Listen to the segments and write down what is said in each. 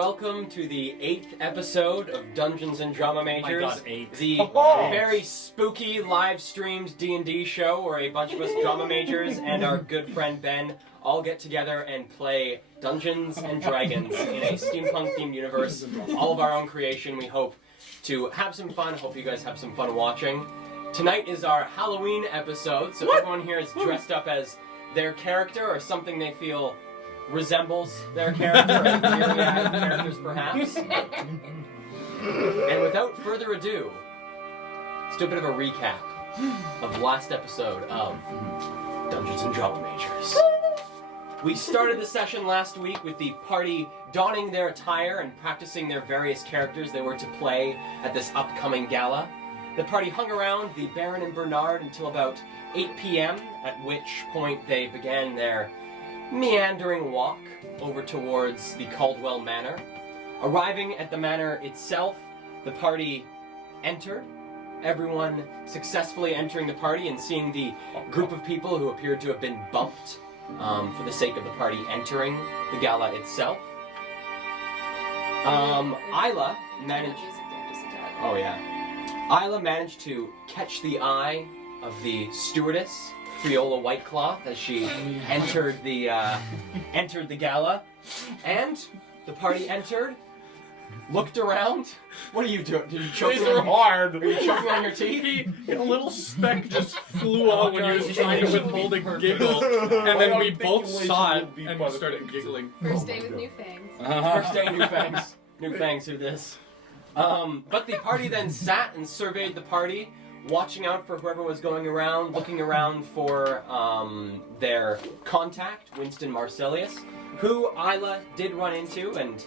welcome to the 8th episode of Dungeons and Drama Majors. Oh my god, 8. The very spooky live-streamed D&D show where a bunch of us drama majors and our good friend Ben all get together and play Dungeons and Dragons in a steampunk-themed universe. All of our own creation. We hope to have some fun. Hope you guys have some fun watching. Tonight is our Halloween episode, so everyone here is dressed up as their character or something they feel resembles their character, and myriad characters perhaps. And without further ado, let's do a bit of a recap of last episode of Dungeons and Drama Majors. We started the session last week with the party donning their attire and practicing their various characters they were to play at this upcoming gala. The party hung around the Baron and Bernard until about 8 p.m., at which point they began their meandering walk over towards the Caldwell Manor. Arriving at the manor itself, the party entered, everyone successfully entering the party and seeing the group of people who appeared to have been bumped for the sake of the party entering the gala itself. Isla managed... Oh yeah. Isla managed to catch the eye of the stewardess, Friola Whitecloth, as she entered the gala, and the party entered, looked around. What are you doing? Did you choke? These are hard. Are you choking on your teeth? A little speck just flew out when he was trying to withhold a giggle, and then we both saw it and started giggling. First day with new fangs. First day, new fangs. New fangs, who this? But the party then sat and surveyed the party, watching out for whoever was going around, looking around for their contact, Winston Marsilius, who Isla did run into and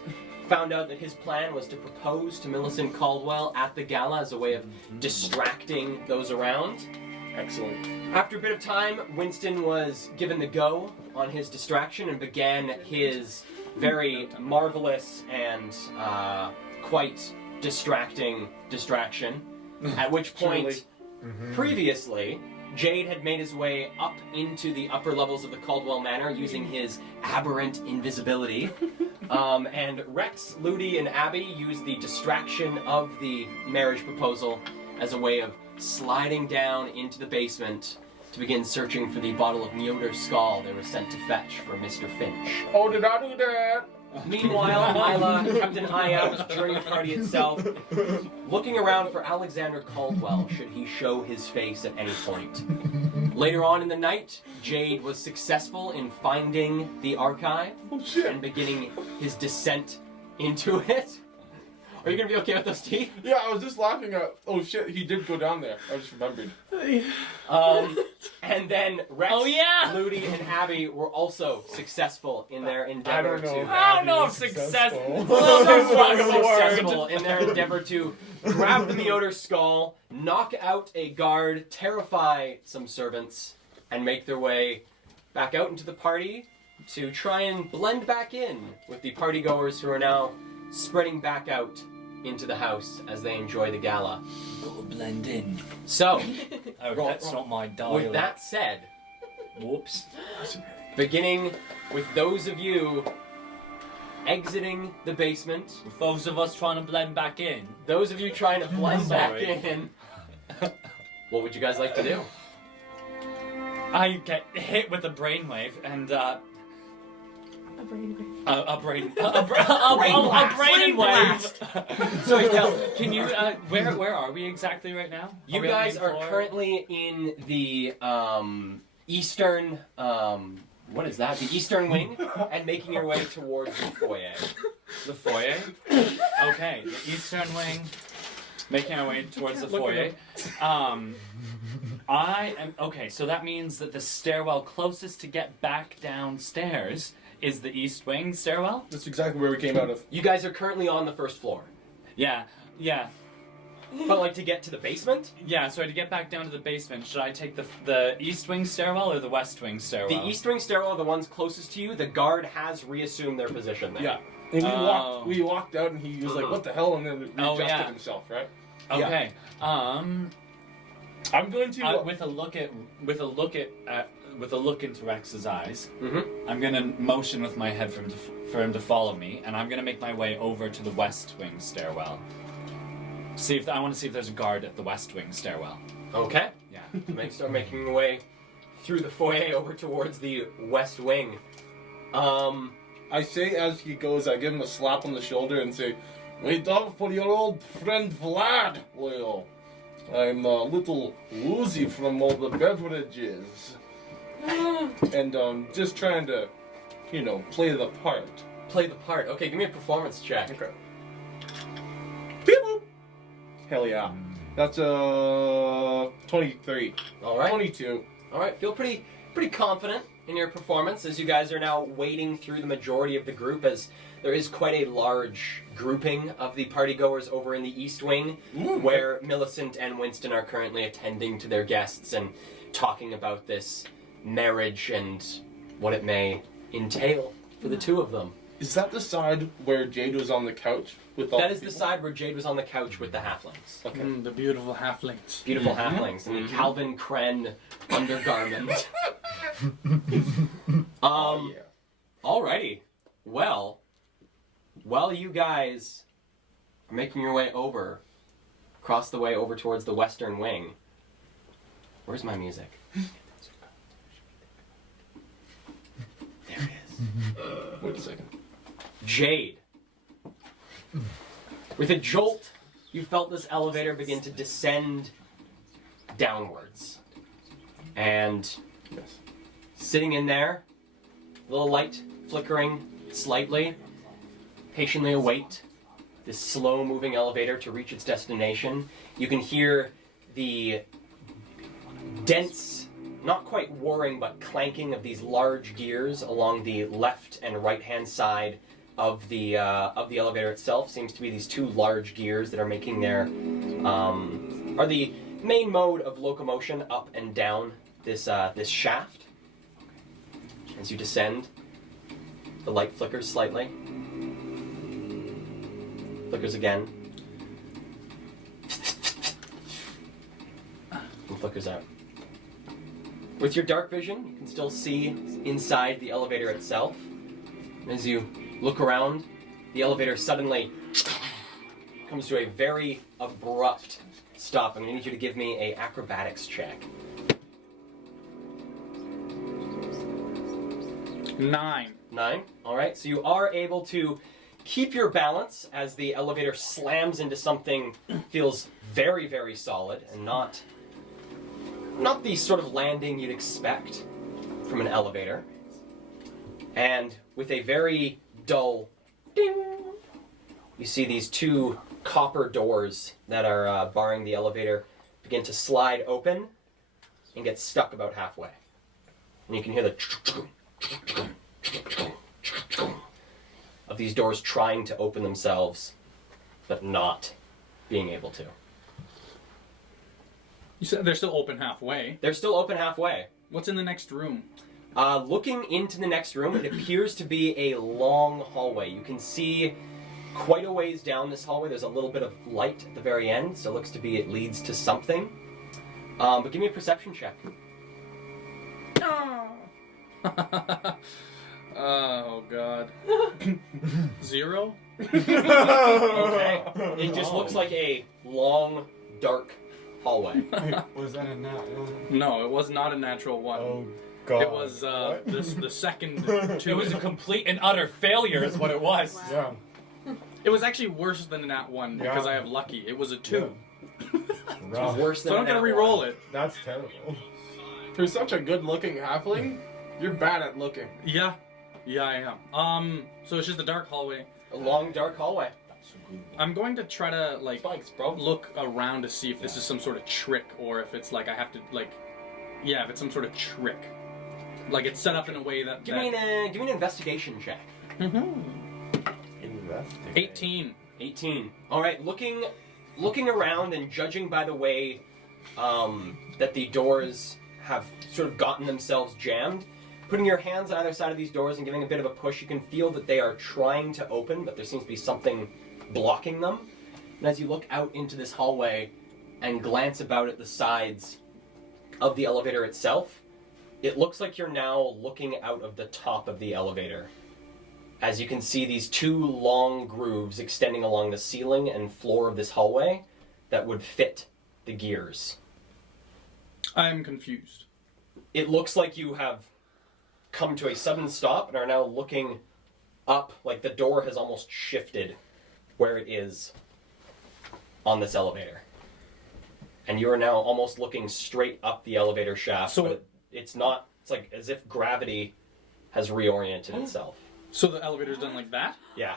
found out that his plan was to propose to Millicent Caldwell at the gala as a way of distracting those around. Excellent. After a bit of time, Winston was given the go on his distraction and began his very marvelous and quite distracting distraction. At which point, previously, Jade had made his way up into the upper levels of the Caldwell Manor using his aberrant invisibility. And Rex, Ludi, and Abby used the distraction of the marriage proposal as a way of sliding down into the basement to begin searching for the bottle of Neoder Skull they were sent to fetch for Mr. Finch. Oh, did I do that? Meanwhile, Isla kept an eye out during the party itself, looking around for Alexander Caldwell should he show his face at any point. Later on in the night, Jade was successful in finding the archive and beginning his descent into it. Are you going to be okay with those teeth? Yeah, I was just laughing at... Oh shit, he did go down there. I just remembered. And then Rex, Ludi, and Abby were also successful in their endeavor I don't know if successful. successful in their endeavor to grab the Neoder Skull, knock out a guard, terrify some servants, and make their way back out into the party to try and blend back in with the partygoers who are now spreading back out into the house as they enjoy the gala. Gotta blend in. So, That's not my dialect. with that said, Whoops. beginning with those of you exiting the basement, With those of us trying to blend back in. those of you trying to blend back Sorry. in, what would you guys like to do? I get hit with a brainwave and a brain wave. Sorry, can you? Where are we exactly right now? You guys are currently in the eastern. What is that? The eastern wing, and making your way towards the foyer. The foyer. Okay, the eastern wing. Making our way towards the foyer. I am okay. So that means that the stairwell closest to get back downstairs is the east wing stairwell. That's exactly where we came out of. You guys are currently on the first floor. Yeah. But like to get to the basement? Yeah, so to get back down to the basement, should I take the east wing stairwell or the west wing stairwell? The east wing stairwell are the ones closest to you. The guard has reassumed their position there. Yeah. And we walked out and he was like, what the hell? And then readjusted himself, right? Okay. I'm going to... with a look at with a look into Rex's eyes, Mm-hmm. I'm gonna motion with my head for him to follow me, and I'm gonna make my way over to the West Wing stairwell. I want to see if there's a guard at the West Wing stairwell. Okay. Yeah. Start making your way through the foyer over towards the West Wing. I say as he goes, I give him a slap on the shoulder and say, "Wait up for your old friend Vlad, Will. I'm a little woozy from all the beverages." And just trying to, play the part. Play the part. Okay, give me a performance check. Okay. Beep boop. Hell yeah. That's 23. All right. 22. All right. Feel pretty confident in your performance as you guys are now wading through the majority of the group, as there is quite a large grouping of the partygoers over in the East Wing, where Millicent and Winston are currently attending to their guests and talking about this marriage and what it may entail for the two of them. Is that the side where Jade was on the couch with all That the is the people? side where Jade was on the couch with the halflings. Okay. The beautiful halflings. Beautiful halflings in the Calvin Kren undergarment. Yeah. Alrighty. Well, while you guys are making your way over, across the way over towards the Western Wing, where's my music? There it is. Wait a second. Jade. With a jolt, you felt this elevator begin to descend downwards. And Yes. sitting in there, little light flickering slightly, patiently await this slow-moving elevator to reach its destination. You can hear the dense, not quite whirring, but clanking of these large gears along the left and right-hand side of the elevator itself. Seems to be these two large gears that are making their are the main mode of locomotion up and down this shaft. As you descend, the light flickers slightly. Flickers again. And flickers out. With your dark vision, you can still see inside the elevator itself. And as you look around, the elevator suddenly comes to a very abrupt stop. I'm going to need you to give me a acrobatics check. 9. 9. All right, so you are able to keep your balance as the elevator slams into something feels very, very solid and not the sort of landing you'd expect from an elevator. And with a very dull ding, you see these two copper doors that are barring the elevator begin to slide open and get stuck about halfway. And you can hear the of these doors trying to open themselves, but not being able to. You said they're still open halfway. They're still open halfway. What's in the next room? Looking into the next room, it appears to be a long hallway. You can see quite a ways down this hallway. There's a little bit of light at the very end, so it looks to be it leads to something. But give me a perception check. Oh god. 0? Okay. It just looks like a long, dark hallway. Was that a nat one? No, it was not a natural 1. Oh god. It was What? the second It 2. was a complete and utter failure is what it was. Yeah. It was actually worse than a nat 1 because Yeah. I have lucky. It was a 2. Rough. Worse than So I'm that gonna re-roll one. it. That's terrible. For such a good-looking halfling, you're bad at looking. Yeah. Yeah, I am. So it's just a dark hallway. A long, dark hallway. I'm going to try to Spikes, bro. look around to see if this is some sort of trick or if it's I have to if it's some sort of trick. Like it's set up in a way that Give me an investigation check. Investigate. 18. 18. All right, looking around and judging by the way that the doors have sort of gotten themselves jammed, putting your hands on either side of these doors and giving a bit of a push, you can feel that they are trying to open, but there seems to be something blocking them. And as you look out into this hallway and glance about at the sides of the elevator itself, It looks like you're now looking out of the top of the elevator. As you can see these two long grooves extending along the ceiling and floor of this hallway that would fit the gears. I'm confused. It looks like you have come to a sudden stop and are now looking up, like the door has almost shifted where it is on this elevator. And you are now almost looking straight up the elevator shaft. So but it's not, it's like as if gravity has reoriented itself. So the elevator's done like that, Yeah.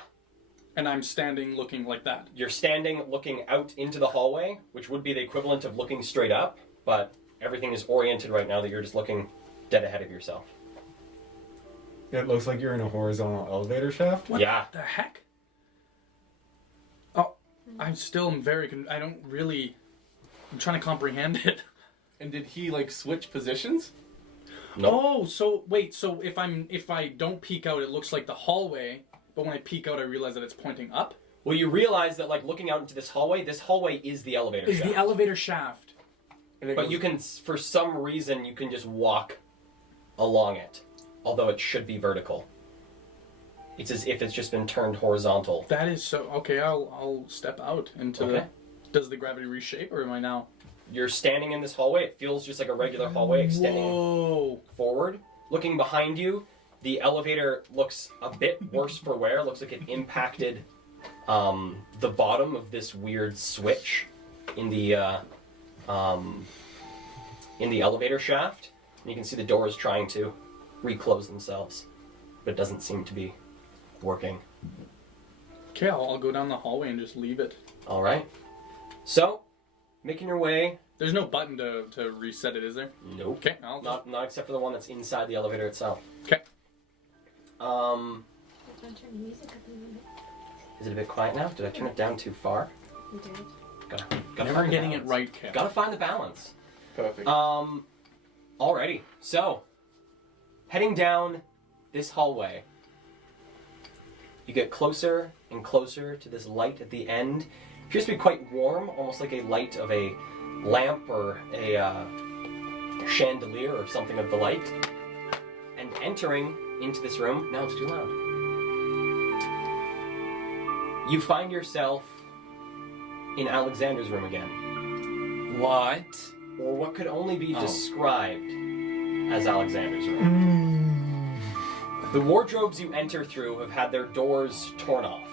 and I'm standing looking like that. You're standing looking out into the hallway, which would be the equivalent of looking straight up, but everything is oriented right now that you're just looking dead ahead of yourself. It looks like you're in a horizontal elevator shaft. What Yeah. the heck? Oh, I'm still very. I don't really. I'm trying to comprehend it. And did he like switch positions? Nope. Oh, so wait. So if I don't peek out, it looks like the hallway. But when I peek out, I realize that it's pointing up. Well, you realize that, like, looking out into this hallway is the elevator Is shaft. the elevator shaft? But you can, for some reason, you can just walk along it. Although it should be vertical. It's as if it's just been turned horizontal. That is so. Okay, I'll step out into Okay. the. Does the gravity reshape, or am I now? You're standing in this hallway. It feels just like a regular hallway extending Whoa! forward. Looking behind you, the elevator looks a bit worse for wear. Looks like it impacted the bottom of this weird switch in the elevator shaft. And you can see the doors trying to reclose themselves, but it doesn't seem to be working. Okay, I'll go down the hallway and just leave it. All right. So, making your way. There's no button to reset it, is there? Nope. Okay, I'll just... Not except for the one that's inside the elevator itself. Okay. Don't turn the music up a little bit. Is it a bit quiet now? Did I turn it down too far? You did. Gotta Never find the getting it balance. right, Kev. Gotta find the balance. Perfect. Alrighty. So, heading down this hallway, you get closer and closer to this light at the end. It appears to be quite warm, almost like a light of a lamp or a chandelier or something of the like. And entering into this room, now it's too loud. You find yourself in Alexander's room again. What? Or what could only be Oh. described as Alexander's room. The wardrobes you enter through have had their doors torn off,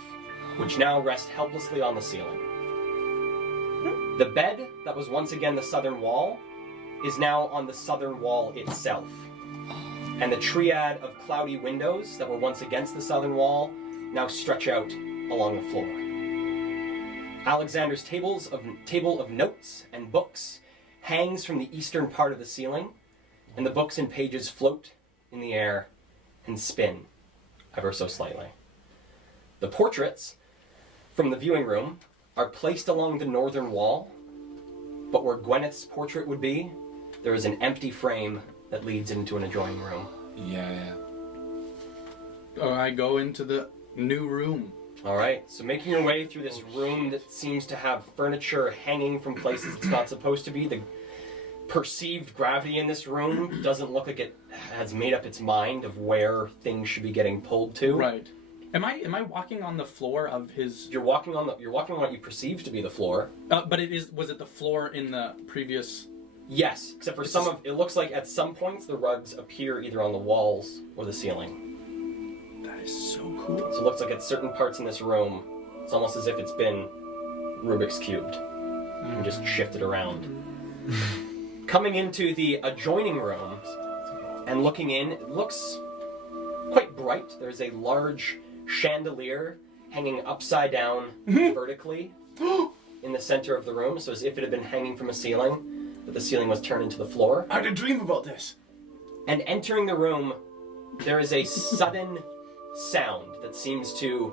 which now rest helplessly on the ceiling. The bed that was once again the southern wall is now on the southern wall itself. And the triad of cloudy windows that were once against the southern wall now stretch out along the floor. Alexander's table of notes and books hangs from the eastern part of the ceiling, and the books and pages float in the air and spin ever so slightly. The portraits from the viewing room are placed along the northern wall, but where Gwyneth's portrait would be, there is an empty frame that leads into an adjoining room. Yeah. I go into the new room. Alright, so making your way through this room that seems to have furniture hanging from places it's not supposed to be. The perceived gravity in this room doesn't look like it has made up its mind of where things should be getting pulled to. Right. Am I walking on the floor of his? You're walking on what you perceive to be the floor. But was it the floor in the previous? Yes, except for some of it looks like at some points the rugs appear either on the walls or the ceiling. That is so cool. So it looks like at certain parts in this room, it's almost as if it's been Rubik's cubed and just shifted around. Coming into the adjoining room and looking in, it looks quite bright. There's a large chandelier hanging upside down vertically in the center of the room, so as if it had been hanging from a ceiling, but the ceiling was turned into the floor. I had a dream about this. And entering the room, there is a sudden sound that seems to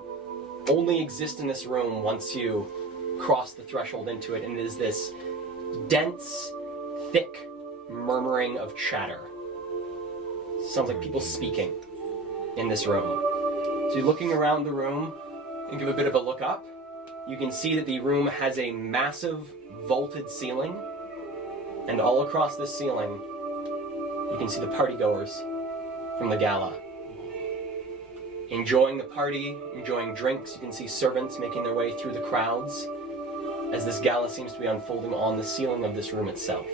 only exist in this room once you cross the threshold into it, and it is this dense, thick murmuring of chatter. Sounds like people speaking in this room. So you're looking around the room and give a bit of a look up. You can see that the room has a massive vaulted ceiling, and all across this ceiling you can see the partygoers from the gala. Enjoying the party, enjoying drinks, you can see servants making their way through the crowds as this gala seems to be unfolding on the ceiling of this room itself.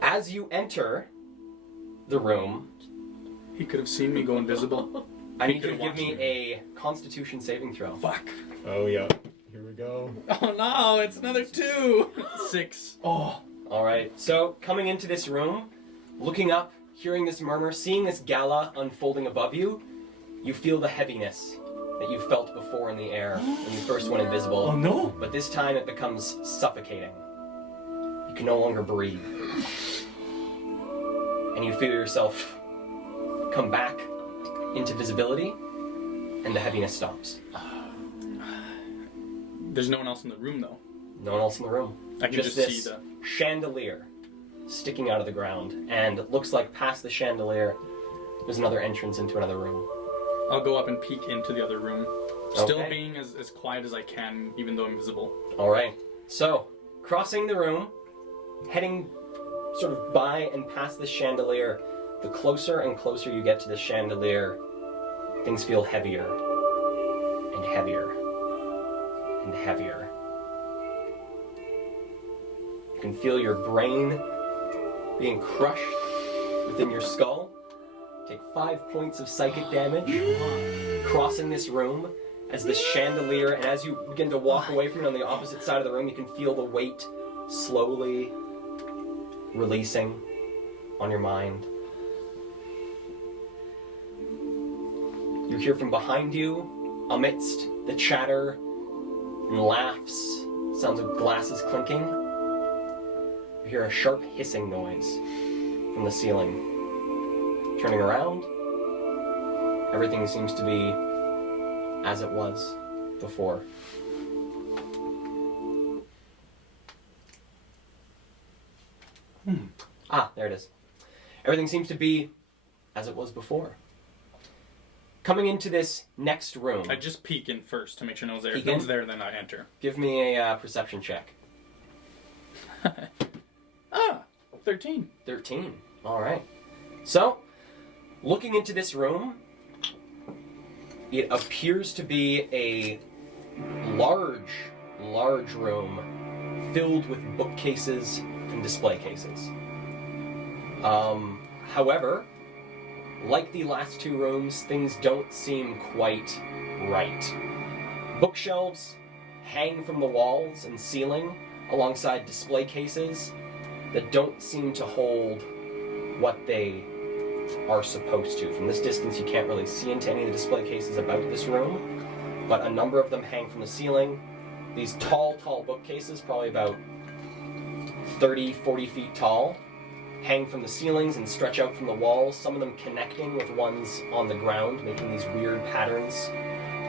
As you enter the room, He could have seen me go invisible. I He need you to could've give me watched a Constitution saving throw. Fuck. Oh, yeah. Here we go. Oh no, it's another 2. 6. Oh. Alright, so coming into this room, looking up, hearing this murmur, seeing this gala unfolding above you, you feel the heaviness that you felt before in the air when you first went invisible. Oh no. But this time it becomes suffocating. You can no longer breathe. And you feel yourself come back into visibility, and the heaviness stops. There's no one else in the room though. No one else in the room. I can just this see the... chandelier sticking out of the ground, and it looks like past the chandelier there's another entrance into another room. I'll go up and peek into the other room. Still Okay. being as quiet as I can, even though I'm invisible. Alright, so crossing the room, heading sort of by and past the chandelier, the closer and closer you get to the chandelier, things feel heavier and heavier and heavier. You can feel your brain being crushed within your skull. Take 5 points of psychic damage crossing this room as this chandelier, and as you begin to walk away from it on the opposite side of the room, you can feel the weight slowly releasing on your mind. You hear from behind you, amidst the chatter and laughs, sounds of glasses clinking, you hear a sharp hissing noise from the ceiling. Turning around, everything seems to be as it was before. Ah, there it is. Everything seems to be as it was before. Coming into this next room, I just peek in first to make sure no one's there. If Peek no in? one's there, then I enter. give me a perception check. 13. 13. Alright. So, looking into this room, it appears to be a large room filled with bookcases and display cases. However, like the last two rooms, things don't seem quite right. Bookshelves hang from the walls and ceiling alongside display cases that don't seem to hold what they are supposed to. From this distance, you can't really see into any of the display cases about this room, but a number of them hang from the ceiling. These tall bookcases, probably about 30, 40 feet tall, hang from the ceilings and stretch out from the walls, some of them connecting with ones on the ground, making these weird patterns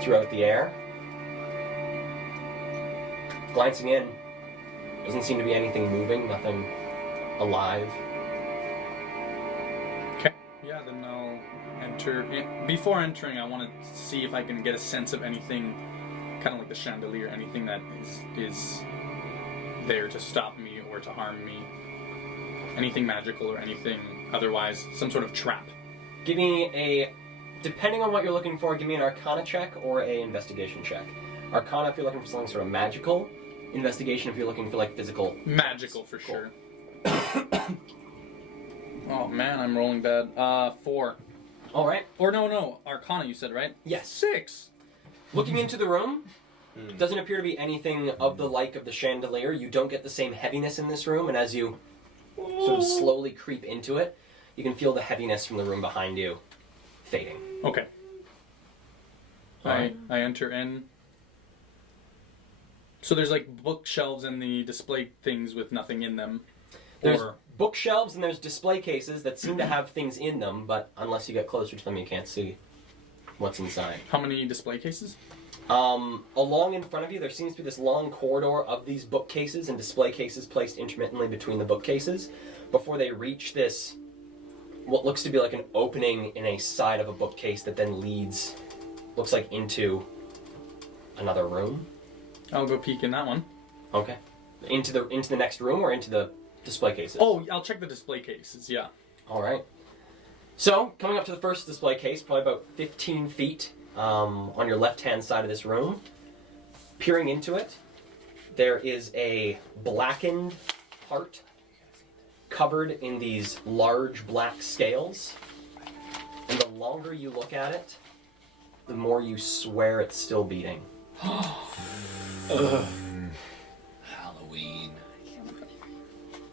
throughout the air. Glancing in, doesn't seem to be anything moving, nothing alive. Okay. Yeah, then I'll enter. Before entering, I want to see if I can get a sense of anything, kind of like the chandelier, anything that is there to stop me or to harm me. Anything magical or anything otherwise, some sort of trap. Give me depending on what you're looking for, give me an Arcana check or a Investigation check. Arcana if you're looking for something sort of magical. Investigation if you're looking for like physical. Magical for Cool. sure. Oh man, I'm rolling bad. 4. All right. Or no, Arcana you said, right? Yes. 6. Looking into the room, doesn't appear to be anything of the like of the chandelier. You don't get the same heaviness in this room, and as you sort of slowly creep into it, you can feel the heaviness from the room behind you fading. Okay. Alright. I enter in. So there's like bookshelves and the display things with nothing in them. There's Or bookshelves and there's display cases that seem to have things in them, but unless you get closer to them, you can't see what's inside. how many display cases? Along in front of you, there seems to be this long corridor of these bookcases and display cases placed intermittently between the bookcases before they reach this, what looks to be like an opening in a side of a bookcase that then leads, looks like into another room. I'll go peek in that one. Okay. Into the next room or into the display cases. Oh, I'll check the display cases. Yeah. All right. So, coming up to the first display case, probably about 15 feet on your left-hand side of this room, peering into it, there is a blackened heart covered in these large black scales. And the longer you look at it, the more you swear it's still beating. Halloween.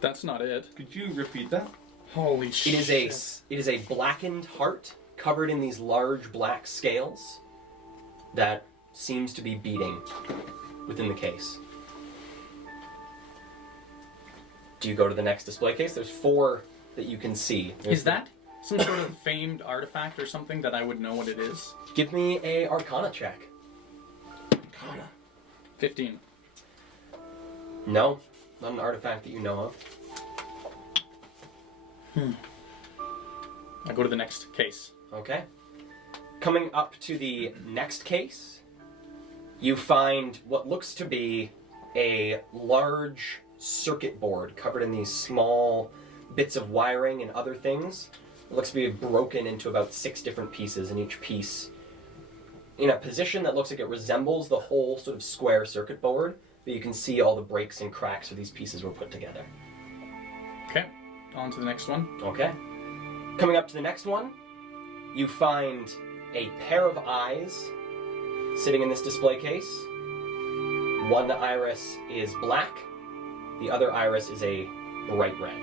That's not it. Could you repeat that? Holy It shit. is a blackened heart covered in these large black scales that seems to be beating within the case. Do you go to the next display case? There's 4 that you can see. Is that some sort of famed artifact or something that I would know what it is? Give me a Arcana check. 15. No, not an artifact that you know of. I go to the next case. Okay. Coming up to the next case, you find what looks to be a large circuit board covered in these small bits of wiring and other things. It looks to be broken into about 6 different pieces, and each piece in a position that looks like it resembles the whole sort of square circuit board, but you can see all the breaks and cracks where these pieces were put together. Okay. On to the next one. Okay. Coming up to the next one, you find a pair of eyes sitting in this display case. One iris is black, the other iris is a bright red.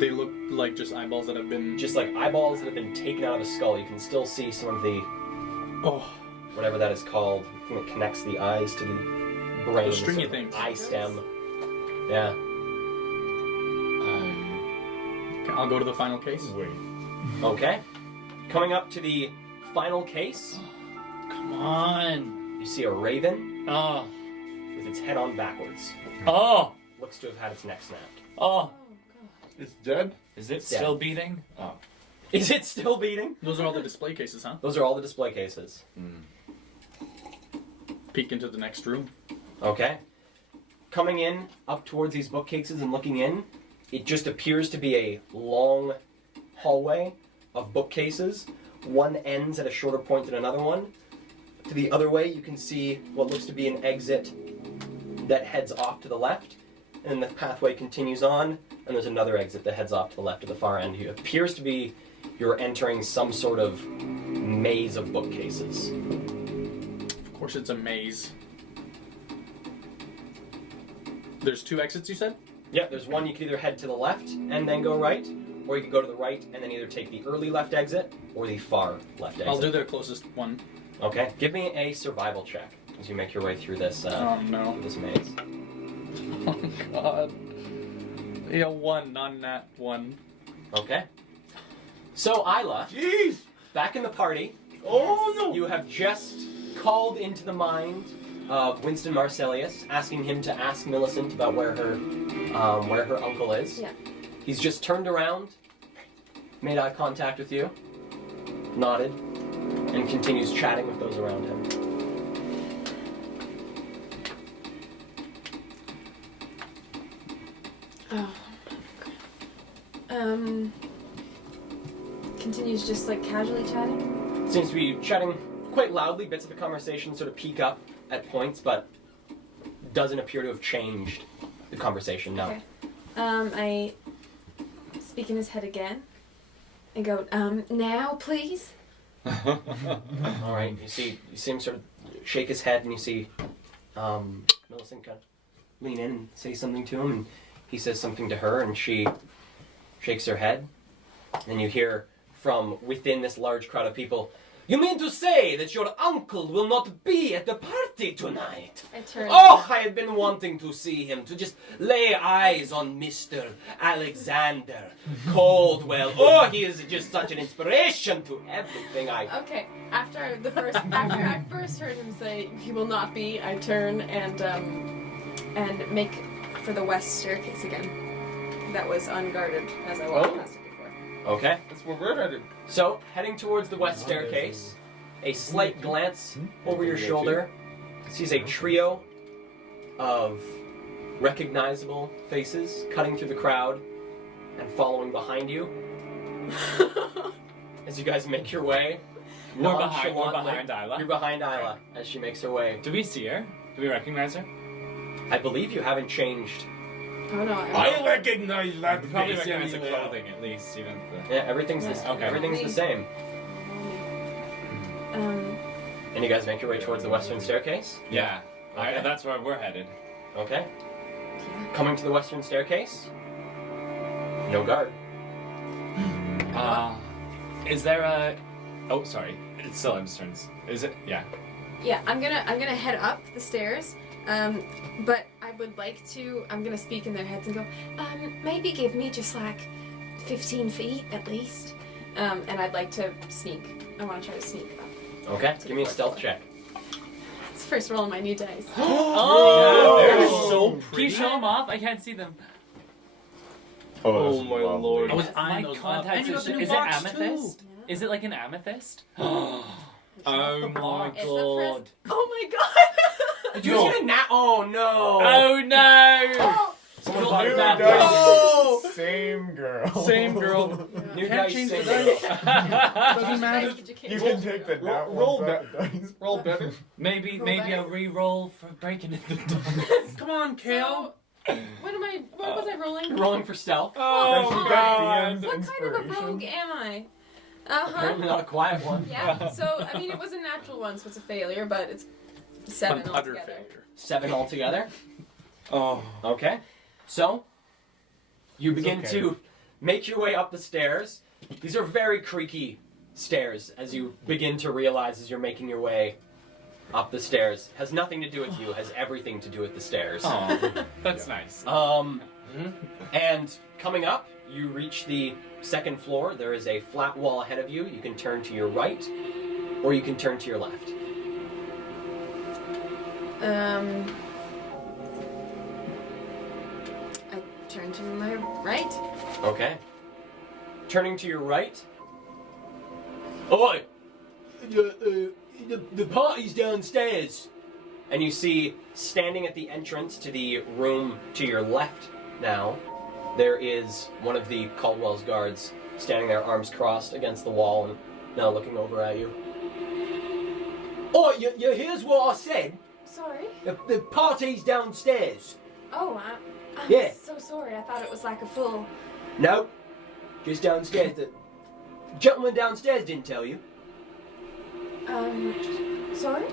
They look like just eyeballs that have been... Just like eyeballs that have been taken out of a skull. You can still see some of the, Oh, whatever that is called, I think it connects the eyes to the brain. Those stringy sort of things. Eye stem. Yeah. okay, I'll go to the final case. Wait. Okay. Coming up to the final case, Come on. you see a raven Oh. with its head on backwards. Oh. Looks to have had its neck snapped. Oh. It's dead? Is it Yeah. still beating? Oh. Is it still beating? Those are all the display cases, huh? Those are all the display cases. Peek into the next room. Okay. Coming in, up towards these bookcases and looking in, it just appears to be a long hallway of bookcases. One ends at a shorter point than another one. To the other way, you can see what looks to be an exit that heads off to the left. And then the pathway continues on, and there's another exit that heads off to the left at the far end. It appears to be you're entering some sort of maze of bookcases. Of course it's a maze. There's 2 exits, you said? Yeah, there's one you can either head to the left and then go right, or you can go to the right and then either take the early left exit or the far left exit. I'll do the closest one. Okay, give me a survival check as you make your way through this Oh no. through this maze. Oh god. Yeah, 1, not nat 1. Okay. So Isla, Jeez! back in the party, Oh no! you have just called into the mind of Winston Marsilius, asking him to ask Millicent about where her uncle is. Yeah. He's just turned around, made eye contact with you, nodded, and continues chatting with those around him. Oh. Continues just like casually chatting. Seems to be chatting quite loudly. Bits of the conversation sort of peak up at points, but doesn't appear to have changed the conversation. No. Okay. I speak in his head again. And go, now please. All right. You see him sort of shake his head, and you see Millicent kind of lean in and say something to him, and he says something to her, and she shakes her head. And you hear from within this large crowd of people, "You mean to say that your uncle will not be at the party tonight?" I turn. Oh, I have been wanting to see him, to just lay eyes on Mr. Alexander Coldwell. Oh, he is just such an inspiration to everything I... Okay. After I first heard him say he will not be, I turn and make for the west staircase again. That was unguarded as I walked past it before. Okay. That's where we're headed. So, heading towards the west staircase, a slight glance over your shoulder sees a trio of recognizable faces cutting through the crowd and following behind you as you guys make your way. We're behind Nonchalantly. Isla. You're behind Isla as she makes her way. Do we see her? Do we recognize her? I believe you haven't changed. Oh no, I recognize that We probably face recognize the anywhere. clothing at least, even the... Yeah, everything's Okay. everything's the same. And you guys make your way towards the western staircase. Yeah. Okay. That's where we're headed. Okay. Coming to the western staircase. No guard. Is there a... Oh, sorry. It's still M's turns. Is it? Yeah. Yeah, I'm gonna head up the stairs. But I would like to. I'm gonna speak in their heads and go. Maybe give me just like 15 feet at least. And I'd like to sneak. I want to try to sneak up. Okay. Give me a stealth check. It's the first roll of my new dice. Oh! They're Oh. so Can pretty. you show them off? I can't see them. Oh my lord. I was My eyeing those up. contacts And you got is the new it box, amethyst? too. Is it like an amethyst? Oh my It's the god. first. Oh my god! Did you get a nat? Oh no! Oh no! Oh! Someone New bought a nat dice. dice. Same girl. Same girl. New Can't dice. change the same dice. girl. Doesn't matter. You can take the nat roll ones out the dice. Roll better. Maybe Roll maybe a better. re-roll for breaking in the door. Come on, Kale. So, what was I rolling? You're rolling for stealth. Oh Then she god! got What kind of a inspiration. rogue am I? Apparently not a quiet one. Yeah. So I mean, it was a natural one, so it's a failure, but it's 7 Utter altogether. failure. 7 altogether. Oh. Okay. So, you begin okay. to make your way up the stairs. These are very creaky stairs as you begin to realize as you're making your way up the stairs. Has nothing to do with you, has everything to do with the stairs. Oh, that's nice. And coming up, you reach the second floor. There is a flat wall ahead of you. You can turn to your right, or you can turn to your left. I turn to my right. Okay. Turning to your right. Oi! The party's downstairs. And you see, standing at the entrance to the room to your left now, there is one of the Caldwell's guards standing there, arms crossed against the wall and now looking over at you. Oi, here's what I said. Sorry. The party's downstairs. Oh, I'm Yeah. so sorry. I thought it was like a full. No, just downstairs. The gentleman downstairs didn't tell you. Sorry?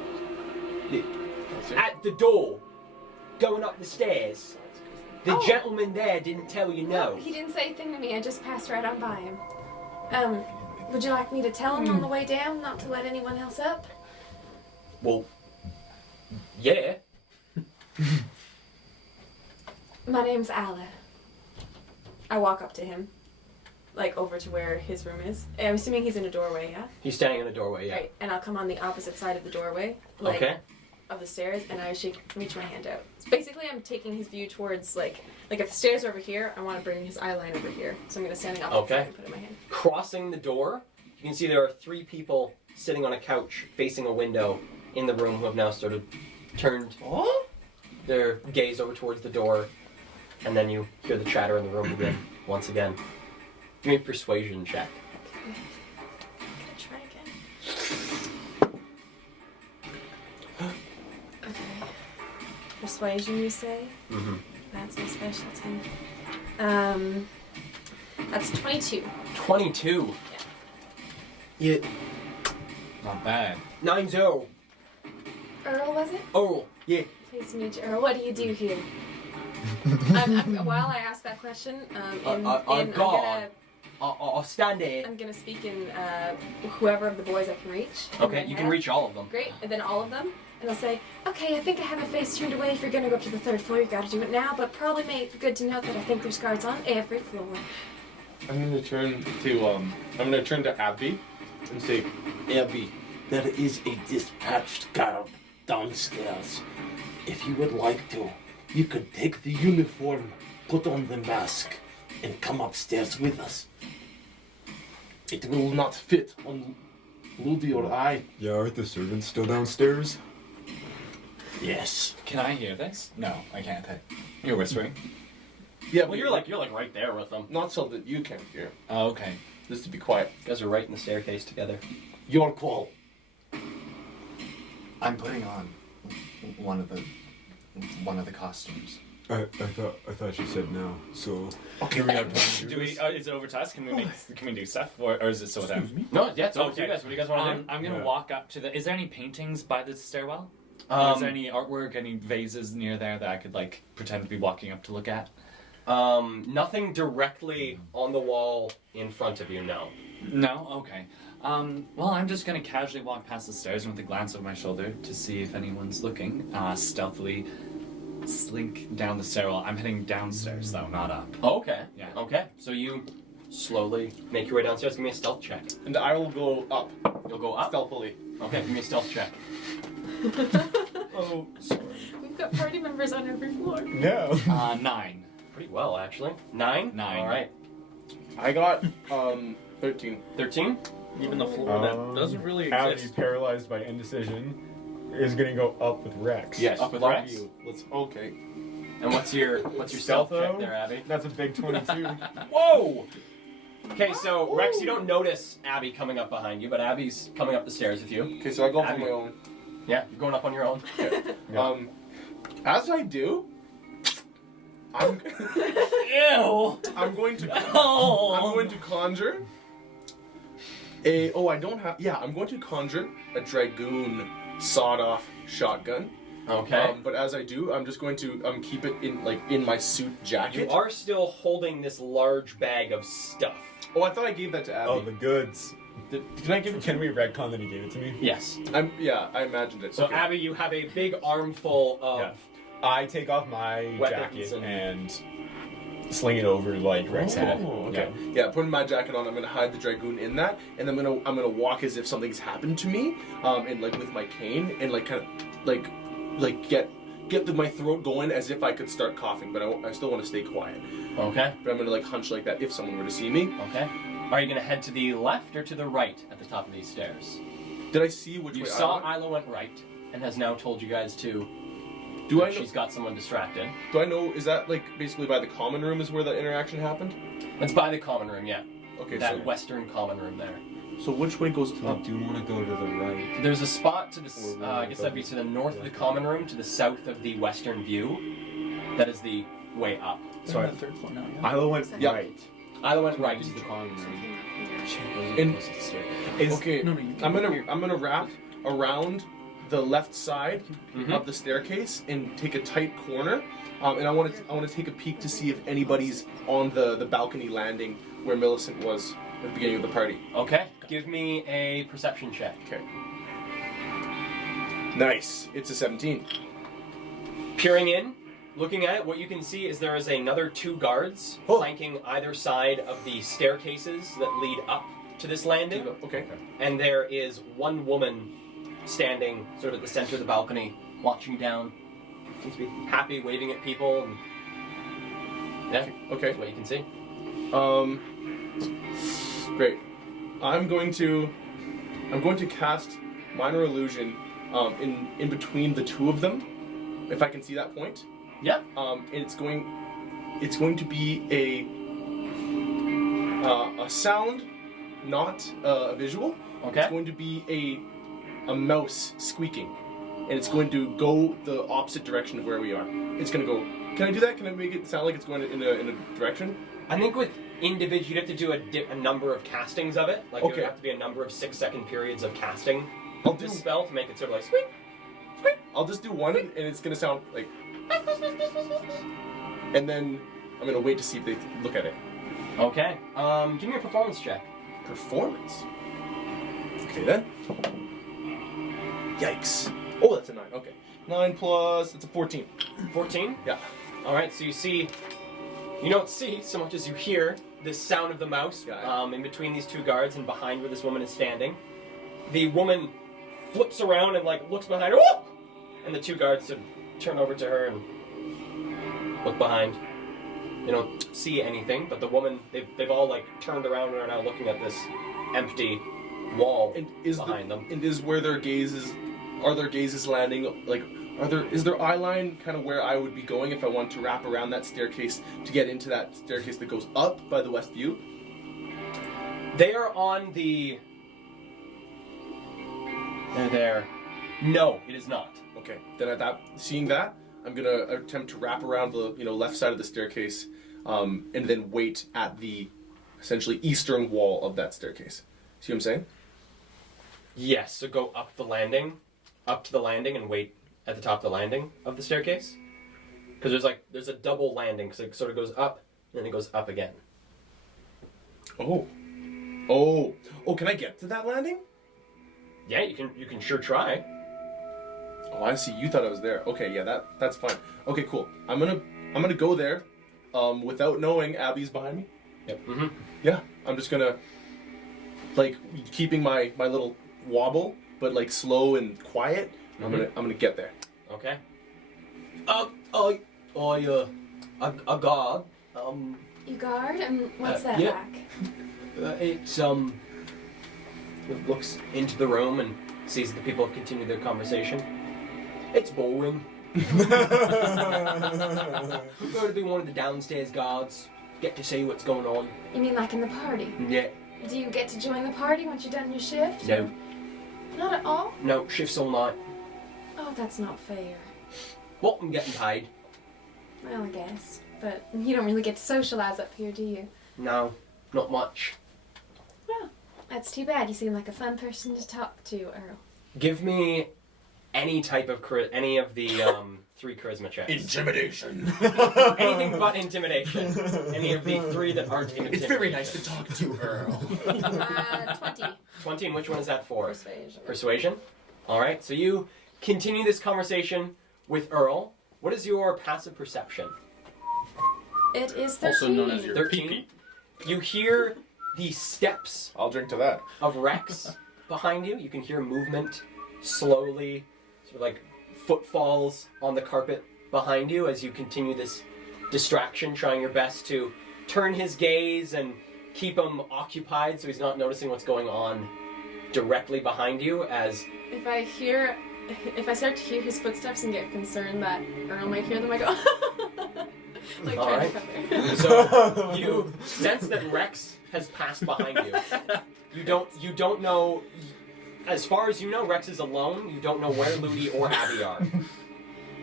At the door, going up the stairs. The Oh. gentleman there didn't tell you no. He didn't say a thing to me. I just passed right on by him. Would you like me to tell him on the way down not to let anyone else up? Well, yeah. My name's Ala. I walk up to him, like over to where his room is. I'm assuming he's in a doorway, yeah? He's standing in the doorway, yeah. Right. And I'll come on the opposite side of the doorway, like Okay. of the stairs, and I reach my hand out. So basically, I'm taking his view towards like if the stairs are over here, I want to bring his eye line over here. So I'm gonna stand up Okay. and put it in my hand. Crossing the door, you can see there are 3 people sitting on a couch facing a window in the room who have now sort of turned their gaze over towards the door, and then you hear the chatter in the room again, once again. Give me a persuasion check. Gonna try again. Okay. Persuasion, you say? Mm-hmm. That's my specialty. That's 22. 22. Yeah. Not bad. 9-0. Earl, was it? Oh, yeah. Pleased to meet you, Earl. What do you do here? While I ask that question, I'll stand there. I'm gonna speak in whoever of the boys I can reach. in Okay, my you head. can reach all of them. Great, and then all of them, and I'll say, okay, I think I have a face turned away. If you're gonna go up to the 3rd floor, you gotta do it now. But probably good to note that I think there's guards on every floor. I'm gonna turn to Abby and say, Abby, there is a dispatched guard downstairs. If you would like to, you could take the uniform, put on the mask, and come upstairs with us. it will not fit on Ludi or I. Yeah, aren't the servants still downstairs? Yes. Can I hear this? No, I can't. You're whispering. Yeah, Well, you're like right there with them. not so that you can't hear. Oh, okay. Just to be quiet. You guys are right in the staircase together. Your call. I'm putting on one of the costumes. I thought you said no. So Okay. do we have time to do Do we? this? Is it over to us? Can we do stuff, or is it still with them? No, yeah, it's over to Okay. you guys. What do you guys want to do? I'm gonna Yeah. walk up to the. Is there any paintings by the stairwell? Is there any artwork, any vases near there that I could like pretend to be walking up to look at? Nothing directly on the wall in front of you, no. No. Okay. Well, I'm just gonna casually walk past the stairs and with a glance over my shoulder to see if anyone's looking. Stealthily slink down the stairwell. I'm heading downstairs though, not up. Okay. Yeah. Okay. So you slowly make your way downstairs. Give me a stealth check. And I will go up You'll go up. stealthily. Okay. Give me a stealth check. Oh, sorry. We've got party members on every floor. No. 9. Pretty well, actually. 9. 9. All right. I got 13. 13. Even the floor that doesn't really Abby, exist. paralyzed by indecision, is gonna go up with Rex. Yes. Up with Love Rex. you. Let's. Okay. And what's your stealth check Stealtho? there, Abby? That's a big 22. Whoa! Okay, so Rex, you don't notice Abby coming up behind you, but Abby's coming up the stairs with you. Okay, so I go Abby. for my own. Yeah, you're going up on your own. Yeah. As I do, I'm Ew! I'm going to Oh! I'm going to conjure a I'm going to conjure a dragoon sawed-off shotgun. Okay. But as I do, I'm just going to keep it in my suit jacket. You are still holding this large bag of stuff. Oh, I thought I gave that to Abby. Oh, the goods. Can I give it? Can we retcon that he gave it to me? Yes. I imagined it. So Okay. Abby, you have a big armful of. Yeah. I take off my Weapons jacket and- and sling it over like Rex had. Oh, okay. Yeah. Yeah, putting my jacket on, I'm gonna hide the dragoon in that, and I'm gonna walk as if something's happened to me, and like with my cane, and like kind of like get my throat going as if I could start coughing, but I still want to stay quiet. Okay. But I'm gonna like hunch like that if someone were to see me. Okay. Are you going to head to the left or to the right at the top of these stairs? Did I see which You way saw I went? Isla went right and has now told you guys to. Do I know? She's got someone distracted. Do I know? Is that like basically by the common room is where the interaction happened? It's by the common room, yeah. Okay, That western common room there. so which way goes I up? do want to go to the right. There's a spot to the, Or I guess that'd be to the north of the common room, to the south of the western view. That is the way up. So on the third floor now, yeah. Isla went Yeah. right. Isla went right. To the common room. In- Is, Okay, No, you I'm gonna wrap around the left side Mhm. of the staircase and take a tight corner, and I want to take a peek to see if anybody's on the balcony landing where Millicent was at the beginning of the party. Okay. Give me a perception check. Okay. Nice. It's a 17. Peering in, looking at it, what you can see is there is another 2 guards Oh. flanking either side of the staircases that lead up to this landing. Okay. And there is one woman standing sort of at the center of the balcony, watching down. Seems to be happy, waving at people, and yeah, Okay. that's what you can see. Great. I'm going to cast minor illusion in between the two of them, if I can see that point. Yeah. And it's going to be a sound, not a visual. It's Okay. going to be a mouse squeaking, and it's going to go the opposite direction of where we are. It's going to go. Can I do that? Can I make it sound like it's going in a direction? I think with individual, you'd have to do a number of castings of it. Like, Okay. there would have to be a number of 6-second periods of casting I'll do. this spell to make it sort of like squeak, squeak. I'll just do one, and it's going to sound like. And then I'm going to wait to see if they look at it. Okay. Give me a performance check. Performance. Okay then. Yikes. Oh, that's a 9. Okay. 9 plus, it's a 14. 14? Yeah. Alright, so you don't see so much as you hear this sound of the mouse Yeah. in between these 2 guards and behind where this woman is standing. The woman flips around and like looks behind her, whoop! And the 2 guards sort of turn over to her and look behind. They don't see anything, but the woman, they've all like turned around and are now looking at this empty wall And is behind them. And is where their gazes, are their gazes landing like Is there eye line kind of where I would be going if I want to wrap around that staircase to get into that staircase that goes up by the west view? They are on the... They're there. No, it is not. Okay, then seeing that, I'm gonna attempt to wrap around the left side of the staircase, and then wait at the essentially eastern wall of that staircase. See what I'm saying? Yes, so go up to the landing and wait at the top of the landing of the staircase. Because there's a double landing, because it sort of goes up, and then it goes up again. Oh, can I get to that landing? Yeah, you can sure try. Oh, I see. You thought I was there. Okay, yeah, that's fine. Okay, cool. I'm gonna go there, without knowing Abby's behind me. Yep. Mm-hmm. Yeah, I'm just gonna keeping my little wobble, but slow and quiet. Mm-hmm. I'm gonna get there. Okay. A guard. You guard? What's that yeah. back? It looks into the room and sees the people have continued their conversation. It's boring. Prefer to be one of the downstairs guards. Get to see what's going on. You mean like in the party? Yeah. Do you get to join the party once you're done your shift? No. Not at all? No, shifts all night. Oh, that's not fair. Well, I'm getting paid. Well, I guess. But you don't really get to socialize up here, do you? No, not much. Well, that's too bad. You seem like a fun person to talk to, Earl. Give me any type of any of the 3 charisma checks. Intimidation. Anything but intimidation. Any of the 3 that aren't intimidation. It's very nice to talk to you, Earl. 20. 20, and which one is that for? Persuasion. Persuasion? Alright, so you continue this conversation with Earl. What is your passive perception? It is 13. Also known as your 13. pee-pee. You hear the steps I'll drink to that. of Rex behind you. You can hear movement slowly, sort of like footfalls on the carpet behind you as you continue this distraction, trying your best to turn his gaze and keep him occupied so he's not noticing what's going on directly behind you as... If I start to hear his footsteps and get concerned that Earl might hear them, I go... like All trying right. to cover. So you sense that Rex has passed behind you. You don't know... As far as you know, Rex is alone. You don't know where Ludi or Abby are.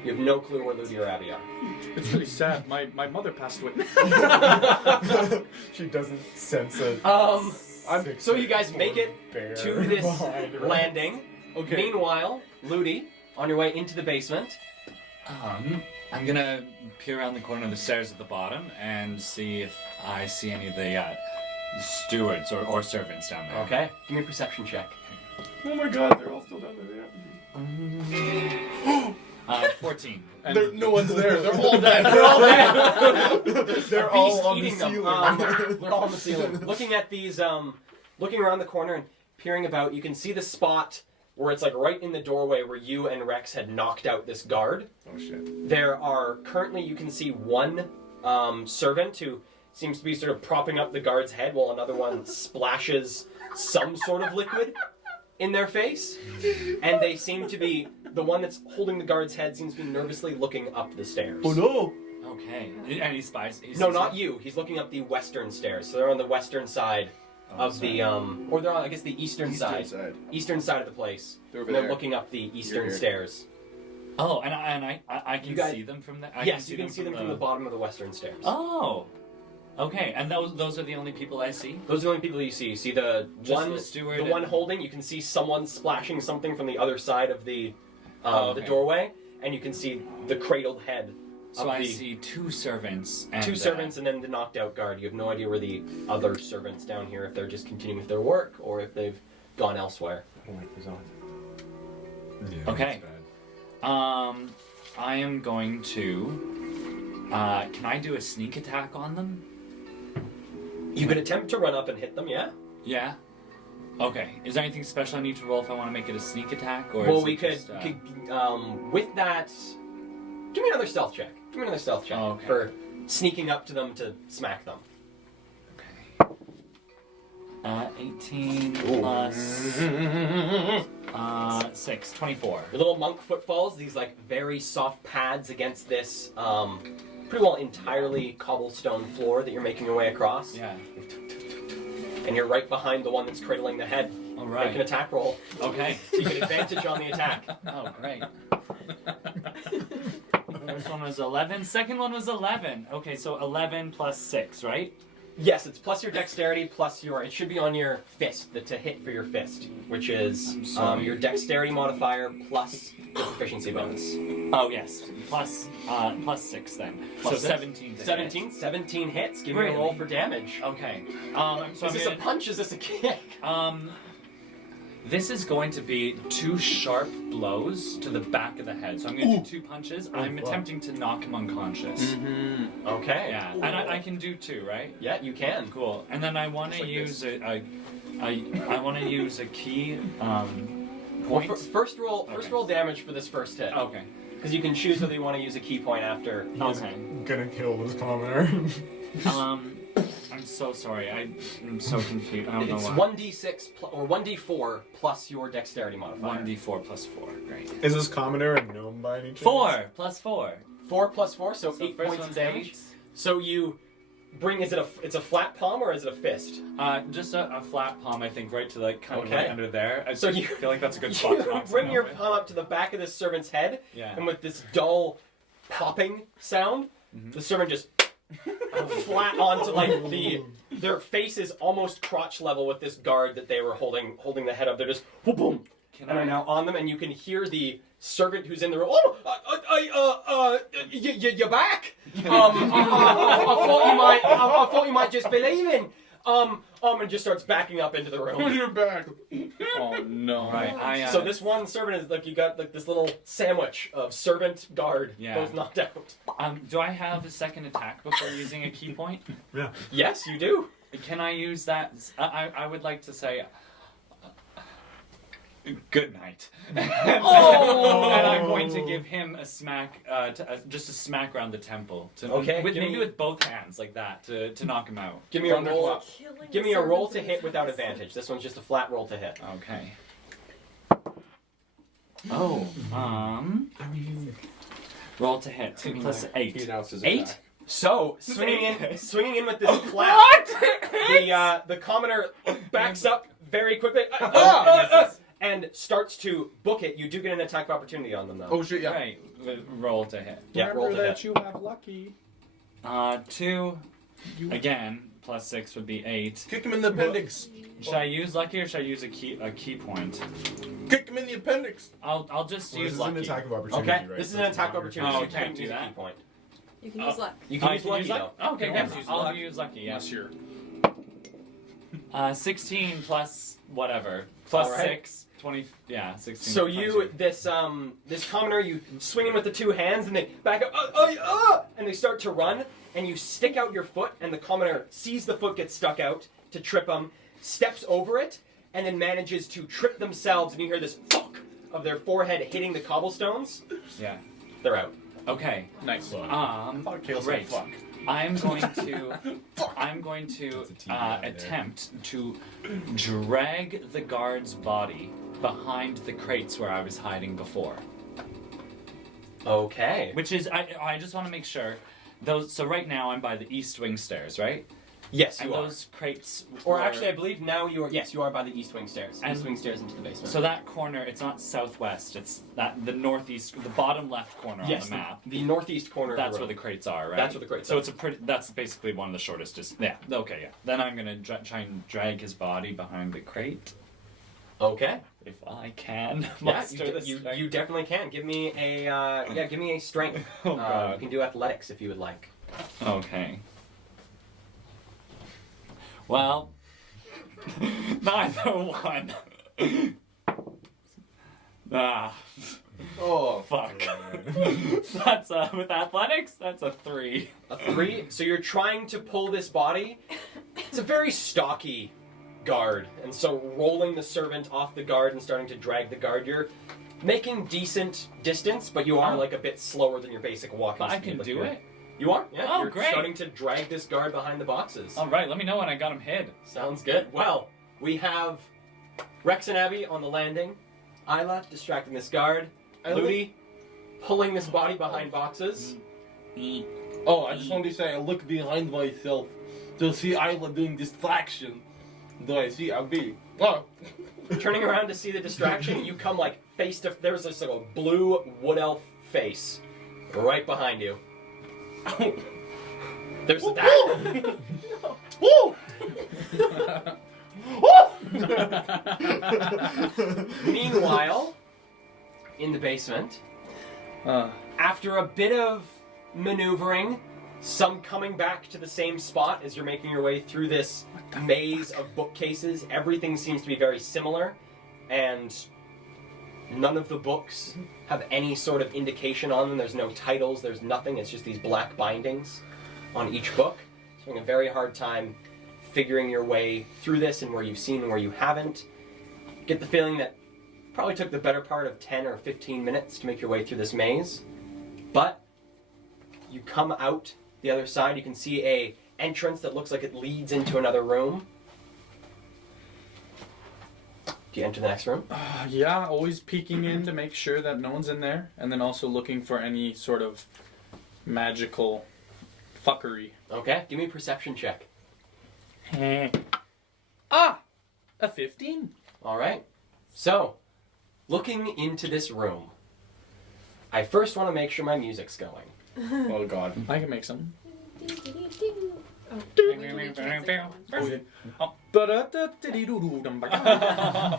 You have no clue where Ludi or Abby are. It's really sad. My mother passed away. She doesn't sense it. So you guys make it to this landing. Okay. Meanwhile, Ludi, on your way into the basement. I'm gonna peer around the corner of the stairs at the bottom and see if I see any of the stewards or servants down there. Okay. Give me a perception check. Oh my god, they're all still down there. 14. No one's there. They're all dead. They're all dead. They're A all beast on the eating them. ceiling. They're all on the ceiling. Looking at these, looking around the corner and peering about, you can see the spot where it's right in the doorway where you and Rex had knocked out this guard. Oh shit. There are currently, you can see one servant who seems to be sort of propping up the guard's head while another one splashes some sort of liquid in their face. And they seem to be, the one that's holding the guard's head seems to be nervously looking up the stairs. Oh no! Okay. And he spies. No, not you. He's looking up the western stairs. So they're on the western side of the, or they're on, I guess, the eastern side. Eastern side of the place. They're over And they're there. looking up the eastern here. stairs. Oh, and I can You guys- see them from there? Yes, you can see them from the bottom of the western stairs. Oh. Okay, and those are the only people I see? Those are the only people you see. You see the Just one, the steward the and- one holding. You can see someone splashing something from the other side of the Okay. the doorway, and you can see the cradled head. So of I the see 2 servants and... 2 servants and then the knocked out guard. You have no idea where the other servants down here, if they're just continuing with their work or if they've gone elsewhere. I don't like these odds. Okay. I am going to... can I do a sneak attack on them? You could attempt to run up and hit them, yeah? Yeah? Okay. Is there anything special I need to roll if I want to make it a sneak attack? Or Well, is we it could, just, with that... Give me another stealth check. Give me another stealth check Okay. for sneaking up to them to smack them. Okay. 18 plus 6, 24. Your little monk footfalls, these like very soft pads against this pretty well entirely cobblestone floor that you're making your way across. Yeah. And you're right behind the one that's cradling the head. All Make right. an attack roll. Okay. So you get advantage on the attack. Oh, great. First one was 11. Second one was 11. Okay, so 11 plus 6, right? Yes, it's plus your dexterity plus your. It should be on your fist, to hit for your fist, which is I'm sorry. your dexterity modifier plus your proficiency bonus. Oh, yes. Plus 6 then. Plus so six? 17. to 17? 17 hits. Give me Really? a roll for damage. hit. Okay. So Is this a punch? Is this a kick? This is going to be 2 sharp blows to the back of the head. So I'm going to do 2 punches. I'm attempting to knock him unconscious. Okay. Yeah, and I can do 2, right? Yeah, you can. Cool. And then I want to like use I want to use a key Well, point. first roll damage for this first hit. Okay. Because you can choose whether you want to use a key point after. Okay. Gonna kill this commoner. I'm so sorry. I'm so confused. I don't know It's why. 1d6 or 1d4 plus your dexterity modifier. 1d4 plus 4. Great. Is this commoner a gnome by any chance? 4 plus 4. 4 plus 4, so, So 8 first points of one's damage. 8. So you bring. It's a flat palm or is it a fist? Just a flat palm, I think, right to like kind of Okay. right under there. I So you feel like that's a good spot to You knock bring someone your over. palm up to the back of this servant's head, Yeah. and with this dull popping sound, the servant just flat onto like their face is almost crotch level with this guard that they were holding the head up. They're just whoop, boom, Can and I are now on them, and you can hear the servant who's in the room. Oh, you're back. I thought you might just be leaving. And just starts backing up into the room. You're back. Oh no. Right. So this one servant is like you got like this little sandwich of servant guard, Yeah. both knocked out. Do I have a second attack before using a key point? Yeah. Yes, you do. Can I use that? I would like to say. Good night. Oh! And I'm going to give him a smack, just a smack around the temple. Okay, Maybe with both hands like that to knock him out. Give me a roll. Killing Give the me a roll servants to in hit his without house. advantage. This one's just a flat roll to hit. Okay. Oh. Roll to hit. 2 plus 8. He announced his 8. attack. So swinging in with this clap, the commoner backs up very quickly and starts to book it. You do get an attack of opportunity on them though. Oh shit, yeah. Right. Roll to hit. Yeah, roll Remember to that hit. you have lucky. 2. Again, plus 6 would be 8. Kick him in the appendix. Should I use lucky or should I use a key point? Kick him in the appendix. I'll just Well, use this is an lucky. attack of opportunity, Okay, right? this is So an it's attack of longer opportunity. Oh, So I you can't can't do use a that. key point. You can use luck. You can I use lucky though. Okay, Yeah, good. use I'll luck. use lucky. Yeah. Unless you're 16 plus whatever. Plus All right. 6. 20. Yeah, 16. So you, this commoner, you swing in with the two hands, and they back up, and they start to run, and you stick out your foot, and the commoner sees the foot get stuck out to trip them, steps over it, and then manages to trip themselves, and you hear this fuck of their forehead hitting the cobblestones. Yeah. They're out. Okay. nice. Great. Fuck. I'm going to It's a team out there. attempt to drag the guard's body behind the crates where I was hiding before. Okay. Which is, I just want to make sure, those. So right now I'm by the east wing stairs, right? Yes, And you are. those crates. Or were- actually, I believe now you are. Yes, you are by the east wing stairs. And- East wing stairs into the basement. So that corner, it's not southwest. It's the northeast, the bottom left corner yes, on the map. the northeast corner. That's of the where room. the crates are, right? That's where the crates So are. it's a pretty. That's basically one of the shortest. Just yeah. Okay, yeah. Then I'm gonna try and drag his body behind the crate Okay. if I can Yeah, muster you, this. you definitely can. Give me a give me a strength. Oh, God. You can do athletics if you would like. Okay. Well, neither one. Oh, Fuck. That's with athletics. That's a 3. A 3. So you're trying to pull this body. It's a very stocky guard, and so rolling the servant off the guard and starting to drag the guard, you're making decent distance, but you are Oh. like a bit slower than your basic walking But I speed. can Like do you're- it. You are? Yeah. Oh, you're great. starting to drag this guard behind the boxes. All right. Let me know when I got him hid. Sounds good. Well, we have Rex and Abby on the landing. Isla distracting this guard. Ludi pulling this body behind boxes. Oh, I just wanted to say, I look behind myself to see Isla doing distraction. Do I see Abi? Oh. Turning around to see the distraction, you come like face to. There's this like a blue wood elf face right behind you. There's that. Woo! Meanwhile, in the basement, after a bit of maneuvering, some coming back to the same spot as you're making your way through this maze of bookcases, everything seems to be very similar, and none of the books have any sort of indication on them. There's no titles, there's nothing, it's just these black bindings on each book. So you're having a very hard time figuring your way through this and where you've seen and where you haven't. Get the feeling that probably took the better part of 10 or 15 minutes to make your way through this maze. But you come out the other side, you can see a entrance that looks like it leads into another room. Do you enter the next room? Yeah, always peeking in to make sure that no one's in there, and then also looking for any sort of magical fuckery. Okay, give me a perception check. A 15. Alright, so, looking into this room, I first want to make sure my music's going. Oh god. I can make some.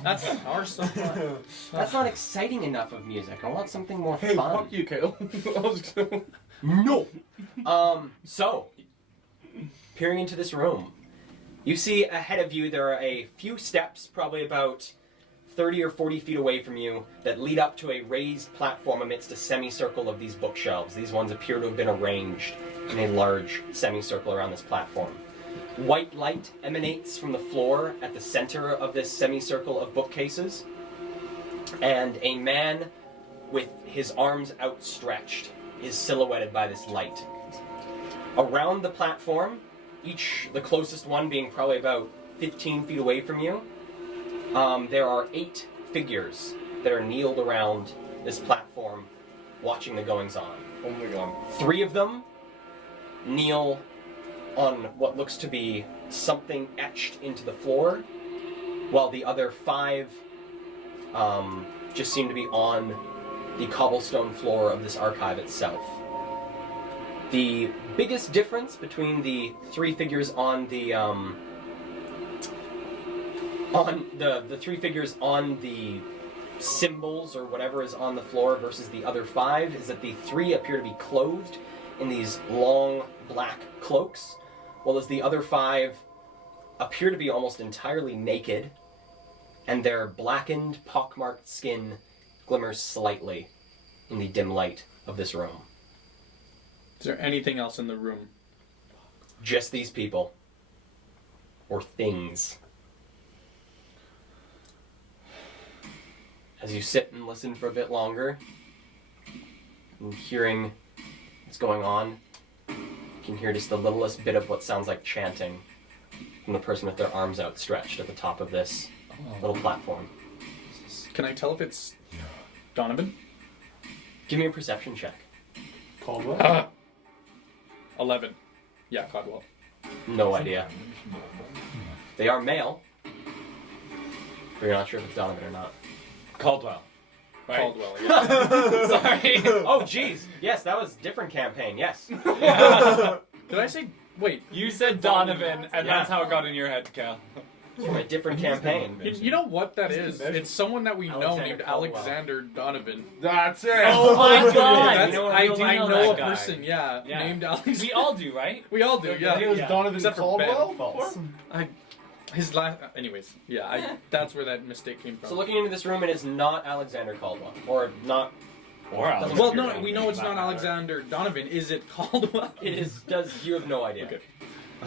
That's our song. That's not exciting enough of music. I want something more Hey, fun. fuck you, Kale. No! So, peering into this room, you see ahead of you there are a few steps, probably about 30 or 40 feet away from you, that lead up to a raised platform amidst a semicircle of these bookshelves. These ones appear to have been arranged in a large semicircle around this platform. White light emanates from the floor at the center of this semicircle of bookcases, and a man with his arms outstretched is silhouetted by this light. Around the platform, the closest one being probably about 15 feet away from you, there are 8 figures that are kneeled around this platform watching the goings-on. Oh my god. 3 of them kneel on what looks to be something etched into the floor, while the other 5 just seem to be on the cobblestone floor of this archive itself. The biggest difference between the 3 figures on the 3 figures on the symbols or whatever is on the floor versus the other 5 is that the 3 appear to be clothed in these long black cloaks, while as the other 5 appear to be almost entirely naked, and their blackened, pockmarked skin glimmers slightly in the dim light of this room. Is there anything else in the room? Just these people. Or things. As you sit and listen for a bit longer, and hearing what's going on, you can hear just the littlest bit of what sounds like chanting from the person with their arms outstretched at the top of this little platform. Can I tell if it's Donovan? Give me a perception check. Caldwell? 11. Yeah, Caldwell. No idea. They are male, but you're not sure if it's Donovan or not. Caldwell. Right. Caldwell, yeah. Sorry. Oh, jeez. Yes, that was a different campaign. Yes. Did I say... Wait. You said Donovan, and Yeah. that's how it got in your head, Cal. From a different campaign. You know what that is? It's someone that we know Alexander named Caldwell. Alexander Donovan. That's it! Oh my god! That's, You know, I we do I know know that a guy. person, yeah, Yeah. named Alexander. We all do, right? We all do, I think it was yeah. Donovan Except for Caldwell? Ben. False. His last... Anyways, yeah, that's where that mistake came from. So looking into this room, it is not Alexander Caldwell. Or not... Or Alexander. Well, no, we know it's not Alexander Donovan. Is it Caldwell? It is... You have no idea. Okay.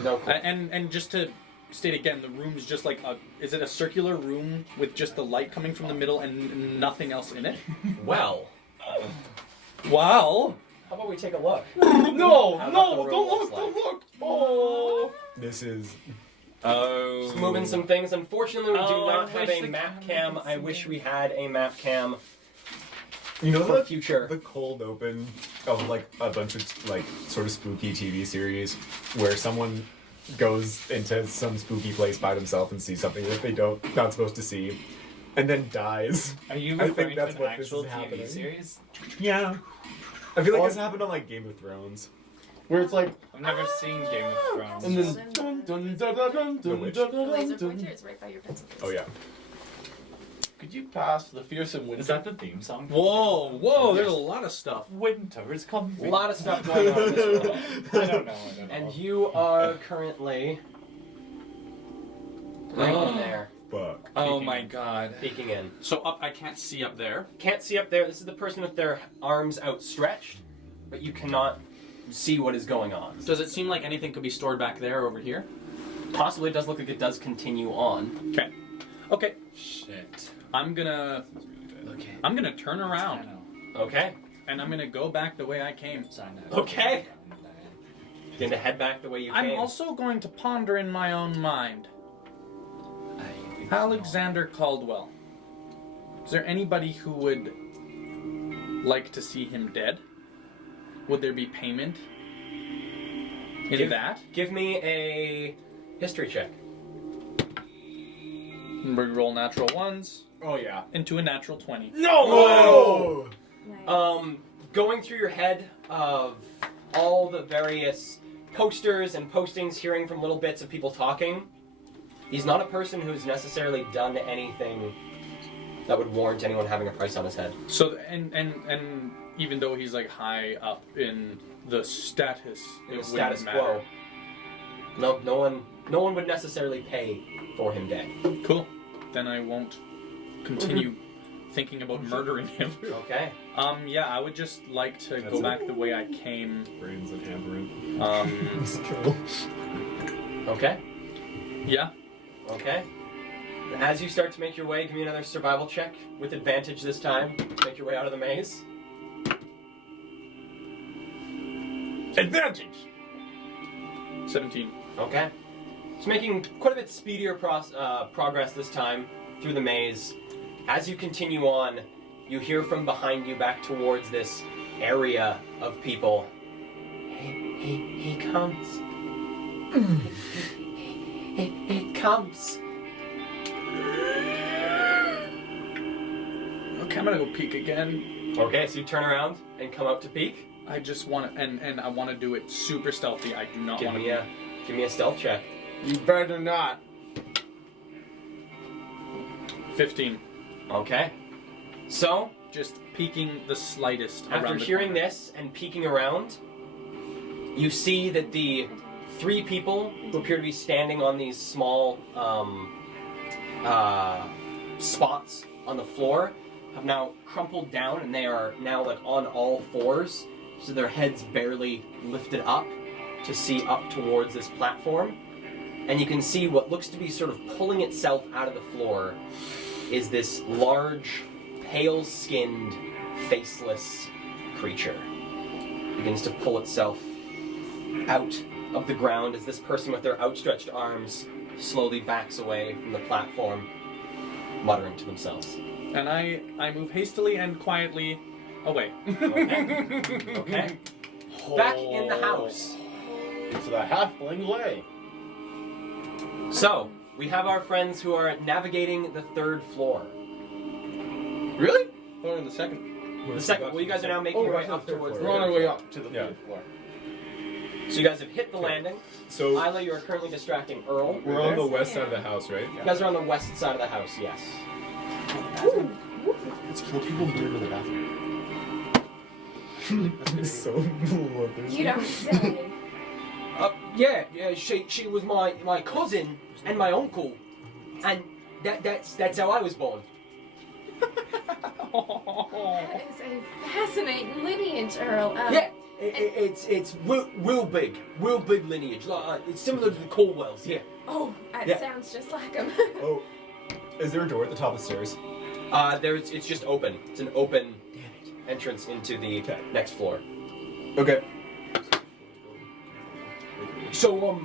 No clue. And just to state again, the room is just like a... Is it a circular room with just the light coming from the middle and nothing else in it? Well, Wow. how about we take a look? No, How about no, the room don't looks look, don't like? look! Oh! This is Oh. Just moving some things. Unfortunately, we do Oh, not I have wish a the map camera cam. could I see wish it. we had a map cam You know for the future. the cold open of like a bunch of like sort of spooky TV series where someone goes into some spooky place by themselves and sees something that they not supposed to see, and then dies. Are you I think referring that's to an what this actual is TV happening. series? Yeah. I feel like this happened on like Game of Thrones. Where it's like, I've never seen Game of Thrones. and then dun dun dun dun dun The witch. dun The laser dun pointer dun. is right by your pencil case. Oh yeah. Could you pass the fearsome winter? Is that the theme song? Whoa, there's a lot of stuff. Winter is coming. A lot of stuff going on in this world. I don't know. And you are currently right in there, Fuck. Oh my god. peeking in. So up, I can't see up there. Can't see up there. This is the person with their arms outstretched, but you cannot see what is going on. Does it seem like anything could be stored back there or over here? Possibly, it does look like it does continue on. Okay. Okay. Shit. I'm gonna Okay. I'm gonna turn around Okay. and I'm gonna go back the way I came. Okay. You're gonna head back the way you I'm came. also going to ponder in my own mind. Alexander Caldwell. Is there anybody who would like to see him dead? Would there be payment in that? Give me a history check. We roll natural ones Oh yeah. into a natural 20. Whoa! Nice. Going through your head of all the various posters and postings, hearing from little bits of people talking, he's not a person who's necessarily done anything that would warrant anyone having a price on his head. So and even though he's like high up in the status, In the it status wouldn't matter. quo. No one would necessarily pay for him dead. Cool. Then I won't continue thinking about murdering him. Okay. Yeah, I would just like to That's go it. back the way I came. Brains and hammering. Okay. Yeah. Okay. As you start to make your way, give me another survival check with advantage this time to make your way out of the maze. Advantage! 17. Okay. It's making quite a bit speedier progress this time through the maze. As you continue on, you hear from behind you back towards this area of people. He comes. He comes. Okay, I'm gonna go peek again. Okay, so you turn around and come out to peek. I just want to, and I want to do it super stealthy. I do not Give want me to. give me a stealth check. You better not. 15. Okay. So, Just peeking the slightest after around the hearing corner. this and peeking around, you see that the three people who appear to be standing on these small spots on the floor have now crumpled down, and they are now like on all fours, so their heads barely lifted up to see up towards this platform. And you can see what looks to be sort of pulling itself out of the floor is this large, pale-skinned, faceless creature. It begins to pull itself out of the ground as this person with their outstretched arms slowly backs away from the platform, muttering to themselves. And I move hastily and quietly away. Okay. Okay. Back in the house. It's the halfling way. So, we have our friends who are navigating the third floor. Really? Or in the second. The second, well, you guys are now making your way we're up towards the We're on third our way floor. up to the Yeah. third floor. So you guys have hit the landing. So Isla, you are currently distracting Earl. we're on the west side of the house, right? You guys are on the west side of the house, yes. Let's kill people and go to the bathroom. So You don't say. Yeah, she was my cousin and my uncle, and that's how I was born. That is a fascinating lineage, Earl. Yeah, it's real big lineage. Like, it's similar to the Colwells. Yeah. Oh, that Yeah. sounds just like him. Oh, is there a door at the top of the stairs? It's just open. It's an open entrance into the Okay. next floor. Okay. So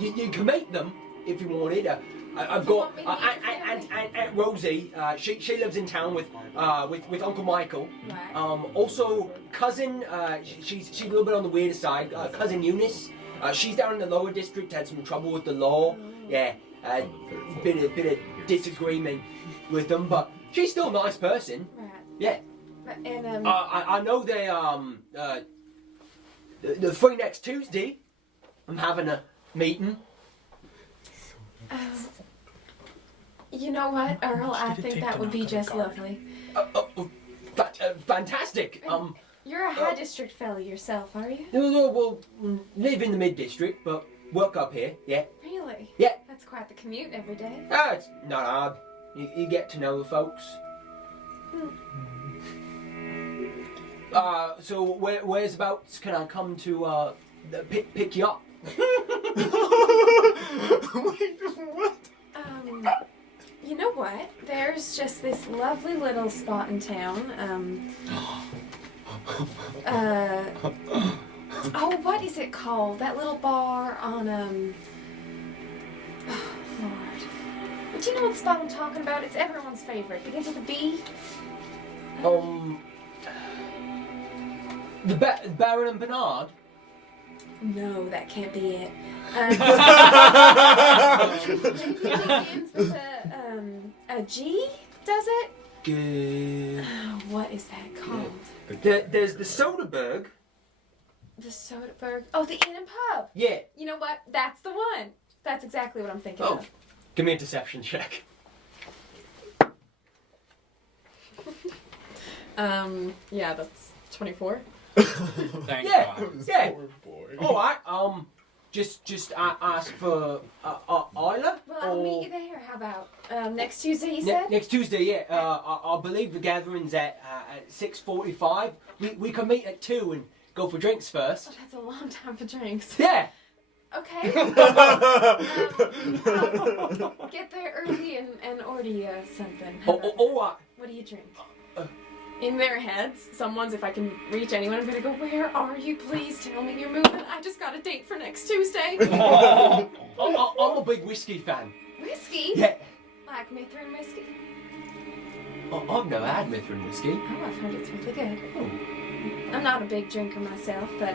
you can meet them if you wanted. I've got Aunt Rosie. She lives in town with Uncle Michael. Right. Also cousin. She's a little bit on the weirder side. Cousin Eunice. She's down in the lower district. Had some trouble with the law. Yeah. Bit of disagreement with them, but she's still a nice person. Right. Yeah. And I know they the free next Tuesday. I'm having a meeting. you know what, Earl? I think that would be just lovely. Fantastic. You're a high district fellow yourself, are you? Well, live in the mid district, but work up here. Yeah. Really? Yeah. That's quite the commute every day. It's not hard. You get to know the folks. So whereabouts can I come to pick you up? Wait, what? You know what? There's just this lovely little spot in town. Oh, what is it called? That little bar on oh, Lord. But you know what spot I'm talking about? It's everyone's favorite. Begins with a B. The Baron and Bernard. No, that can't be it. Begins with a G, does it? Good. Oh, what is that called? There's the Soderberg. The Soderberg. Oh, the Inn and Pub. Yeah. You know what? That's the one. That's exactly what I'm thinking of. Give me a deception check. Yeah, that's 24. Thank Yeah. God. Yeah. Poor boy. All right. Just ask for Isla. Well, I'll or meet you there. How about next Tuesday? You said. next Tuesday. Yeah. I believe the gathering's at 6:45. We can meet at 2 and go for drinks first. Oh, that's a long time for drinks. Yeah. Okay. I'll get there early and order you something. How about All right. What do you drink? In their heads, if I can reach anyone, I'm gonna go, where are you? Please tell me you're moving. I just got a date for next Tuesday. I'm a big whiskey fan. Whiskey? Yeah. Like Mithrin whiskey? I've never had Mithrin whiskey. Oh, I've heard it's really good. Oh. I'm not a big drinker myself, but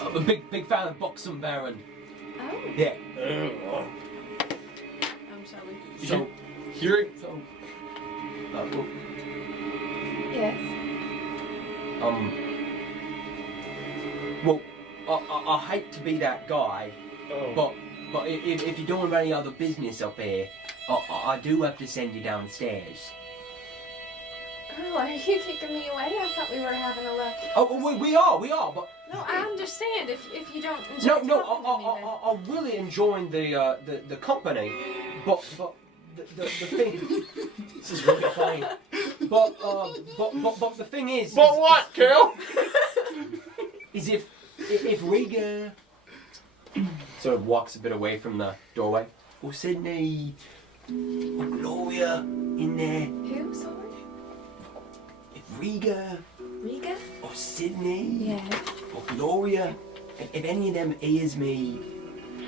I'm a big fan of Buxom Baron. oh, Yeah. shall we? So, Hearing well, Yes. well, I hate to be that guy, but if you don't have any other business up here, I do have to send you downstairs. Earl, are you kicking me away? I thought we were having a laugh. Oh, we are, but No, I understand if you don't enjoy no, talking to me, then. I'm really enjoying the company, but the thing. This is really funny. But the thing is. But what, Kel? Is if Riga sort of walks a bit away from the doorway, or Sydney, or Gloria in there. Who, sorry? If Riga Riga? or Sydney Yeah. or Gloria, if any of them hears me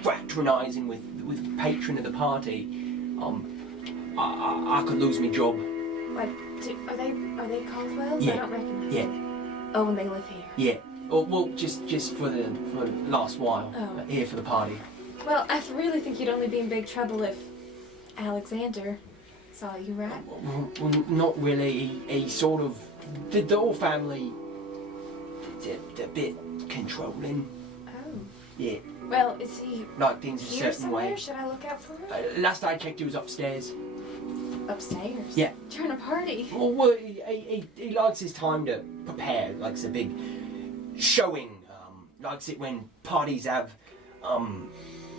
fraternising with the patron of the party, I could lose my job. What? Are they Caldwells? Yeah. I don't recognize Yeah. them. Oh, and they live here. Yeah. Or, well, just for the last while. Oh. Here for the party. Well, I really think you'd only be in big trouble if Alexander saw you, right? Well, not really. He sort of. The whole family. A bit controlling. Oh. Yeah. Well, is he Like things a here certain somewhere? way. Should I look out for him? Last I checked, he was upstairs. Upstairs? Yeah. During a party? Well, he likes his time to prepare. Likes a big showing. Likes it when parties have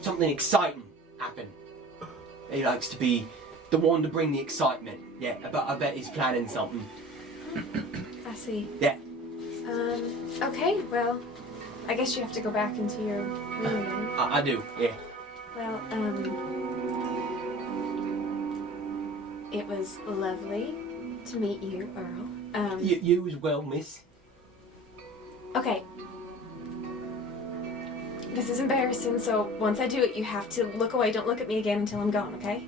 something exciting happen. He likes to be the one to bring the excitement. Yeah, I bet he's planning something. I see. Yeah. Okay, well, I guess you have to go back into your room then. I do. Yeah. Well, it was lovely to meet you, Earl. You as well, miss. Okay. This is embarrassing, so once I do it, you have to look away. Don't look at me again until I'm gone, okay?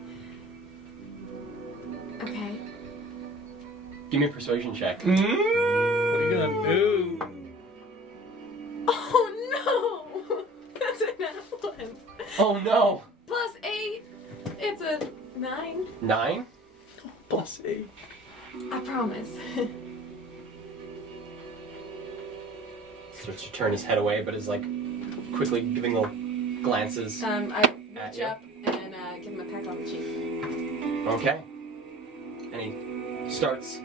Okay. Give me a persuasion check. What are you gonna do? Oh no! That's a nat 1. Oh no! Plus 8. It's a 9. 9? Plus 8. I promise. Starts to turn his head away, but is like quickly giving little glances. I At reach you. up and give him a peck on the cheek. Okay. And he starts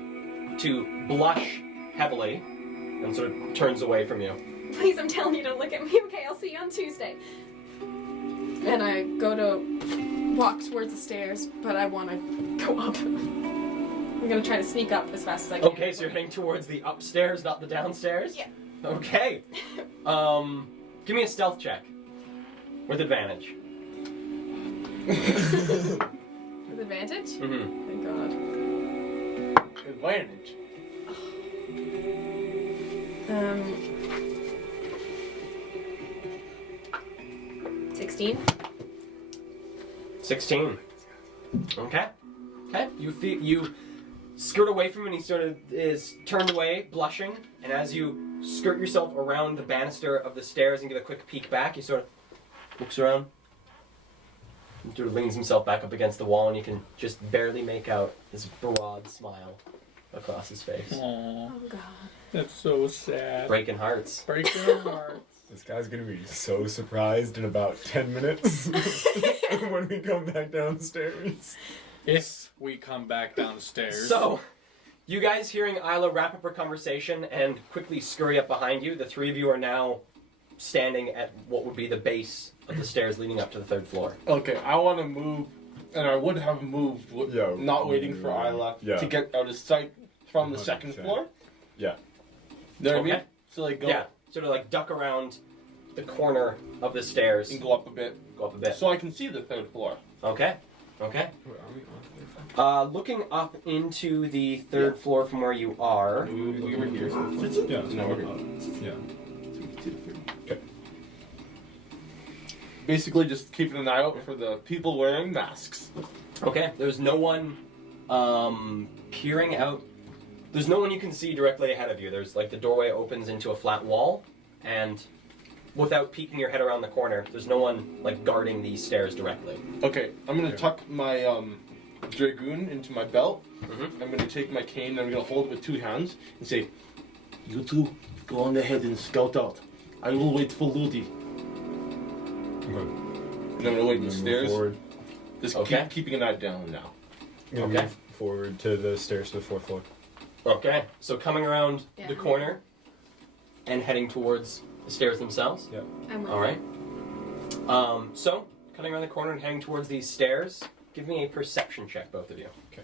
to blush heavily and sort of turns away from you. Please, I'm telling you, don't look at me. Okay, I'll see you on Tuesday. And I go to walk towards the stairs, but I want to go up. I'm gonna try to sneak up as fast as I can. Okay, so you're heading towards the upstairs, not the downstairs? Yeah. Okay. Give me a stealth check. With advantage. With advantage? Mm-hmm. Thank God. Advantage. 16. 16. Okay. Okay. You skirt away from him and he sort of is turned away, blushing, and as you skirt yourself around the banister of the stairs and give a quick peek back, he sort of looks around and sort of leans himself back up against the wall, and you can just barely make out his broad smile across his face. Aww, Oh God. that's so sad. Breaking hearts. Breaking our hearts. This guy's gonna be so surprised in about 10 minutes when we come back downstairs. If we come back downstairs. So, you guys hearing Isla wrap up her conversation and quickly scurry up behind you, the three of you are now standing at what would be the base of the stairs leading up to the third floor. Okay, I want to move, and I would have moved, Yeah, not waiting for Isla yeah. to get out of sight from the second 100%. floor. Yeah. You know what I mean? Okay. So like go Yeah, sort of like duck around the corner of the stairs. and go up a bit, Go up a bit. so I can see the third floor. Okay. Okay. Wait, are we on the Looking up into the third floor from where you are. We were here. Yeah, No, we're here. yeah. Okay. Basically, just keeping an eye out for the people wearing masks. Okay. There's no one peering out. There's no one you can see directly ahead of you. There's like the doorway opens into a flat wall, and without peeking your head around the corner, there's no one like guarding these stairs directly. Okay, I'm gonna tuck my dragoon into my belt. Mhm. I'm gonna take my cane and I'm gonna hold it with 2 hands and say, "You two, go on ahead and scout out. I will wait for Ludi." Okay. And I'm gonna wait in the Move stairs. forward. Just Okay. keeping an eye down now. I'm gonna Okay. move forward to the stairs to the 4th floor. Okay. So coming around Yeah. the corner and heading towards the stairs themselves. I'm with All right. So cutting around the corner and heading towards these stairs. Give me a perception check, both of you. Okay.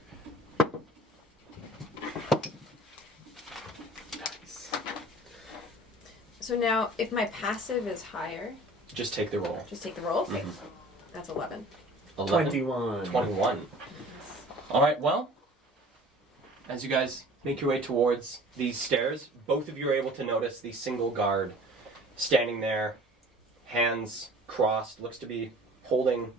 Nice. So now, if my passive is higher, Just take the roll. just take the roll. Okay. Mhm. That's 11. 11. 21. 21. All right. Well, as you guys make your way towards these stairs, both of you are able to notice the single guard standing there, hands crossed, looks to be holding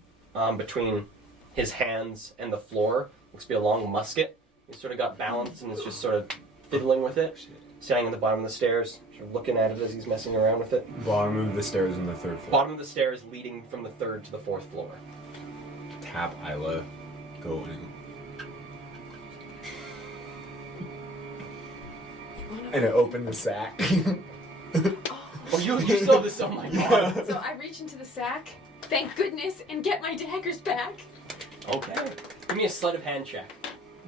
between his hands and the floor. Looks to be a long musket. He's sort of got balance and is just sort of fiddling with it. Standing at the bottom of the stairs, sort of looking at it as he's messing around with it. Bottom of the stairs on the 3rd floor. Bottom of the stairs leading from the 3rd to the 4th floor. Tap Isla. Go in. And I open the sack. Oh, you saw this, oh my god. So I reach into the sack, thank goodness, and get my daggers back. Okay. Give me a sleight of hand check.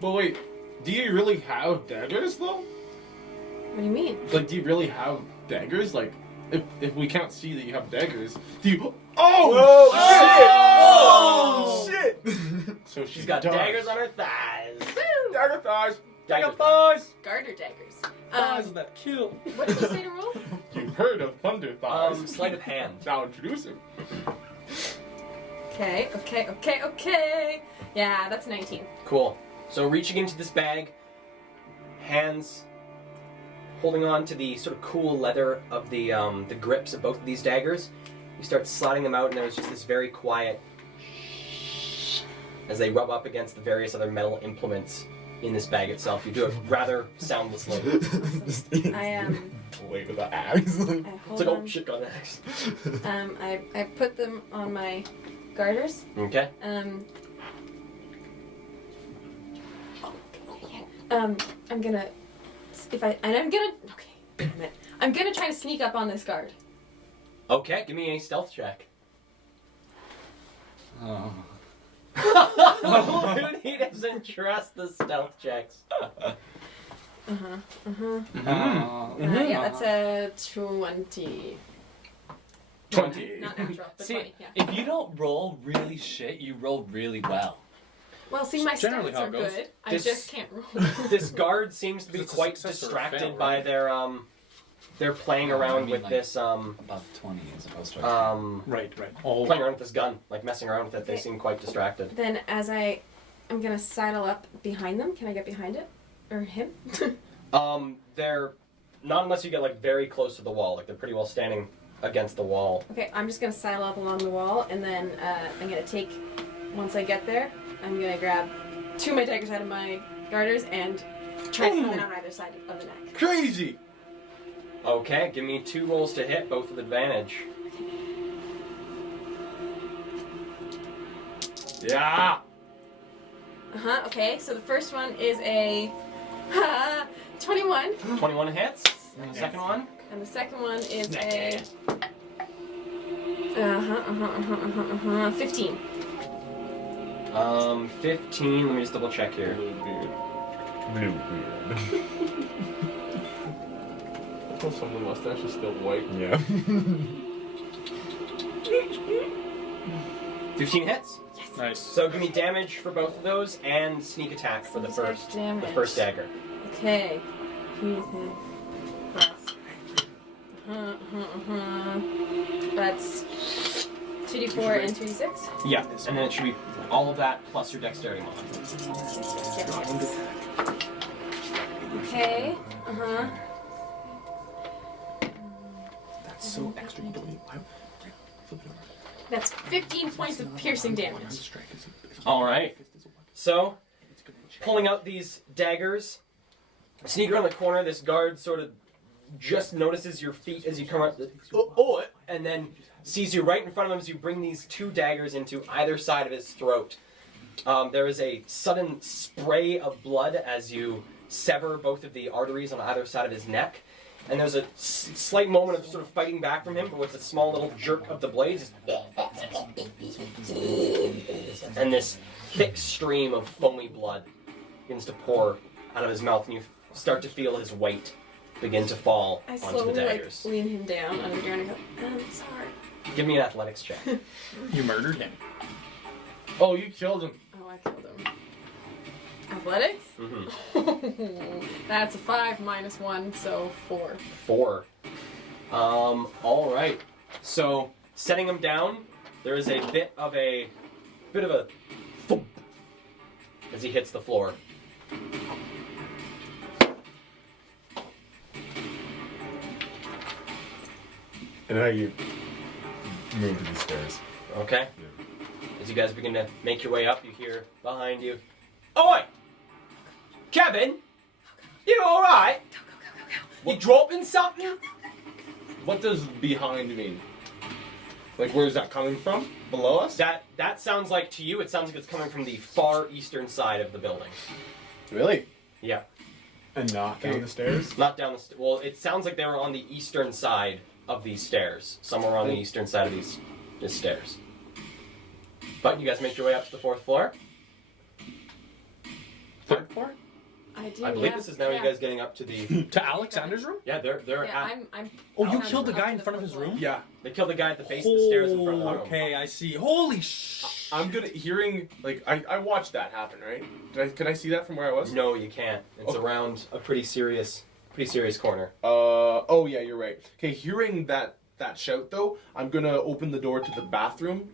But wait, do you really have daggers though? What do you mean? Like, do you really have daggers? Like, if we can't see that you have daggers, do you? Oh, Oh! shit! So She's got does. daggers on her thighs. Woo! Dagger thighs. Dagger thighs. Garter daggers. Thighs that kill. What did you say to roll? You've heard of thunder thighs. Sleight of hand. Now introducing. Okay. Yeah, that's 19. Cool. So reaching into this bag, hands holding on to the sort of cool leather of the grips of both of these daggers, You start sliding them out, and there's just this very quiet as they rub up against the various other metal implements in this bag itself. You do it rather soundlessly. I Wait with the axe. I It's hold like, on. oh shit, got an axe. I put them on my garters. Okay. I'm gonna I'm gonna try to sneak up on this guard. Okay, give me a stealth check. Oh. He doesn't trust the stealth checks. Yeah, that's a 20. 20. Not natural, but See, 20, yeah. if you don't roll really shit, you roll really well. Well, see, my Generally stats how are it goes. good. I This- just can't roll. This guard seems to be It's a quite success or a distracted fail, by right? their they're playing I around mean, with like- this Above 20 as opposed to. Right. All playing around with this gun, like messing around with it. They Okay. seem quite distracted. Then as I'm gonna sidle up behind them. Can I get behind it? Or him? They're not unless you get like very close to the wall. Like they're pretty well standing against the wall. Okay, I'm just gonna sidle up along the wall, and then I'm gonna take. Once I get there, I'm gonna grab 2 of my daggers out of my garters and try to come in on either side of the neck. Crazy. Okay, give me 2 rolls to hit, both with advantage. Yeah. Okay, so the first one is a 21, 21 hits. And the second one. and the second one is a 15. 15. Let me just double check here. Blue beard. Oh, some of the mustache is still white. Yeah. 15 hits. nice. So give me damage for both of those and sneak attack for the first dagger. Okay. That's 2d4 and 2d6. Yeah, and then it should be all of that plus your dexterity mod. Okay. That's so extra. You don't need. Flip it over. That's 15 points of piercing damage. All right. So, pulling out these daggers, sneak around the corner. This guard sort of just notices your feet as you come up, and then sees you right in front of him as you bring these 2 daggers into either side of his throat. There is a sudden spray of blood as you sever both of the arteries on either side of his neck. And there's a slight moment of sort of fighting back from him, but with a small little jerk of the blades. And this thick stream of foamy blood begins to pour out of his mouth, and you start to feel his weight begin to fall I onto the slowly daggers. lean him down on the ground and go, I'm sorry. Give me an athletics check. You murdered him. Oh, you killed him. Oh, I killed him. Athletics? Mm-hmm. That's a 5 minus 1, so 4. 4. All right. So setting him down, there is a bit of a thump as he hits the floor. And how you move to the stairs. Okay. As you guys begin to make your way up, you hear behind you, "Oi, Kevin, you all right? You dropping something?" What does behind mean? Like, where is that coming from? Below us? That sounds like, to you, it sounds like it's coming from the far eastern side of the building. Really? Yeah. And not down the stairs? Not down the well, it sounds like they were on the eastern side of these stairs. Somewhere on the eastern side of these stairs. But you guys make your way up to the 4th floor. 3rd floor? I do. I believe yeah. this is now you guys getting up to the To Alexander's room? yeah, they're Yeah, at, I'm. Oh, you I'm killed the up guy to in the front of his fourth room? Yeah. they killed the guy at the base of the stairs in front of the room. Okay, I see. Holy sh! I'm good at hearing. Like, I watched that happen, right? Can I see that from where I was? No, you can't. It's Okay. around a pretty serious corner. Oh yeah, you're right. Okay, hearing that shout though, I'm gonna open the door to the bathroom.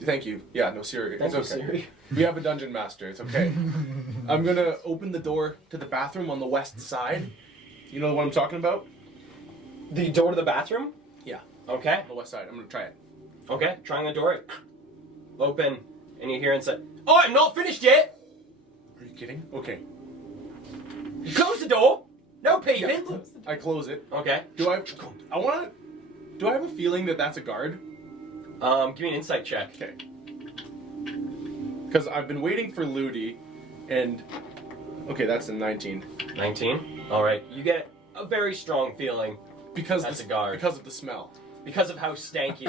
Thank you. Yeah, no, Siri. Thank It's you, okay. Siri. We have a dungeon master. It's okay. I'm gonna open the door to the bathroom on the west side. You know what I'm talking about? The door to the bathroom? Yeah. Okay. On the west side. I'm gonna try it. Okay. Trying the door. Open, and you hear inside. Oh, I'm not finished yet. Are you kidding? Okay. You close the door. No peeping. I close it. Okay. Do I have a feeling that that's a guard? Give me an insight check. Okay. Because I've been waiting for Ludi, and okay, that's a 19. 19. All right. You get a very strong feeling Because That's a guard. Because of the smell. because of how stanky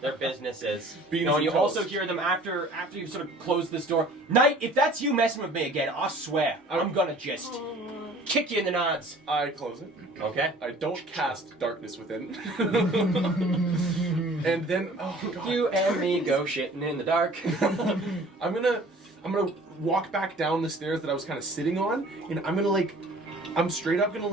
their business is. Beans And and you toast. also hear them after you sort of close this door. Knight, if that's you messing with me again, I swear I'm gonna just kick you in the nods. I close it. Okay. I don't cast darkness within. And then, oh god. You and me go shitting in the dark. I'm gonna walk back down the stairs that I was kind of sitting on, and I'm straight up gonna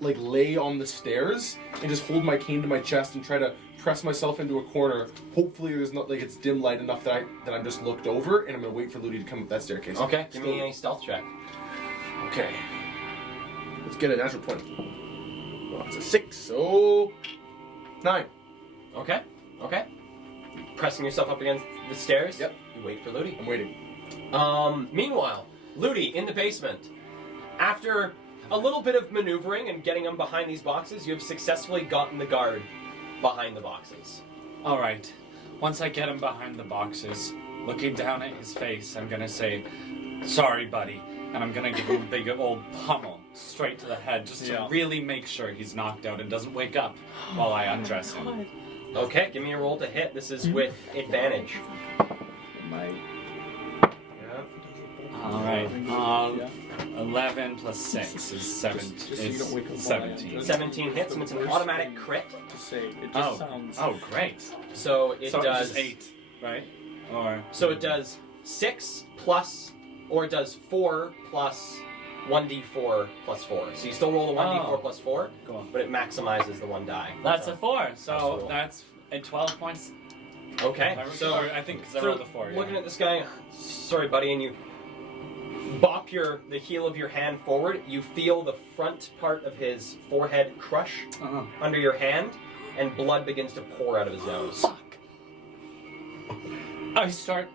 lay on the stairs and just hold my cane to my chest and try to press myself into a corner. Hopefully there's not it's dim light enough that I'm just looked over, and I'm gonna wait for Ludi to come up that staircase. Okay. Give me a stealth check. Okay. Let's get a natural 20. Well, it's a 6, so 9. Okay. Okay. Pressing yourself up against the stairs. Yep. You wait for Ludi. I'm waiting. Meanwhile, Ludi in the basement. After a little bit of maneuvering and getting him behind these boxes, you have successfully gotten the guard behind the boxes. All right. Once I get him behind the boxes, looking down at his face, I'm gonna say, "Sorry, buddy," and I'm gonna give him a big old pummel straight to the head, just to really make sure he's knocked out and doesn't wake up while I undress him. Okay, give me a roll to hit. This is with advantage. All right. 11 plus 6 is 7. Just so you don't wake up 17. 17 hits, and it's an automatic crit. To say it just sounds. Oh, great. So it So does it's 8, right? Or So it does 6 plus, or it does 4 plus 1d4 plus 4. So you still roll the 1d4 Oh. plus 4, Cool. but it maximizes the one die. That's So- a 4. That's So cool. that's a 12 points. Okay, so I think because I so rolled a 4. looking at this guy, sorry, buddy, and you bop the heel of your hand forward. You feel the front part of his forehead crush Uh-huh. under your hand, and blood begins to pour out of his nose. Fuck. I start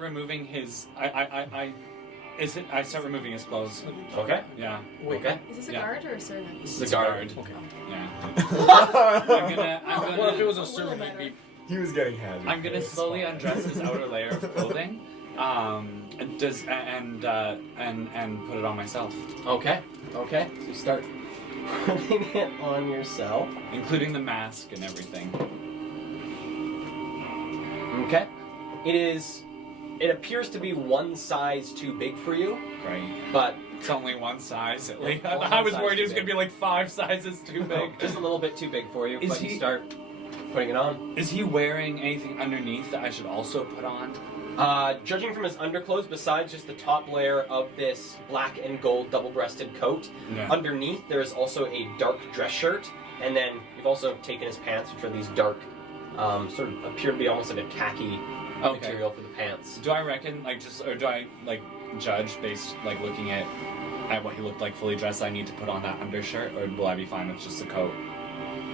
removing his. I start removing his clothes. Okay. Yeah. Okay. Is this a Yeah. guard or a servant? This is a guard. Okay. Yeah. What if it was a servant? It'd be He was getting heavy. I'm gonna slowly undress his outer layer of clothing, and put it on myself, Okay. Okay. So you start putting it on yourself. including the mask and everything. Okay. It appears to be one size too big for you, Great. but It's only one size at least. One I was size worried it was too gonna be like 5 sizes too big. just a little bit too big for you. Is But you he- start putting it on. Is he wearing anything underneath that I should also put on? Judging from his underclothes, besides just the top layer of this black and gold double-breasted coat, Yeah. underneath there is also a dark dress shirt, and then you've also taken his pants, which are these dark, sort of appear to be almost like a khaki Okay. material for the pants. Do I reckon or do I judge based looking at what he looked like fully dressed? I need to put on that undershirt, or will I be fine with just the coat?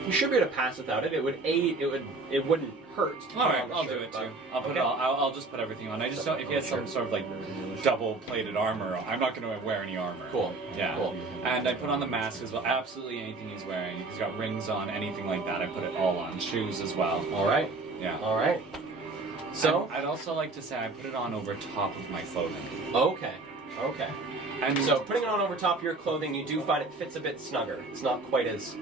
You should be able to pass without it. It would aid. It wouldn't hurt. to put All right, on the I'll shirt, do it but- too. I'll put Okay. it all. I'll just put everything on. I just don't. If he has some sort of double-plated armor, I'm not going to wear any armor. Cool. Yeah. Cool. And I put on the mask as well. Absolutely anything he's wearing. If he's got rings on, anything like that, I put it all on. Shoes as well. All right. Yeah. All right. So I'd also like to say I put it on over top of my clothing. okay. Okay. And So putting it on over top of your clothing, you do find it fits a bit snugger. It's not quite as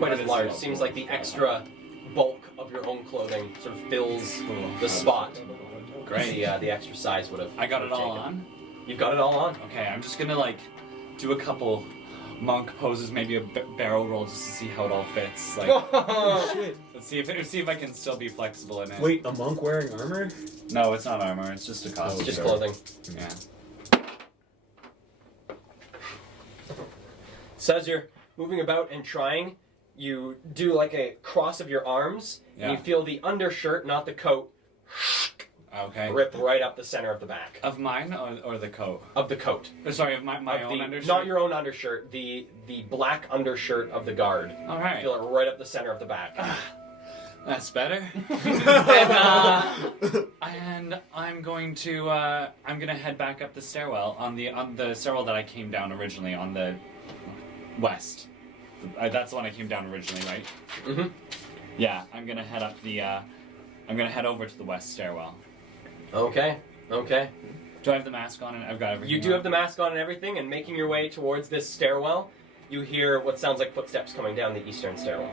large. well. Seems like the extra bulk of your own clothing sort of fills the spot. Great. The extra size would have. I got it all taken. on. You've got it all on. Okay, I'm just gonna do a couple monk poses, maybe a barrel roll, just to see how it all fits. Let's see if I can still be flexible in it. Wait, a monk wearing armor? No, it's not armor. It's just a It's costume. just sure. clothing. Yeah. So as you're moving about and trying, you do like a cross of your arms, and you Yeah. feel the undershirt, not the coat, Okay. rip right up the center of the back Of mine or the coat? of the coat. Sorry, of my Of own the- undershirt? Not your own undershirt. The black undershirt of the guard. All right. Feel it right up the center of the back. That's better. And I'm gonna head back up the stairwell on the stairwell that I came down originally on the west. That's the one I came down originally, right? Mm-hmm. Yeah, I'm gonna head up the. I'm gonna head over to the west stairwell. Okay. Okay. Do I have the mask on and I've got everything? You do have the mask on and everything, and making your way towards this stairwell, you hear what sounds like footsteps coming down the eastern stairwell.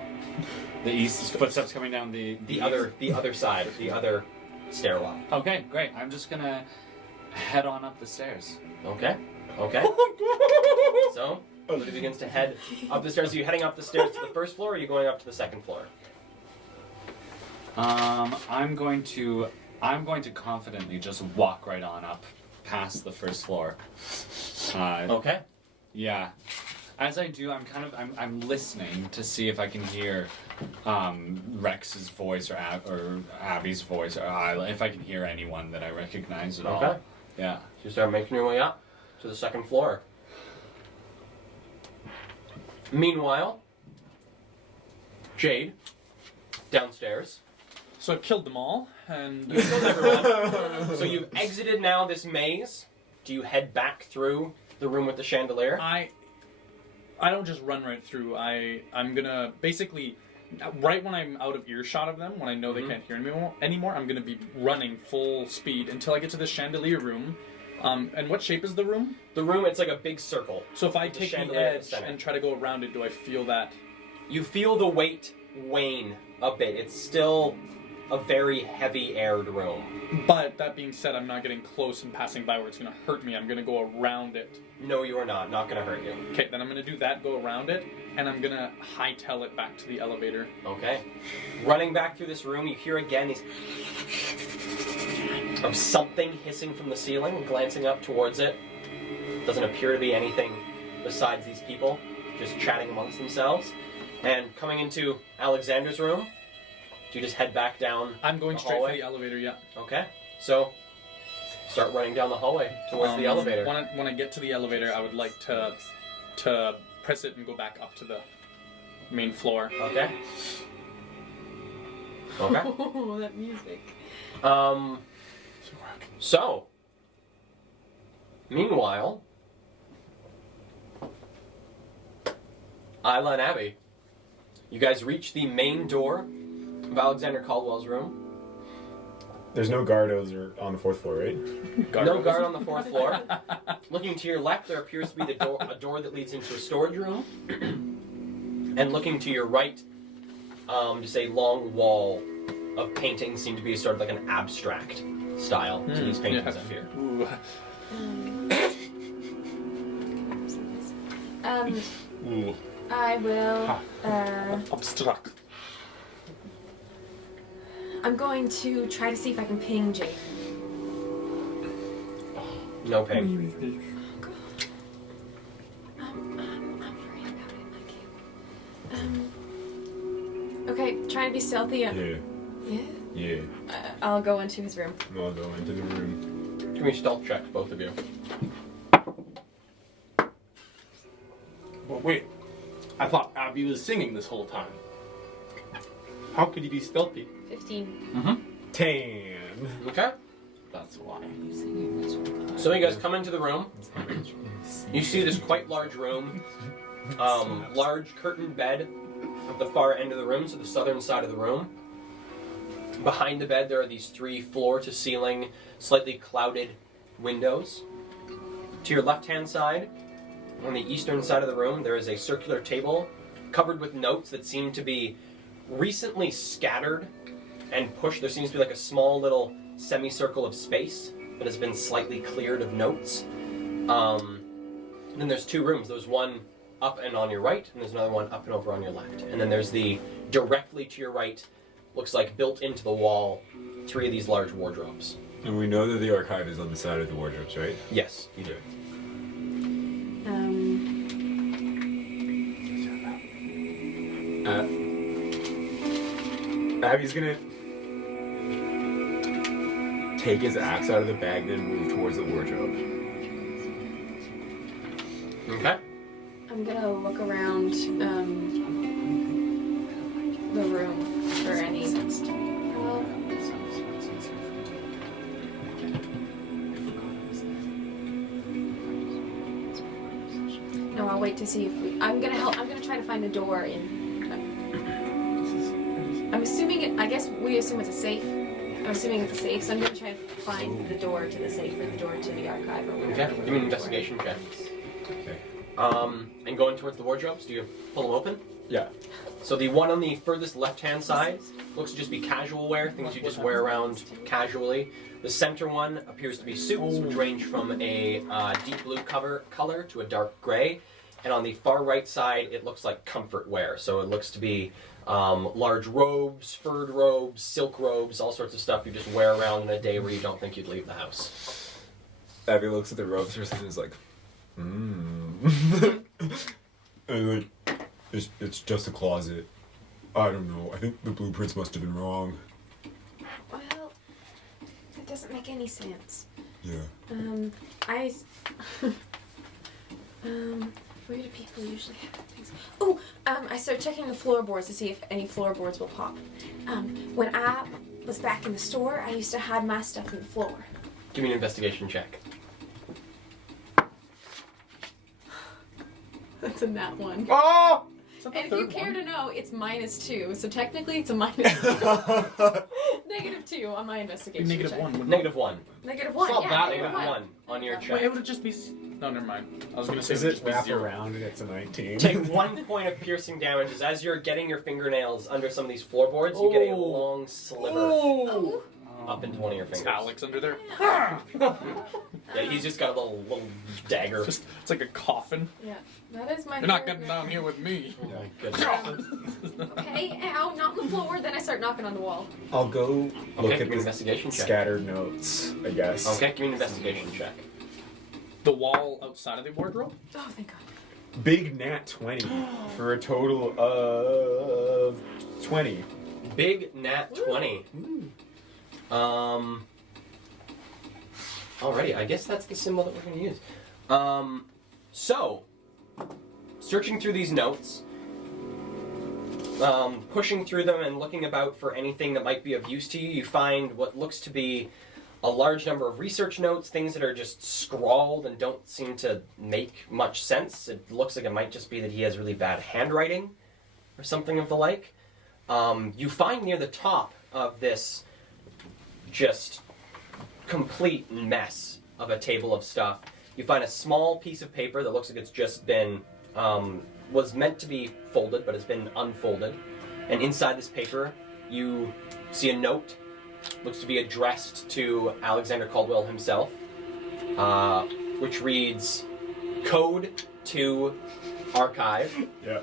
The east footsteps coming down the other side, the other stairwell. Okay, great. I'm just gonna head on up the stairs. Okay. Okay. So, Lily begins to head up the stairs. Are you heading up the stairs to the first floor, or are you going up to the second floor? I'm going to confidently just walk right on up past the first floor. Okay. Yeah. As I do, I'm listening to see if I can hear Rex's voice or Abby's voice, or if I can hear anyone that I recognize at all. Okay. Yeah. So you start making your way up to the second floor. Meanwhile, Jade, downstairs. So I've killed them all, and You've killed everyone. So you've exited now this maze. Do you head back through the room with the chandelier? I don't just run right through. I'm gonna basically, right when I'm out of earshot of them, when I know they can't hear me anymore, I'm gonna be running full speed until I get to the chandelier room. And what shape is the room? The room, it's like a big circle. So if I The take the chandelier at the edge center. and try to go around it, do I feel that? You feel the weight wane a bit. It's still a very heavy aired room. But that being said, I'm not getting close and passing by where it's gonna hurt me. I'm gonna go around it. No, you are not. Not gonna hurt you. Okay, then I'm gonna do that, go around it, and I'm gonna hightail it back to the elevator. Okay. Running back through this room, you hear again these of something hissing from the ceiling, glancing up towards it. Doesn't appear to be anything besides these people, just chatting amongst themselves. And coming into Alexander's room, do you just head back down I'm going the straight hallway? for the elevator, yeah. Okay. So, start running down the hallway towards the elevator. When I get to the elevator, I would like to press it and go back up to the main floor. Okay. Okay. Oh, that music. So, meanwhile, Isla and Abby, you guys reach the main door of Alexander Caldwell's room. There's no gardos on the fourth floor, right? No guard on the fourth floor. Looking to your left, there appears to be a door that leads into a storage room. And looking to your right, just a long wall of paintings seem to be sort of like an abstract style to these paintings up here. Ooh. Ooh. I will. Abstract. I'm going to try to see if I can ping Jake. No ping. I'm worried about it. I can't. Okay, trying to be stealthy. Yeah. Yeah. Yeah. I'll go into his room. I'll go into the room. Give me stealth checks, both of you. But wait, I thought Abby was singing this whole time. How could he be stealthy? 15. Tan. Okay. That's why. So you guys come into the room. You see this quite large room. Large curtained bed at the far end of the room, so the southern side of the room. Behind the bed, there are these 3 floor-to-ceiling, slightly clouded windows. To your left-hand side, on the eastern side of the room, there is a circular table covered with notes that seem to be recently scattered and pushed. There seems to be like a small little semicircle of space that has been slightly cleared of notes. Then there's 2 rooms. There's one up and on your right, and there's another one up and over on your left. And then there's the directly to your right, looks like built into the wall, 3 of these large wardrobes. And we know that the archive is on the side of the wardrobes, right? Yes, you do. Abby's gonna take his axe out of the bag, then move towards the wardrobe. Okay. I'm gonna look around the room for any. Well, no, I'll wait to see if we. I'm gonna help. I'm gonna try to find a door in. I'm assuming it. I guess we assume it's a safe. I'm assuming it's a safe, so I'm gonna try to find the door to the safe or the door to the archive or whatever. Okay. Give me an investigation check. Okay. And going towards the wardrobes, do you pull them open? Yeah. So the one on the furthest left-hand side looks to just be casual wear, things you just wear around casually. The center one appears to be suits, which range from a deep blue color to a dark gray. And on the far right side, it looks like comfort wear. So it looks to be large robes, furred robes, silk robes, all sorts of stuff you just wear around in a day where you don't think you'd leave the house. Abby looks at the robes for a second and is like, and like, it's just a closet. I don't know. I think the blueprints must have been wrong. Well, that doesn't make any sense. Yeah. Where do people usually have things? Oh, I started checking the floorboards to see if any floorboards will pop. When I was back in the store, I used to hide my stuff in the floor. Give me an investigation check. That's a nat one. Oh! And if you care to know, it's -2, so technically it's a -2 on my investigation Negative check. 1. wouldn't it? Negative 1. -1, It's not yeah, bad. Negative -1. 1 on your Wait, check. it would just be. No, never mind. I was gonna say Does it would it just be wrap 0. around and it's a 19? Take 1 point of piercing damage as you're getting your fingernails under some of these floorboards, you get a long sliver Oh. up into one of your It's fingers. Alex under there. Yeah, he's just got a little dagger. Just it's like a coffin. Yeah, that is my. You're not favorite. getting down here with me. Oh my goodness. Okay, ow, not on the floor. Then I start knocking on the wall. I'll go look Okay, at give me an the investigation check. scattered notes, I guess. Okay, give me an investigation check. The wall outside of the wardrobe. Oh, thank God. Big nat 20 for a total of 20. Big nat 20. Alrighty, I guess that's the symbol that we're going to use. So, searching through these notes, pushing through them and looking about for anything that might be of use to you, you find what looks to be a large number of research notes, things that are just scrawled and don't seem to make much sense. It looks like it might just be that he has really bad handwriting or something of the like. You find near the top of this just complete mess of a table of stuff, you find a small piece of paper that looks like it's just been, was meant to be folded, but it's been unfolded. And inside this paper, you see a note, looks to be addressed to Alexander Caldwell himself, which reads, Code to Archive. Yeah.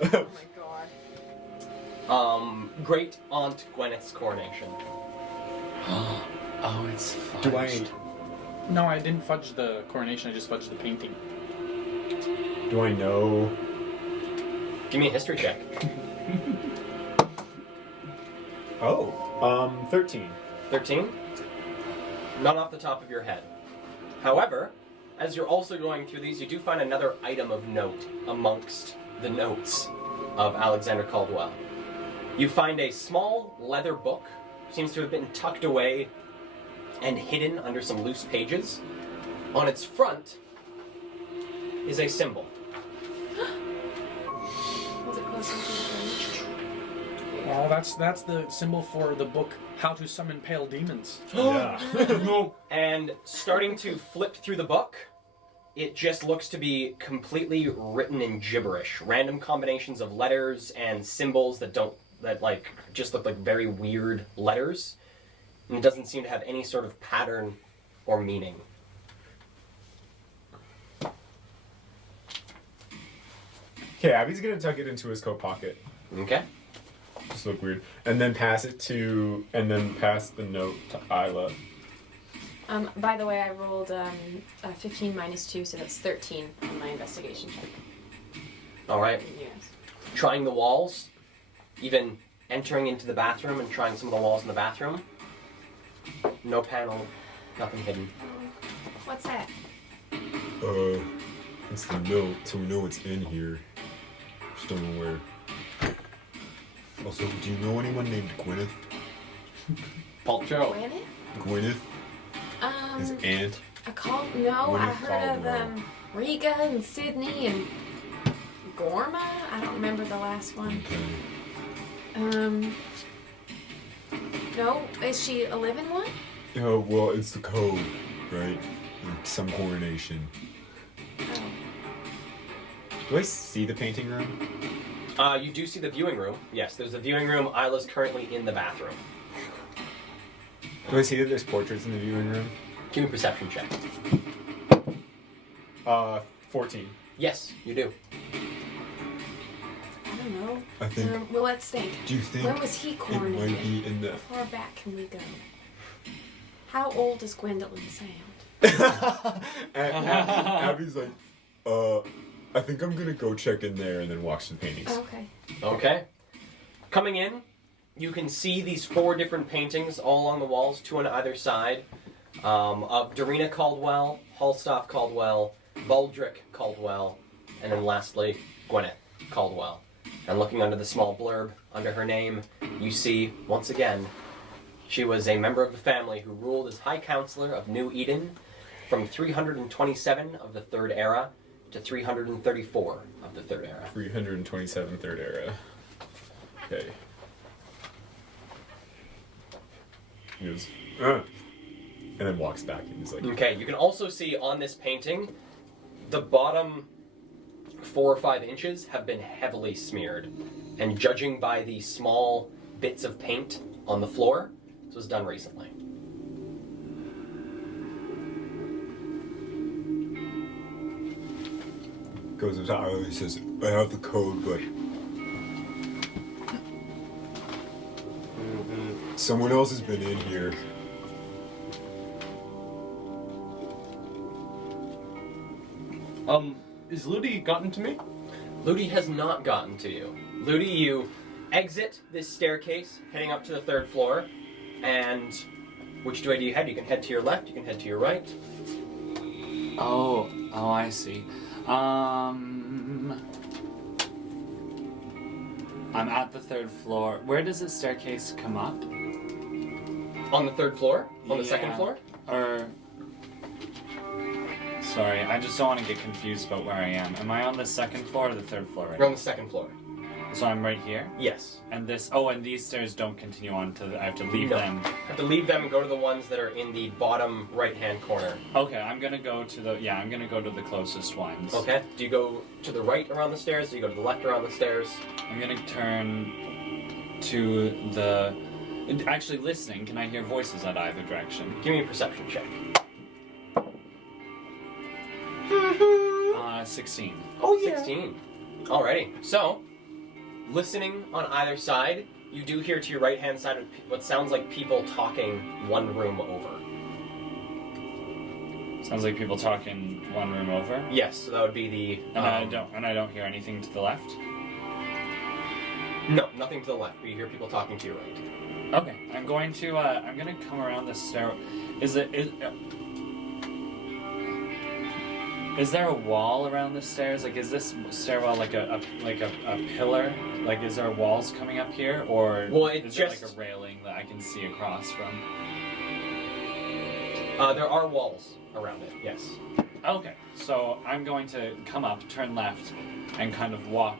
Oh my God. Great Aunt Gwyneth's coronation. Oh, it's fudged. Do I No, I didn't fudge the coronation. I just fudged the painting. know? Give me a history check. Oh, 13. 13? Not off the top of your head. However, as you're also going through these, you do find another item of note amongst the notes of Alexander Caldwell. You find a small leather book, seems to have been tucked away and hidden under some loose pages. On its front is a symbol. Was it closer to the Oh, that's the symbol for the book How to Summon Pale Demons. Yeah. And starting to flip through the book, it just looks to be completely written in gibberish. Random combinations of letters and symbols that just look like very weird letters. And it doesn't seem to have any sort of pattern or meaning. Okay, Abby's gonna tuck it into his coat pocket. Okay? Just look weird. And then pass the note to Isla. By the way, I rolled 15 -2, so that's 13 on my investigation check. Alright. Yes. Trying the walls, even entering into the bathroom and trying some of the walls in the bathroom. No panel Nothing hidden. What's that? It's the note, so we know it's in here. Just don't know where. Also, do you know anyone named Gwyneth? Paltrow. Granite? Gwyneth? His aunt? I called. No, I Gwyneth heard of Caldwell. Riga and Sydney and Gorma. I don't remember the last one. Okay. No, is she a living one? Oh, well, it's the code, right? Like some coronation. Oh. Do I see the painting room? You do see the viewing room. Yes, there's a viewing room. Isla's currently in the bathroom. Do I see that there's portraits in the viewing room? Give me a perception check. 14. Yes, you do. I don't know. I think. Well, let's think. Do you think When was he it coronated? might be in the? How far back can we go? How old does Gwendolyn sound? Abby's like, I think I'm gonna go check in there, and then watch the paintings. Okay. Okay. Coming in, you can see these 4 different paintings all along the walls, 2 on either side, of Darina Caldwell, Halstoff Caldwell, Baldric Caldwell, and then lastly, Gwyneth Caldwell. And looking under the small blurb under her name, you see, once again, she was a member of the family who ruled as High Counselor of New Eden from 327 of the Third Era to 334 of the Third Era. 327 Third Era. Okay. He goes, and then walks back, and he's like, Okay, you can also see on this painting, the bottom 4 or 5 inches have been heavily smeared. And judging by the small bits of paint on the floor, this was done recently. goes up to Isla, he says, I have the code, but someone else has been in here. Is Ludi gotten to me? Ludi has not gotten to you. Ludi, you exit this staircase, heading up to the 3rd floor, and which way do you head? You can head to your left, you can head to your right. Oh, I see. I'm at the 3rd floor. Where does the staircase come up? On the 3rd floor? On the Yeah. 2nd floor? Sorry, I just don't want to get confused about where I am. Am I on the 2nd floor or the 3rd floor right You're on now? the 2nd floor. So I'm right here? Yes. And these stairs don't continue on to I have to leave No. them. You have to leave them and go to the ones that are in the bottom right-hand corner. Okay, I'm gonna go to the closest ones. Okay. Do you go to the right around the stairs? Do you go to the left around the stairs? I'm gonna turn to the... Actually, listening, can I hear voices at either direction? Give me a perception check. 16. Oh, yeah. 16. Alrighty. So, listening on either side, you do hear to your right-hand side what sounds like people talking one room over. Sounds like people talking one room over. Yes, so that would be the... And I don't hear anything to the left? No, nothing to the left, but you hear people talking to your right. Okay, I'm gonna come around the stair. Is there a wall around the stairs? Like, is this stairwell like a pillar? Like, is there walls coming up here, or is it like a railing that I can see across from? There are walls around it. Yes. Okay, so I'm going to come up, turn left, and kind of walk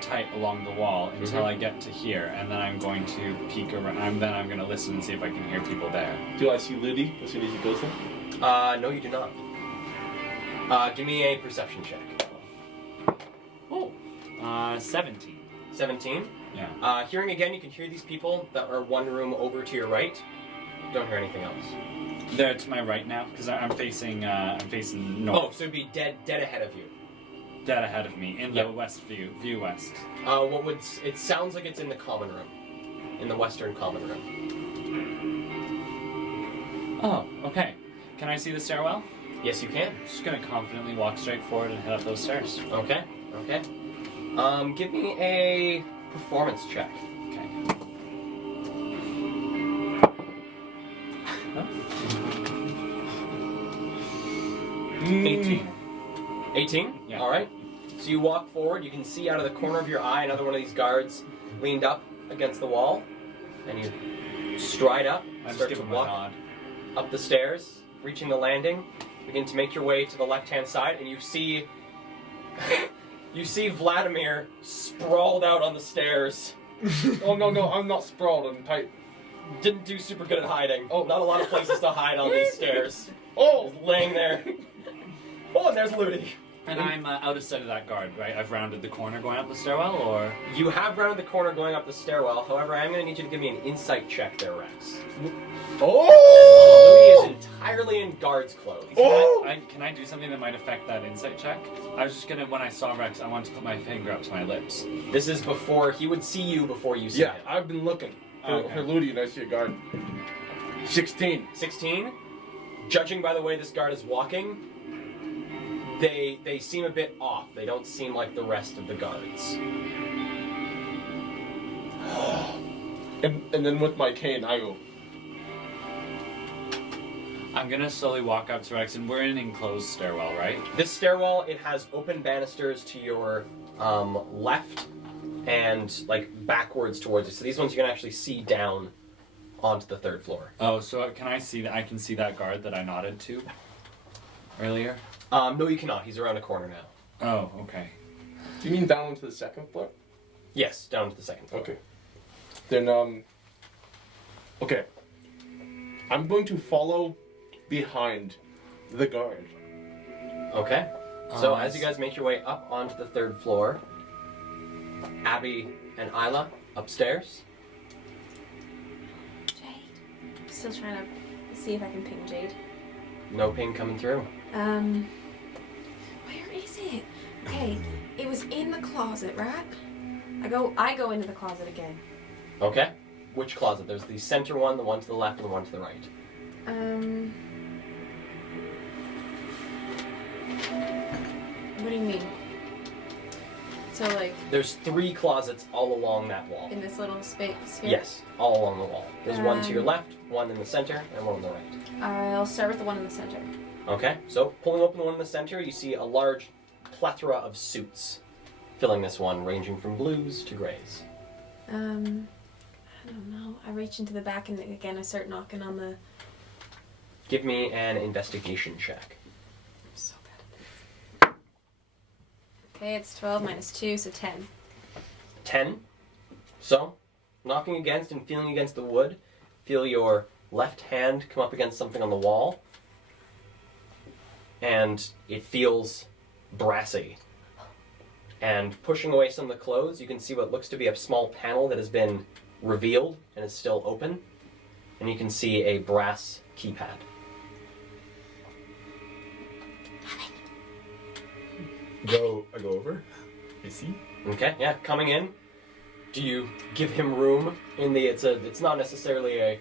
tight along the wall until I get to here, and then I'm going to peek around. Then I'm going to listen and see if I can hear people there. Do I see Ludi as soon as he goes there? No, you do not. Give me a perception check. Oh, 17. 17? Yeah. Hearing again, you can hear these people that are one room over to your right. Don't hear anything else. They're to my right now, because I'm facing north. Oh, so it'd be dead ahead of you. Dead ahead of me, in the west view west. It sounds like it's in the common room. In the western common room. Oh, okay. Can I see the stairwell? Yes, you can. Just gonna confidently walk straight forward and head up those stairs. Okay. Give me a performance check. Okay. 18? Yeah. Alright. So you walk forward, you can see out of the corner of your eye another one of these guards leaned up against the wall, and you stride up, I just start give to him a walk nod. up the stairs, reaching the landing, begin to make your way to the left-hand side, and you see you see Vladimir sprawled out on the stairs. Oh no, I'm not sprawled. I'm tight. Didn't do super good at hiding. Oh, not a lot of places to hide on these stairs. Oh, Just laying there. Oh, and there's Ludi. And I'm out of sight of that guard, right? I've rounded the corner going up the stairwell, or? You have rounded the corner going up the stairwell. However, I'm going to need you to give me an insight check there, Rex. oh! Louis is entirely in guard's clothes. Oh! Can I do something that might affect that insight check? I was just gonna, when I saw Rex, I wanted to put my finger up to my lips. This is before he would see you before you see Yeah, him. I've been looking Okay. for Ludi, and I see a guard. 16. 16. Judging by the way this guard is walking, they seem a bit off. They don't seem like the rest of the guards. And then with my cane, I go. I'm gonna slowly walk up to Rex, and we're in an enclosed stairwell, right? This stairwell, it has open banisters to your left and like backwards towards you. So these ones you can actually see down onto the third floor. Oh, so can I see that? I can see that guard that I nodded to earlier. No, you cannot. He's around a corner now. Oh, okay. Do you mean down into the second floor? Yes, down to the second floor. Okay. Then, okay. I'm going to follow behind the guard. Okay. So as you guys make your way up onto the third floor, Abby and Isla upstairs. Jade. Still trying to see if I can ping Jade. No ping coming through. Where is it? Okay, it was in the closet, right? I go into the closet again. Okay. Which closet? There's the center one, the one to the left, and the one to the right. What do you mean? So like There's 3 closets all along that wall. in this little space here? Yes, all along the wall. There's one to your left, one in the center, and one on the right. I'll start with the one in the center. Okay, so pulling open the one in the center, you see a large plethora of suits filling this one, ranging from blues to grays. I don't know. I reach into the back and again I start knocking on the. Give me an investigation check. I'm so bad at this. Okay, it's 12 minus 2, so 10. 10. So, knocking against and feeling against the wood, feel your left hand come up against something on the wall, and it feels brassy. And pushing away some of the clothes, you can see what looks to be a small panel that has been revealed and is still open, and you can see a brass keypad. I go over. You see? Okay, yeah, coming in. Do you give him room in the? It's not necessarily a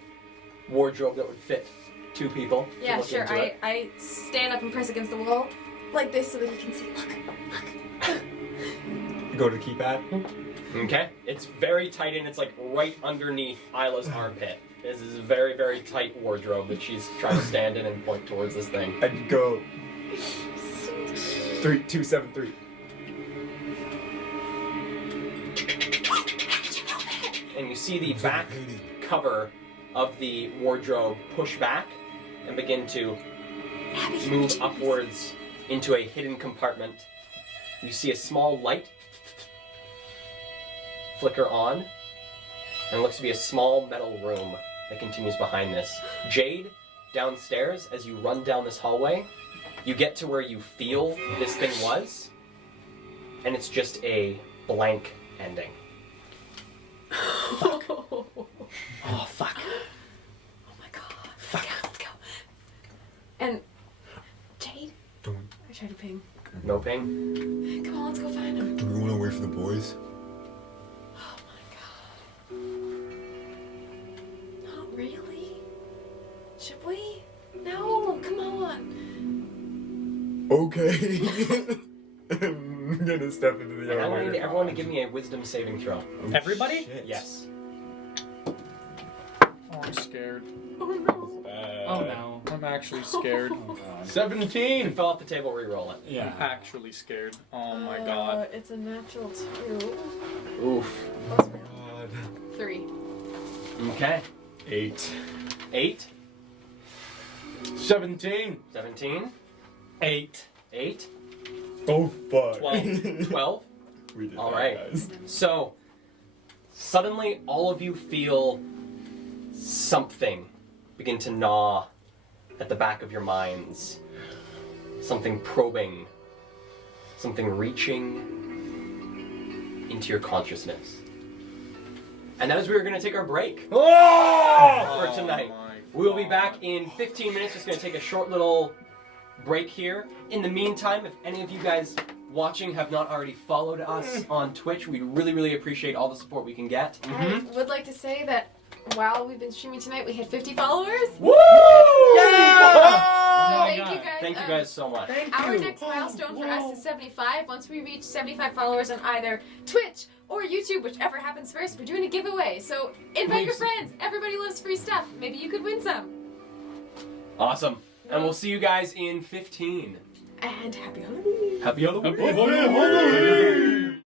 wardrobe that would fit 2 people. to Yeah, look sure. into it. I stand up and press against the wall like this so that he can see. Look. Go to the keypad. Okay, it's very tight and it's like right underneath Isla's armpit. This is a very, very tight wardrobe that she's trying to stand in and point towards this thing. I'd go 3273. And you see the back cover of the wardrobe push back and begin to move upwards into a hidden compartment. You see a small light flicker on, and it looks to be a small metal room that continues behind this. Jade, downstairs, as you run down this hallway, you get to where you feel this thing was, and it's just a blank ending. Oh, fuck. Oh my god. Fuck. Let's go. And Jade? Don't. I try to ping. No ping? Come on, let's go find him. Do we want to wait for the boys? Oh my god. Not really. Should we? No, come on. Okay. I'm gonna step into the And I elevator. need everyone to give me a wisdom saving throw. Everybody? Shit. Yes. I'm scared. Oh no. Oh no. I'm actually scared. Oh god. 17. You fell off the table, re-roll it. Yeah. I'm actually scared. Oh my god. It's a natural 2. Oof. Plus 3. Okay. 8. 8, 17. 17, 8. 8, Oh fuck. 12, 12. We did All that, right. guys. So, suddenly all of you feel something begin to gnaw at the back of your minds. Something probing. Something reaching into your consciousness. And that is where we're going to take our break Oh! for tonight. my We will be God. back in 15 minutes. Just going to take a short little break here. In the meantime, if any of you guys watching have not already followed us on Twitch, we'd really, really appreciate all the support we can get. I would like to say that while we've been streaming tonight, we hit 50 followers. Woo! So thank you guys. Thank you guys so much. Our next milestone for us is 75. Once we reach 75 followers on either Twitch or YouTube, whichever happens first, we're doing a giveaway. So invite your friends. Everybody loves free stuff. Maybe you could win some. Awesome. And we'll see you guys in 15. And happy holidays. Happy Halloween. Halloween!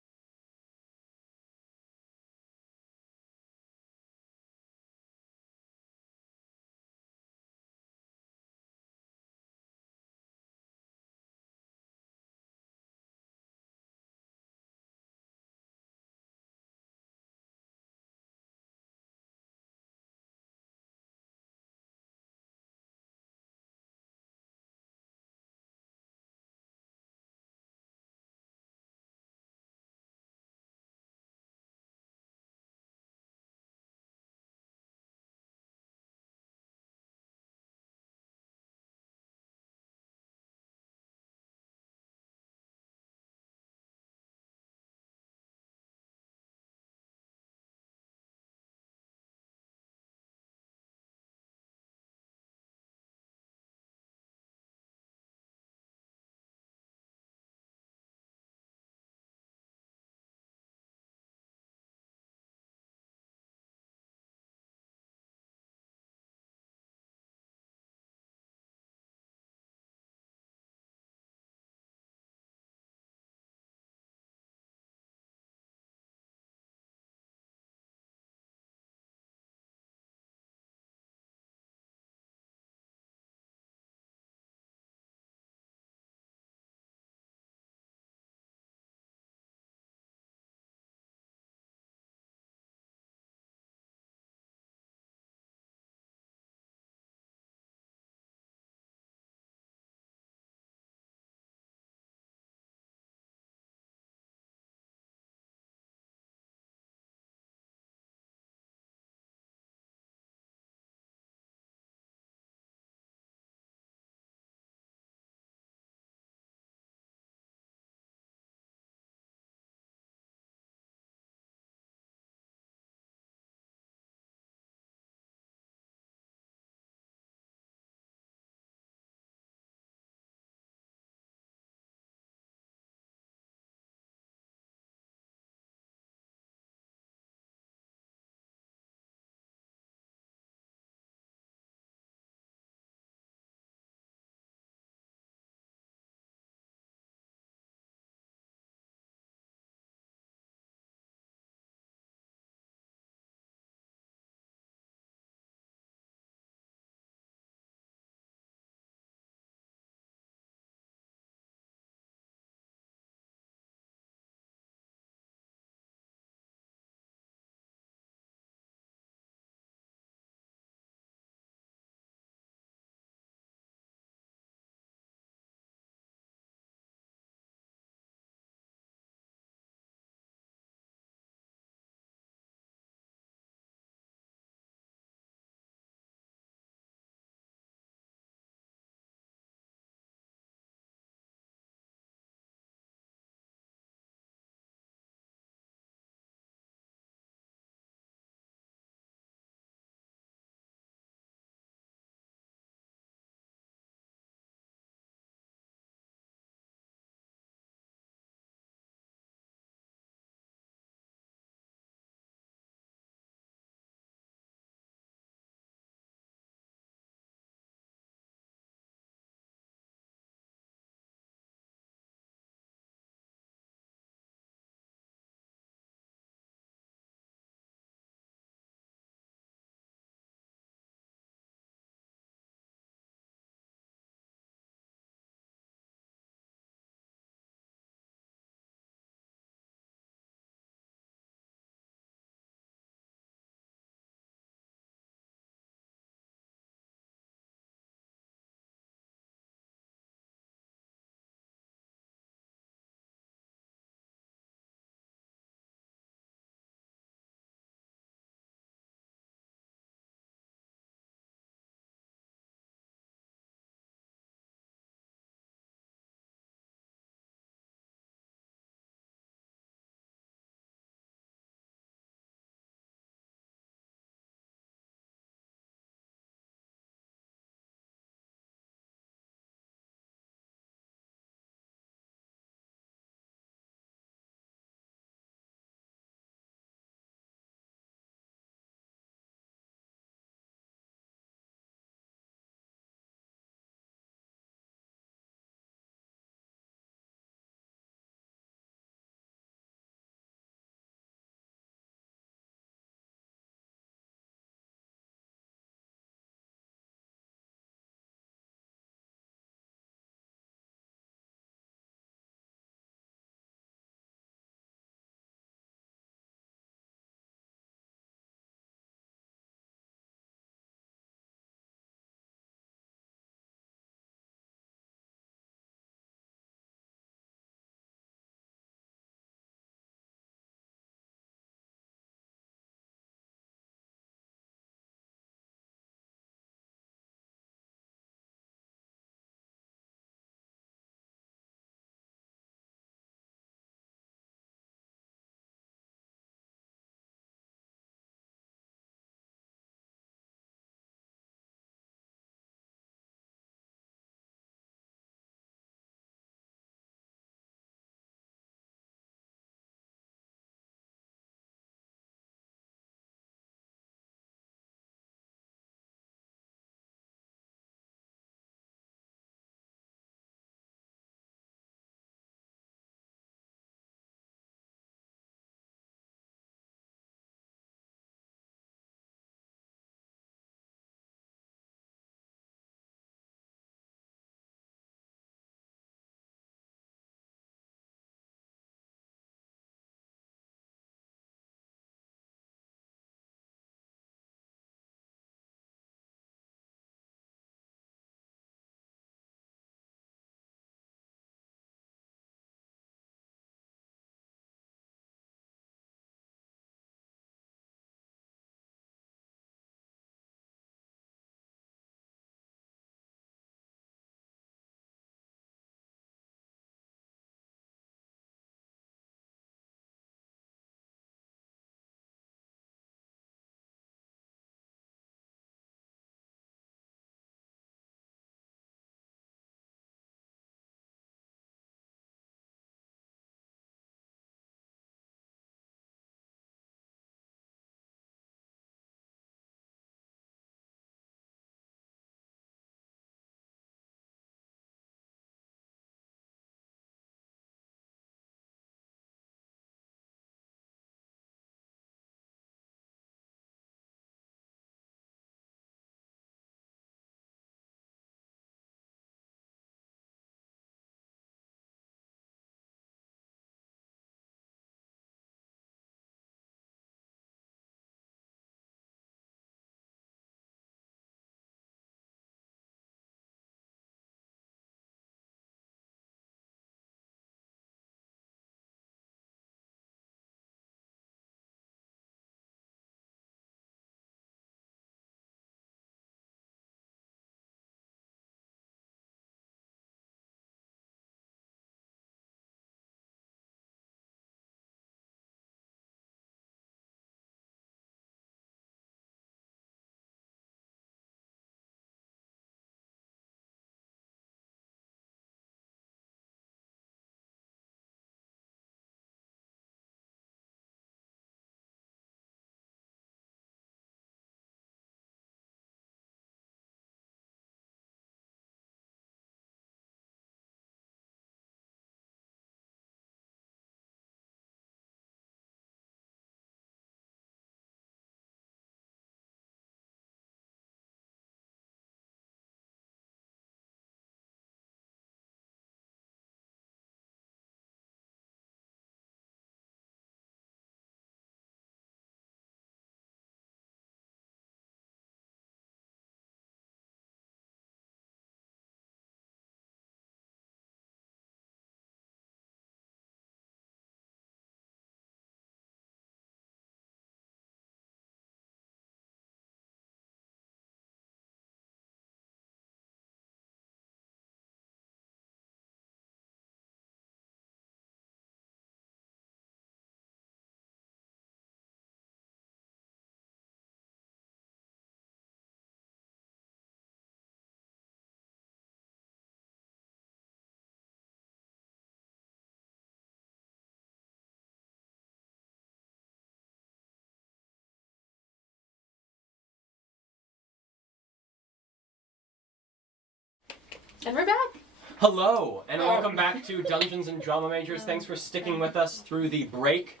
And we're back. Hello, and welcome back to Dungeons and Drama Majors. Thanks for sticking with us through the break.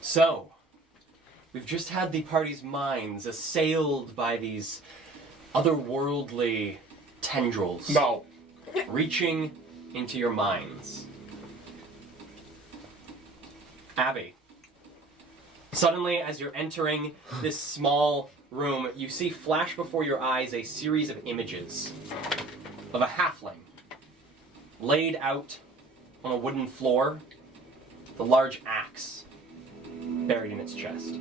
So, we've just had the party's minds assailed by these otherworldly tendrils No. reaching into your minds. Abby, suddenly as you're entering this small room, you see flash before your eyes a series of images of a halfling laid out on a wooden floor, the large axe buried in its chest.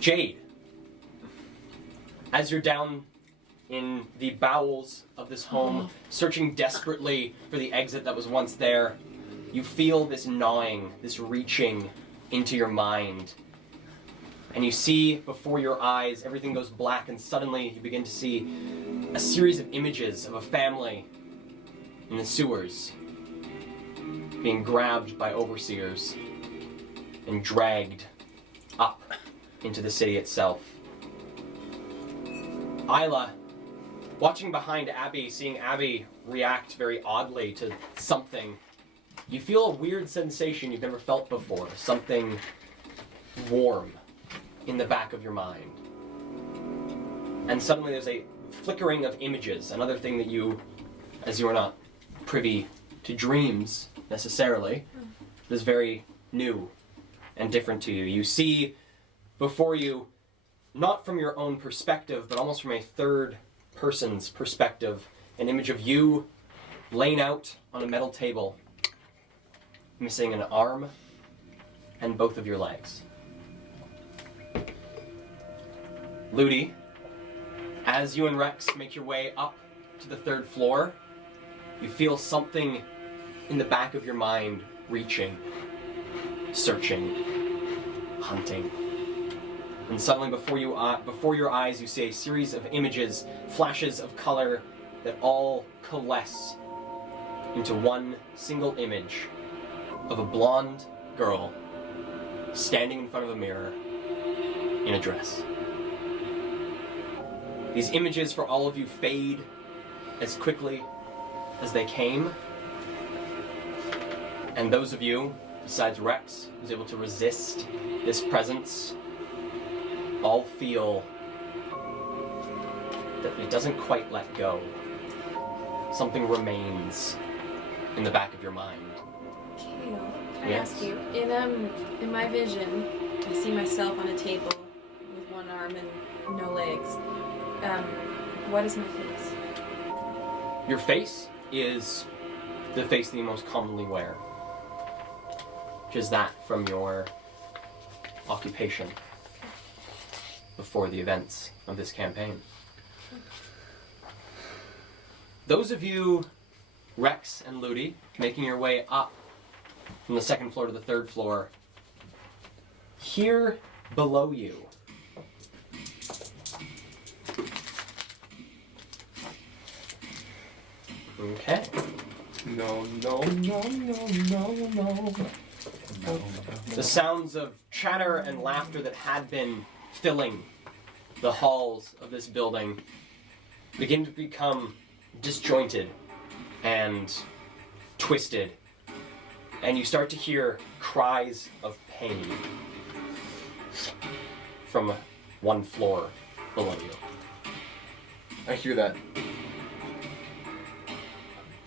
Jade, as you're down in the bowels of this home, searching desperately for the exit that was once there, you feel this gnawing, this reaching into your mind. And you see before your eyes, everything goes black, and suddenly you begin to see a series of images of a family in the sewers being grabbed by overseers and dragged up into the city itself. Isla, watching behind Abby, seeing Abby react very oddly to something, you feel a weird sensation you've never felt before, something warm in the back of your mind. And suddenly there's a flickering of images, another thing that you, as you are not privy to dreams necessarily, is very new and different to you. You see before you, not from your own perspective, but almost from a third person's perspective, an image of you laying out on a metal table, missing an arm and both of your legs. Ludi, as you and Rex make your way up to the third floor, you feel something in the back of your mind reaching, searching, hunting. And suddenly before your eyes you see a series of images, flashes of color that all coalesce into one single image of a blonde girl standing in front of a mirror in a dress. These images for all of you fade as quickly as they came, and those of you, besides Rex, who's able to resist this presence, all feel that it doesn't quite let go. Something remains in the back of your mind. Kale, can I Yes. ask you? In my vision, I see myself on a table with one arm and no legs. What is my face? Your face is the face that you most commonly wear, which is that from your occupation before the events of this campaign. Those of you, Rex and Ludi, making your way up from the second floor to the third floor, here below you, okay, No, no, no, no, no, no. the sounds of chatter and laughter that had been filling the halls of this building begin to become disjointed and twisted, and you start to hear cries of pain from one floor below you. I hear that.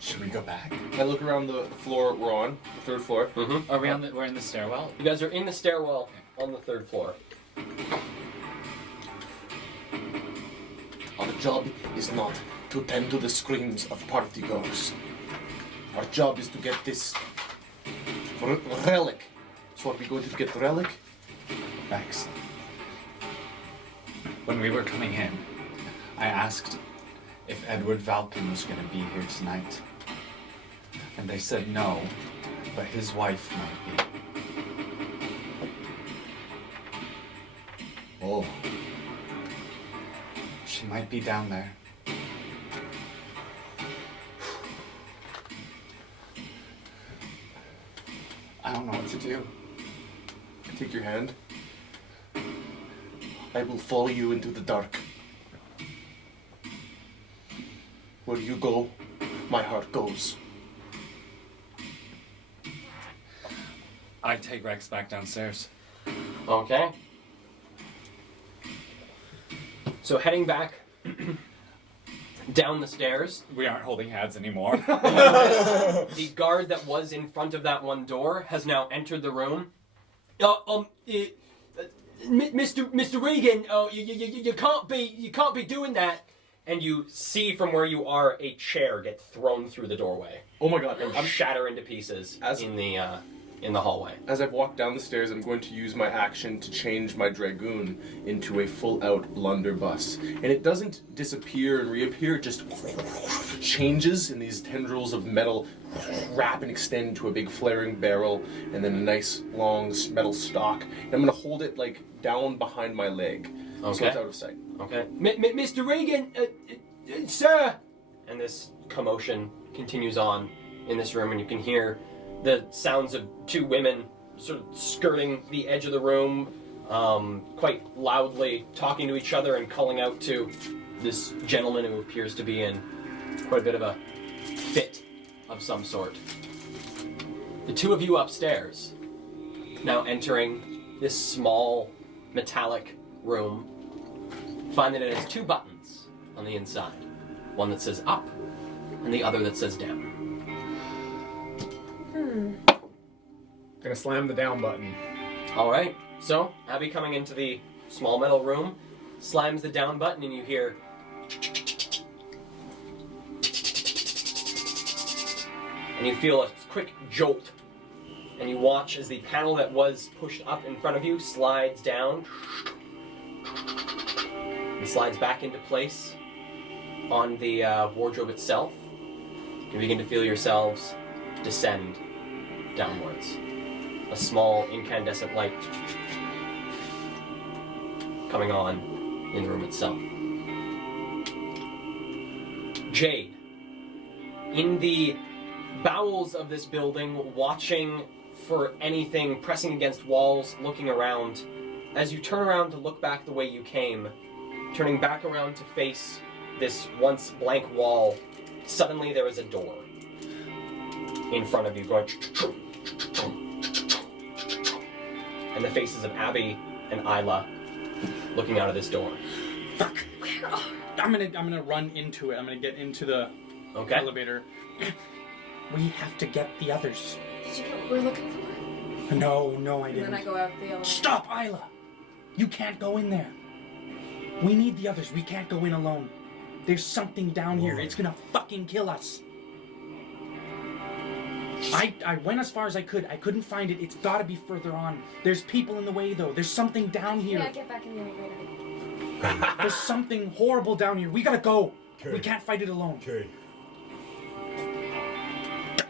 Should we go back? I look around the floor we're on, the third floor. Mm-hmm. Are we on we're in the stairwell? You guys are in the stairwell on the third floor. Our job is not to tend to the screams of partygoers. Our job is to get this relic. So are we going to get the relic? Rex. When we were coming in, I asked if Edward Valpin was going to be here tonight. And they said no, but his wife might be. Oh, She might be down there. I don't know what to do. I take your hand. I will follow you into the dark. Where you go, my heart goes. I take Rex back downstairs. Okay. So heading back down the stairs, We aren't holding hands anymore. the guard that was in front of that one door has now entered the room. Mr. Regan, you can't be doing that. And you see from where you are a chair get thrown through the doorway Oh my god. and shatter into pieces in the hallway. As I've walked down the stairs, I'm going to use my action to change my Dragoon into a full-out blunderbuss. And it doesn't disappear and reappear, it just changes, and these tendrils of metal wrap and extend to a big flaring barrel, and then a nice long metal stock. And I'm going to hold it like down behind my leg, so Okay. it's out of sight. Okay. Mr. Regan, sir! And this commotion continues on in this room, and you can hear the sounds of two women sort of skirting the edge of the room, quite loudly talking to each other and calling out to this gentleman who appears to be in quite a bit of a fit of some sort. The two of you upstairs, now entering this small metallic room, find that it has two buttons on the inside. One that says up, and the other that says down. Gonna slam the down button. Alright, so Abby coming into the small metal room, slams the down button and you hear and you feel a quick jolt, and you watch as the panel that was pushed up in front of you slides down and slides back into place on the wardrobe itself. You begin to feel yourselves descend downwards. A small incandescent light coming on in the room itself. Jade, in the bowels of this building, watching for anything, pressing against walls, looking around. As you turn around to look back the way you came, turning back around to face this once blank wall, suddenly there is a door in front of you going and the faces of Abby and Isla looking out of this door. Fuck. I'm gonna run into it. I'm gonna get into the Okay. elevator. We have to get the others. Did you get what we're looking for? No, I And didn't. then I go out the elevator. Stop, Isla! You can't go in there. We need the others. We can't go in alone. There's something down here. It's gonna fucking kill us. I went as far as I could. I couldn't find it. It's gotta be further on. There's people in the way, though. There's something down here. Yeah, get back in the elevator. There's something horrible down here. We gotta go. Okay. We can't fight it alone. Okay.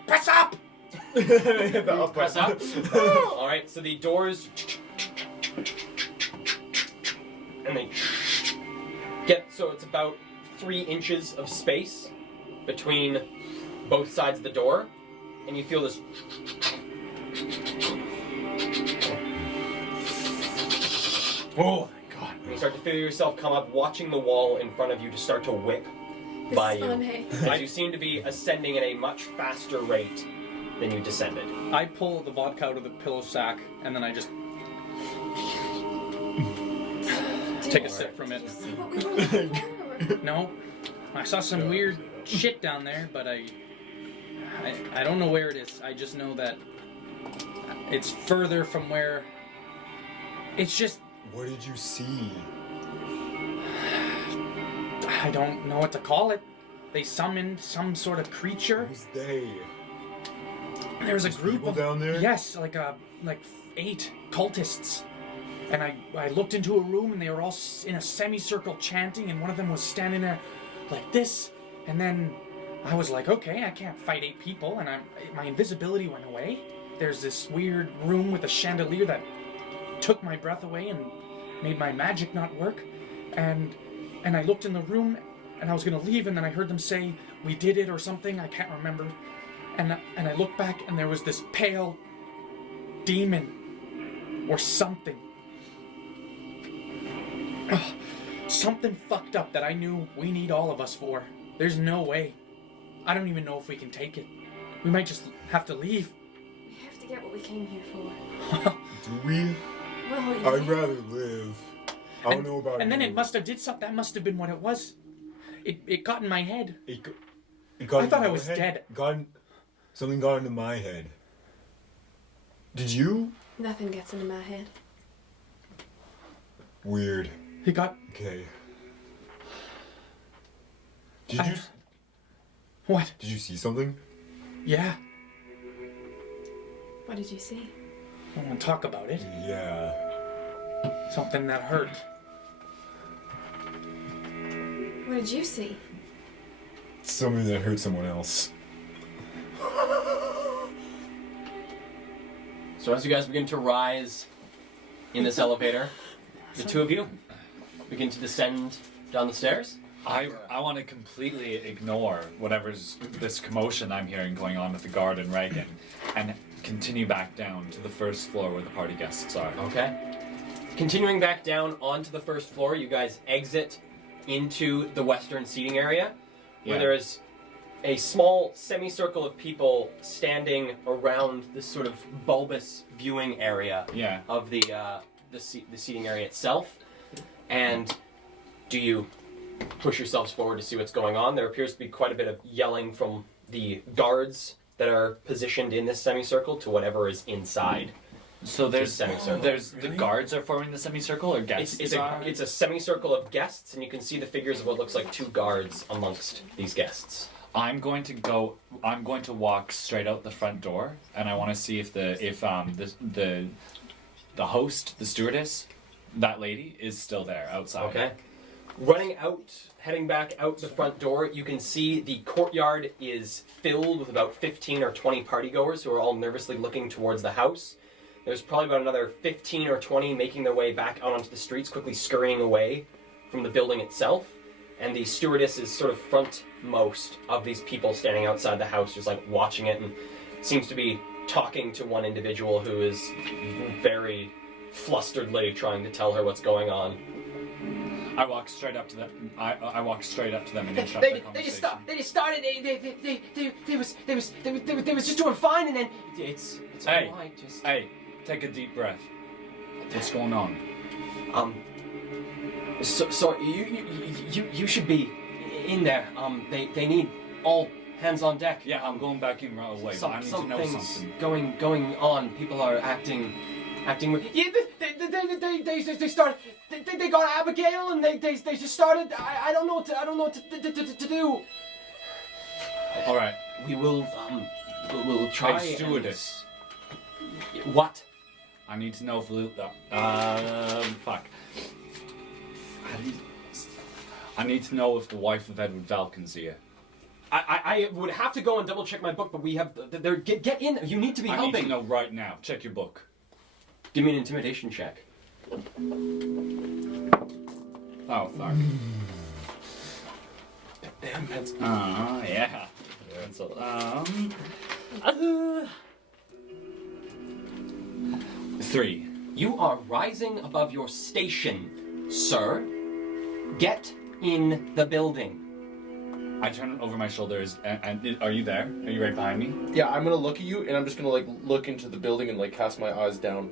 Press up! The up Press up. button. Alright, so the doors and they get, so it's about 3 inches of space between both sides of the door, and you feel this Oh my god. and you start to feel yourself come up, watching the wall in front of you to start to whip This by is you. fun, hey? As you seem to be ascending at a much faster rate than you descended. I pull the vodka out of the pillow sack, and then I just take a sip from Did it. you see what we were looking for? Or- No, I saw some weird shit down there, but I don't know where it is. I just know that it's further from where. It's just What did you see? I don't know what to call it. They summoned some sort of creature. Who's they? There was a There's group people of down there? Yes, like 8 cultists. And I looked into a room and they were all in a semicircle chanting, and one of them was standing there like this, and then I was like, okay, I can't fight 8 people, and my invisibility went away. There's this weird room with a chandelier that took my breath away and made my magic not work, and I looked in the room and I was gonna leave, and then I heard them say we did it or something, I can't remember, and I looked back and there was this pale demon or something. Ugh, something fucked up that I knew we need all of us for. There's no way. I don't even know if we can take it. We might just have to leave. We have to get what we came here for. Do we? Well, I'd rather live. I don't know about And then you. it must have did something. That must have been what it was. It got in my head. It got I in thought I your was head? Something got into my head. Did you? Nothing gets into my head. Weird. It got... Okay. Did you? What? Did you see something? Yeah. What did you see? I don't want to talk about it. Yeah. Something that hurt. What did you see? Something that hurt someone else. So as you guys begin to rise in this elevator, the two of you begin to descend down the stairs. I want to completely ignore whatever's this commotion I'm hearing going on with the guard and Reagan, and continue back down to the first floor where the party guests are. Okay. Continuing back down onto the first floor, you guys exit into the western seating area, where Yeah. there is a small semicircle of people standing around this sort of bulbous viewing area Yeah. of the seating area itself. And do you push yourselves forward to see what's going on? There appears to be quite a bit of yelling from the guards that are positioned in this semicircle to whatever is inside. So there's semicircle. the guards are forming the semicircle, or guests It's are? a semicircle of guests, and you can see the figures of what looks like two guards amongst these guests. I'm going to walk straight out the front door, and I want to see if the host, the stewardess, that lady is still there outside. Okay. Running out, heading back out the front door, you can see the courtyard is filled with about 15 or 20 partygoers who are all nervously looking towards the house. There's probably about another 15 or 20 making their way back out onto the streets, quickly scurrying away from the building itself. And the stewardess is sort of frontmost of these people standing outside the house, just like watching it, and seems to be talking to one individual who is very flusteredly trying to tell her what's going on. I walk straight up to them. I walk straight up to them and interrupt They their just conversation. they just started. They was just doing fine, and then it's Hey. all right. Just Hey, take a deep breath. What's going on? So you should be in there. They need all hands on deck. Yeah, I'm going back in right away, but I need to know Something's something. going on. People are acting weird. Yeah, they started. They got Abigail, and they just started. I don't know what to do. All right. We will, we'll try. Hey, stewardess. What? I need to know if fuck. I need to know if the wife of Edward Valken's here. I would have to go and double check my book, but we have. Get in. You need to be I helping. need to know right now. Check your book. Give me an intimidation check. Oh, fuck. Damn pencil. Yeah. Pencil. 3. You are rising above your station, sir. Get in the building. I turn over my shoulders, and are you there? Are you right behind me? Yeah, I'm gonna look at you, and I'm just gonna like look into the building and like cast my eyes down,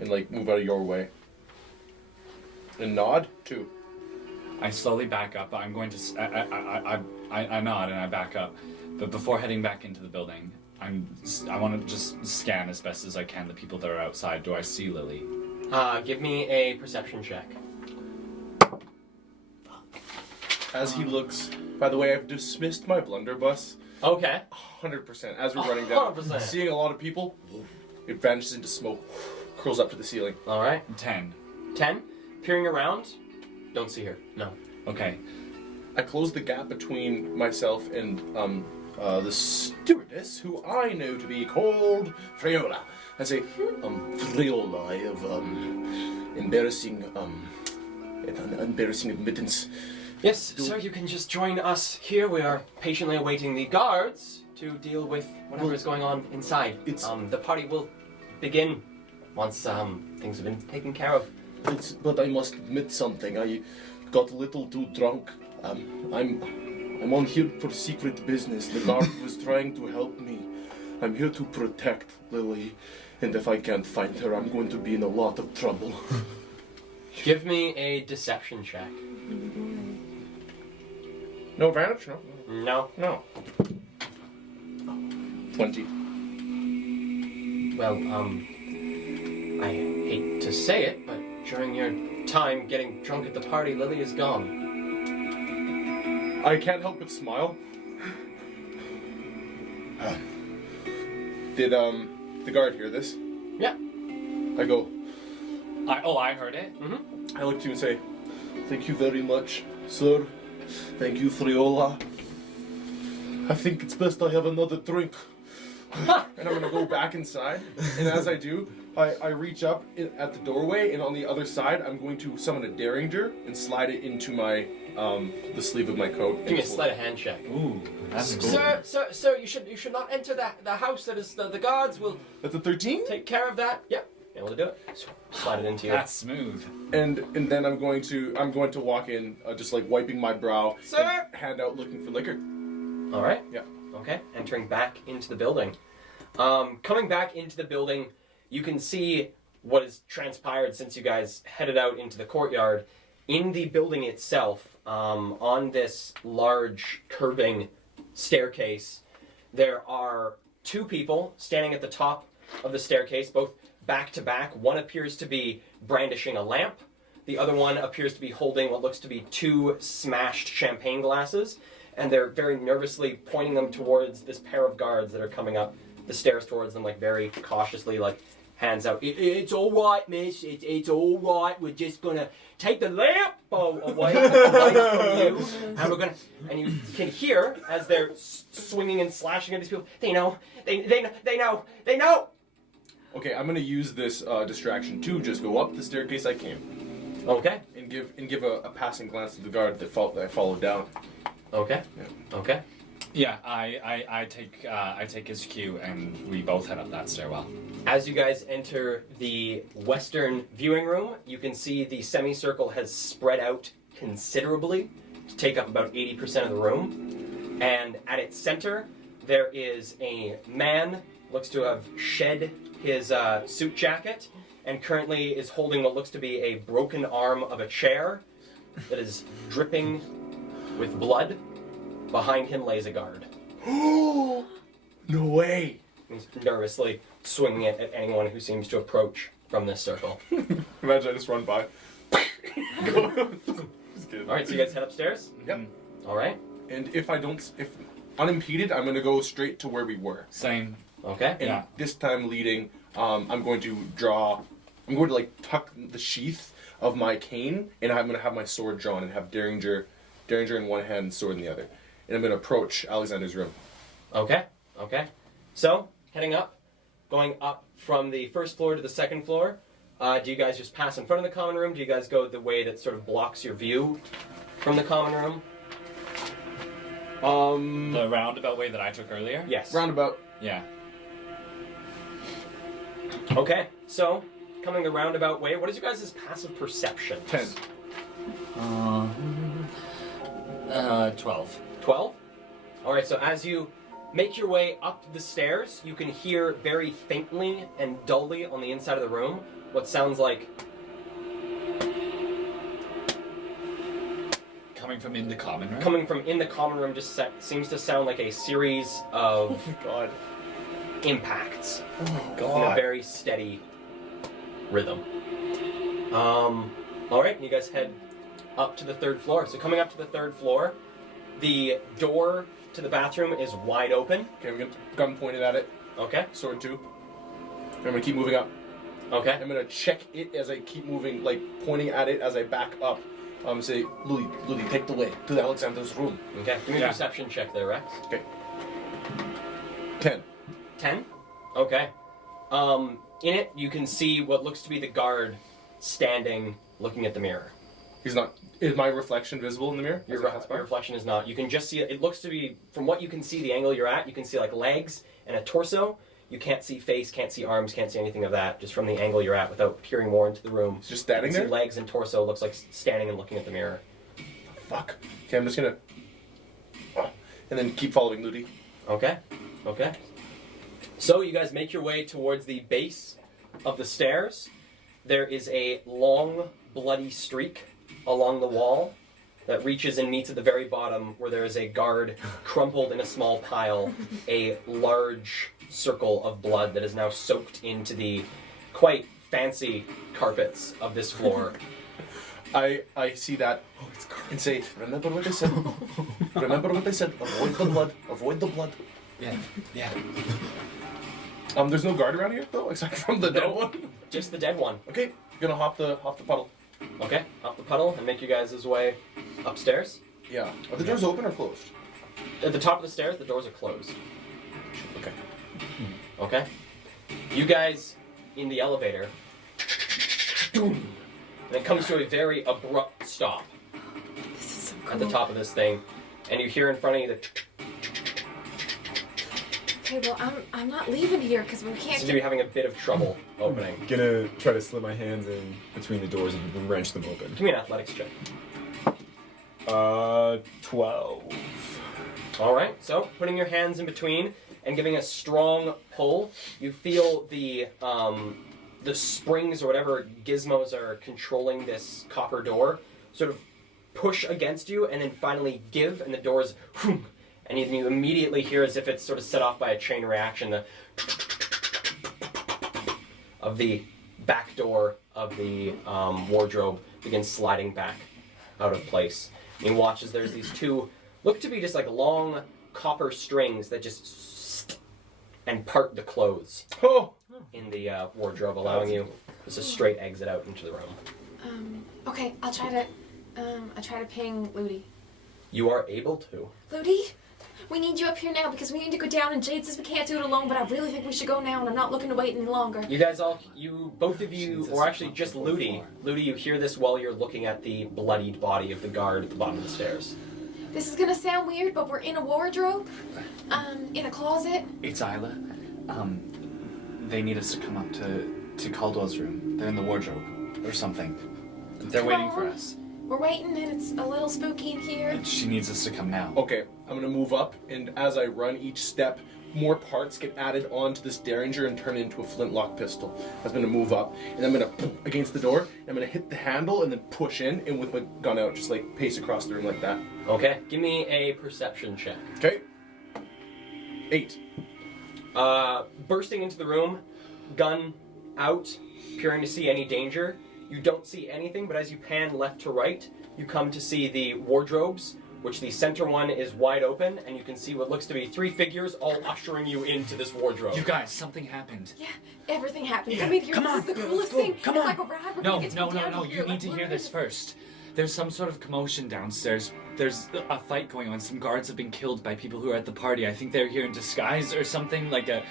and like move out of your way, and nod too. I slowly back up. I'm going to. I nod and I back up, but before heading back into the building, I want to just scan as best as I can the people that are outside. Do I see Lily? Give me a perception check. As he looks, by the way, I've dismissed my blunderbuss. Okay. 100%. As we're running down, 100%. seeing a lot of people, it vanishes into smoke, curls up to the ceiling. All right. 10. 10. Peering around. Don't see her. No. Okay. I close the gap between myself and the stewardess, who I know to be called Friola. I say, Friola, I have embarrassing admittance. Yes, sir, you can just join us here. We are patiently awaiting the guards to deal with whatever is going on inside. The party will begin once things have been taken care of. But I must admit something. I got a little too drunk I'm on here for secret business. The guard was trying to help me. I'm here to protect Lily, and if I can't find her, I'm going to be in a lot of trouble. Give me a deception check. No advantage? No. No. 20. Well, I hate to say it, but during your time getting drunk at the party, Lily is gone. I can't help but smile. Did the guard hear this? Yeah. I go, I heard it. Mm-hmm. I look to you and say, thank you very much, sir. Thank you, Friola. I think it's best I have another drink. And I'm gonna go back inside, and as I do, I reach up at the doorway, and on the other side, I'm going to summon a Derringer and slide it into my the sleeve of my coat. Give me a sleight of hand check. Ooh, that's cool. Sir, you should not enter the house. That is the guards will That's a 13. take care of that. Yep, able to do it. Slide it into you. That's smooth. And then I'm going to walk in, just like wiping my brow, Sir! and hand out looking for liquor. All right. Yeah. Okay. Entering back into the building. Coming back into the building, you can see what has transpired since you guys headed out into the courtyard. In the building itself, on this large curving staircase, there are two people standing at the top of the staircase, both back to back. One appears to be brandishing a lamp. The other one appears to be holding what looks to be two smashed champagne glasses, and they're very nervously pointing them towards this pair of guards that are coming up the stairs towards them, like very cautiously, like hands out. It's all right, miss. It's all right. We're just gonna take the lamp away from you, and we're gonna. And you can hear as they're swinging and slashing at these people. They know. They know. Okay, I'm gonna use this distraction to just go up the staircase I came, Okay. and give a passing glance to the guard that I followed down. Okay. Yeah. Okay. Yeah, I take his cue, and we both head up that stairwell. As you guys enter the western viewing room, you can see the semicircle has spread out considerably to take up about 80% of the room. And at its center, there is a man, looks to have shed his suit jacket, and currently is holding what looks to be a broken arm of a chair that is dripping with blood. Behind him lays a guard. No way! He's nervously swinging it at anyone who seems to approach from this circle. Imagine I just run by. Just kidding. All right, so you guys head upstairs. Yep. All right. And if unimpeded, I'm gonna go straight to where we were. Same. Okay. And Yeah. this time leading, I'm going to like tuck the sheath of my cane, and I'm going to have my sword drawn and have Derringer in one hand and sword in the other. And I'm going to approach Alexander's room. Okay. Okay. So heading up, going up from the first floor to the second floor. Do you guys just pass in front of the common room? Do you guys go the way that sort of blocks your view from the common room? The roundabout way that I took earlier? Yes. Roundabout. Yeah. Okay. So coming the roundabout way, what is your guys' passive perception? 10. 12. 12? Alright, so as you make your way up the stairs, you can hear very faintly and dully on the inside of the room what sounds like Coming from in the common room? coming from in the common room. Just seems to sound like a series of God. impacts Oh, in a very steady rhythm. Alright, you guys head up to the third floor. So coming up to the third floor, the door to the bathroom is wide open. Okay, I'm going to gun pointed at it. Okay. Sword 2. I'm going to keep moving up. Okay. I'm going to check it as I keep moving, like pointing at it as I back up. Say, Louis, take the way to Alexander's room. Okay. Give me a Yeah. perception check there, Rex. Okay. 10. 10? Okay. In it, you can see what looks to be the guard standing looking at the mirror. He's not. Is my reflection visible in the mirror? Your, Is it hot spot? your reflection is not. You can just see it. It looks to be, from what you can see, the angle you're at, you can see like legs and a torso. You can't see face, can't see arms, can't see anything of that, just from the angle you're at without peering more into the room. He's just standing You can there? see legs and torso, looks like standing and looking at the mirror. fuck. Okay, I'm just gonna... and then keep following Ludi. Okay. So you guys make your way towards the base of the stairs. There is a long, bloody streak along the wall that reaches and meets at the very bottom, where there is a guard crumpled in a small pile, a large circle of blood that is now soaked into the quite fancy carpets of this floor. I see that and say, remember what I said. Remember what I said. Avoid the blood. Avoid the blood. Yeah. There's no guard around here though, except from the dead one. Just the dead one. Okay, gonna hop the puddle. Okay, up the puddle and make you guys' way upstairs. Yeah. Are the doors open or closed? At the top of the stairs, the doors are closed. Okay. Okay? You guys in the elevator, and it comes to a very abrupt stop This is so cool. at the top of this thing, and you hear in front of you the... Okay, well, I'm not leaving here because we can't Seems to get... be having a bit of trouble opening. Gonna try to slip my hands in between the doors and wrench them open. Give me an athletics check. 12. Alright, so putting your hands in between and giving a strong pull, you feel the springs or whatever gizmos are controlling this copper door sort of push against you and then finally give, and the doors, and you immediately hear, as if it's sort of set off by a chain reaction, the of the back door of the wardrobe begins sliding back out of place. And you watch as there's these two, look to be just like long copper strings that just and part the clothes in the wardrobe, allowing you just a straight exit out into the room. Okay, I'll try to ping Ludi. You are able to. Ludi, we need you up here now because we need to go down, and Jade says we can't do it alone, but I really think we should go now, and I'm not looking to wait any longer. You guys both of you, or actually just Ludi, you hear this while you're looking at the bloodied body of the guard at the bottom of the stairs. This is gonna sound weird, but we're in a wardrobe, in a closet. It's Isla. They need us to come up to Caldwell's room. They're in the wardrobe or something. They're Come waiting for on. us. We're waiting, and it's a little spooky in here. And she needs us to come now. Okay, I'm gonna move up, and as I run each step, more parts get added onto this Derringer and turn it into a flintlock pistol. I'm gonna move up, and I'm gonna against the door, and I'm gonna hit the handle and then push in, and with my gun out, just like pace across the room like that. Okay, give me a perception check. Okay. 8. Bursting into the room, gun out, peering to see any danger. You don't see anything, but as you pan left to right, you come to see the wardrobes, which the center one is wide open, and you can see what looks to be 3 figures all ushering you into this wardrobe. You guys, something happened. Yeah, everything happened. Come in here. Come on. This is the coolest thing. Come it's on. like a ride. We're gonna get to go down No. here. You Like, need to hear where this is it? first. There's some sort of commotion downstairs. There's a fight going on. Some guards have been killed by people who are at the party. I think they're here in disguise or something, like a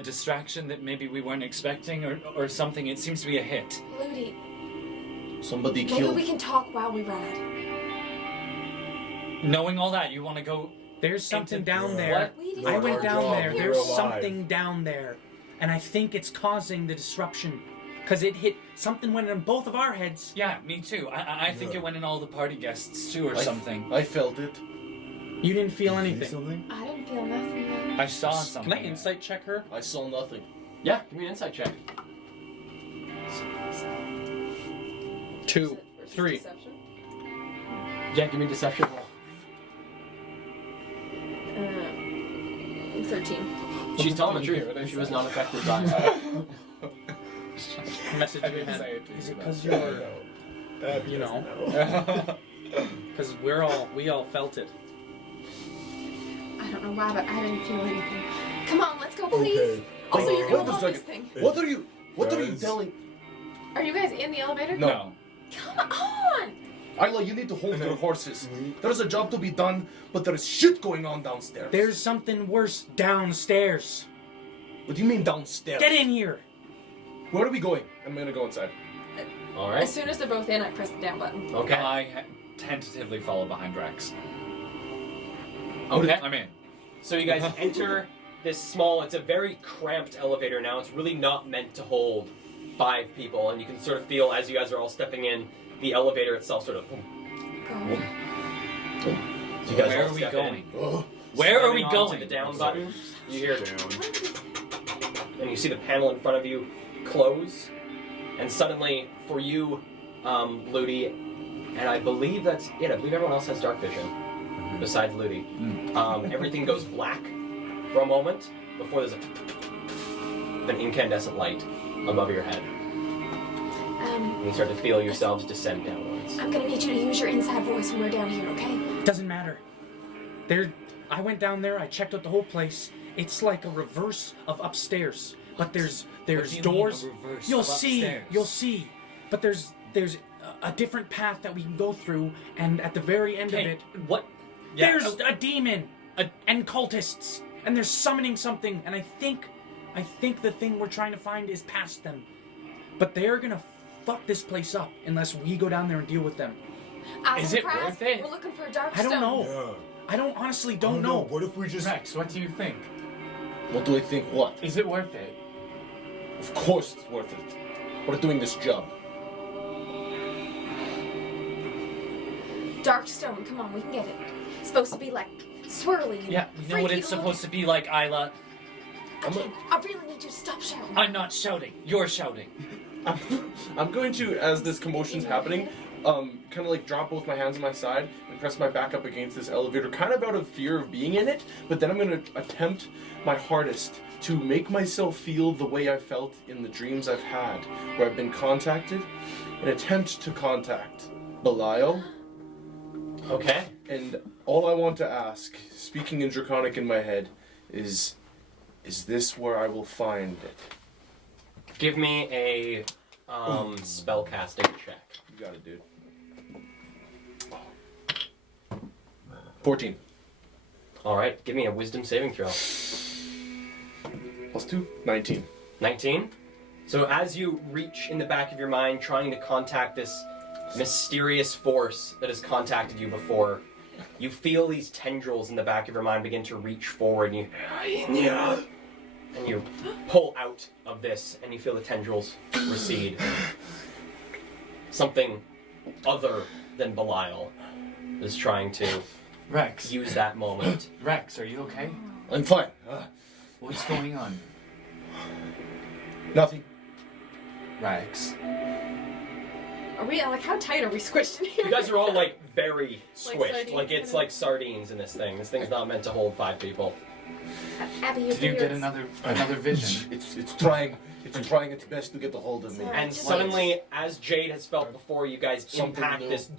distraction that maybe we weren't expecting or something. It seems to be a hit. Ludi, Somebody maybe killed. we can talk while we ride. Knowing all that, you want to go... There's something Into- down there. We didn't I went want down to there. be There's here. something down there. And I think it's causing the disruption. Because it hit, something went in both of our heads. Yeah, me too. I think it went in all the party guests too or something. I felt it. You didn't feel anything. Something? I didn't feel nothing. I saw something. Can I insight check her? I saw nothing. Yeah, give me an insight check. 2, Versus 3. Deception? Yeah, give me a deception roll. 13. She's telling the truth. She was not affected by it. Message I in didn't your say head. it to Is you, it because but- you're, you know, because we all felt it. I don't know why, but I didn't feel anything. Come on, let's go, please. Okay. Also, you're gonna Wait a love second. this thing. What are you Guys. telling? Are you guys in the elevator? No. Come on! Isla, you need to hold your horses. There's a job to be done, but there is shit going on downstairs. There's something worse downstairs. What do you mean downstairs? Get in here. Where are we going? I'm gonna go inside. All As right. soon as they're both in, I press the down button. Okay. I tentatively follow behind Rex. Okay. I'm in. So you guys enter this small, it's a very cramped elevator now. It's really not meant to hold 5 people. And you can sort of feel, as you guys are all stepping in, the elevator itself sort of going. So you guys Where all are we step going? in. Where are we Slamming onto going? the down button. You hear it, Down. and you see the panel in front of you close, and suddenly, for you, Ludi, and I believe that's it. I believe everyone else has dark vision besides Ludi. Everything goes black for a moment before there's an incandescent light above your head, and you start to feel yourselves descend downwards. I'm gonna need you to use your inside voice when we're down here, okay? Doesn't matter. I went down there. I checked out the whole place. It's like a reverse of upstairs, but there's What do you doors. mean, a reverse You'll of see. upstairs? You'll see. But there's a different path that we can go through, and at the very end of Okay, it, what? Yeah, there's a demon and cultists, and they're summoning something. And I think the thing we're trying to find is past them, but they're gonna fuck this place up unless we go down there and deal with them. As Is a it prize, worth it? We're looking for a dark I don't stone. know. I don't honestly don't know. What if we just... Rex, what do you think? What do I think? What? Is it worth it? Of course it's worth it. We're doing this job. Dark stone, come on, we can get it. It's supposed to be like swirly. and Yeah, we know what freaky it's to look supposed to be like, Isla. I really need you to stop shouting. I'm not shouting. You're shouting. I'm going to, as this commotion's happening, kind of like drop both my hands on my side and press my back up against this elevator, kind of out of fear of being in it, but then I'm going to attempt my hardest to make myself feel the way I felt in the dreams I've had, where I've been contacted, and attempt to contact Belial. Okay. And all I want to ask, speaking in Draconic in my head, is this where I will find it? Give me a spellcasting check. You got it, dude. 14. All right. Give me a wisdom saving throw. Plus 2? 19. 19. So as you reach in the back of your mind, trying to contact this mysterious force that has contacted you before, you feel these tendrils in the back of your mind begin to reach forward, and you pull out of this, and you feel the tendrils recede. Something other than Belial is trying to Rex. use that moment. Rex, are you okay? I'm fine. What's going on? Nothing. Rex. Are we like how tight are we squished in here? You guys are all like very Like squished. sardines, Like it's kinda? like sardines in this thing. This thing's not meant to hold 5 people. Abby, your Did you get beard's- another vision? It's trying its best to get a hold of me. Sorry. And Just suddenly, as Jade has felt before, you guys Something impact new. this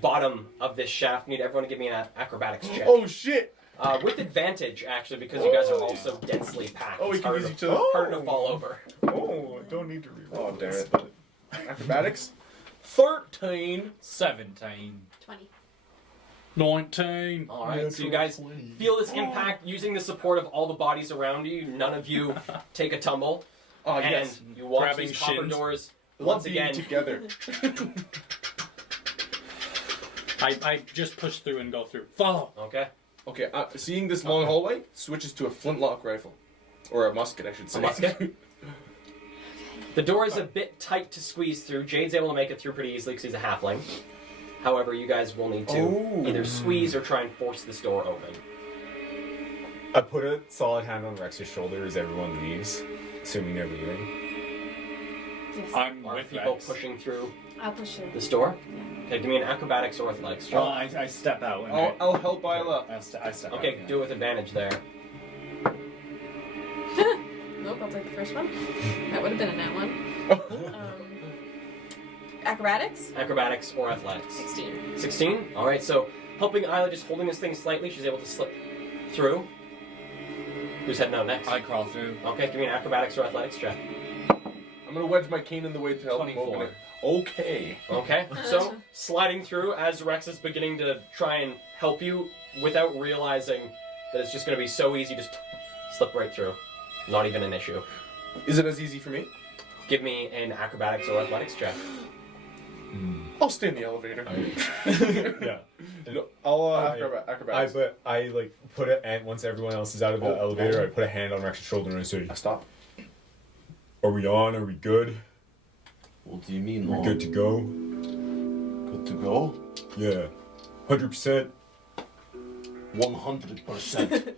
bottom of this shaft. Need everyone to give me an acrobatics check. Oh shit! With advantage, actually, because you guys are all so densely packed. Oh, we It's can harder use to- each other. harder to fall over. Oh, I don't need to reroll. Oh, damn it. Acrobatics? 13. 17. 20. 19. All right, so you guys feel this impact using the support of all the bodies around you. None of you take a tumble, Oh, and yes. you watch Grabbing these copper shins. doors Love once being again. together. I just push through and go through. Follow. Okay, Okay, seeing this long hallway switches to a flintlock rifle. Or a musket, I should say. a musket. The door is a bit tight to squeeze through. Jade's able to make it through pretty easily because he's a halfling. However, you guys will need to either squeeze or try and force this door open. I put a solid hand on Rex's shoulder as everyone leaves, assuming they're leaving. Yes. I'm Are with people Rex. pushing through I'll push through. this door? Okay, give me an acrobatics or athletics check. Well, I step out. And I'll help Isla. I step out. Okay, yeah. do it with advantage there. Nope, I'll take the first one. That would have been a nat one. Acrobatics? Acrobatics or athletics. 16. 16? Alright, so helping Isla, just holding this thing slightly, she's able to slip through. Who's heading out next? I crawl through. Okay, give me an acrobatics or athletics check. I'm gonna wedge my cane in the way to help him 24. open it. Okay. Okay, so sliding through as Rex is beginning to try and help you without realizing that it's just going to be so easy, just slip right through. Not even an issue. Is it as easy for me? Give me an acrobatics or athletics check. I'll stay in the elevator. Yeah. No, I'll I acrobatics. like put it, and once everyone else is out of the elevator, I put a hand on Rex's shoulder and I say, Stop. "Are we on? Are we good? What do you mean, Are we Mom? good to go?" Good to go? Yeah. 100%. 100%.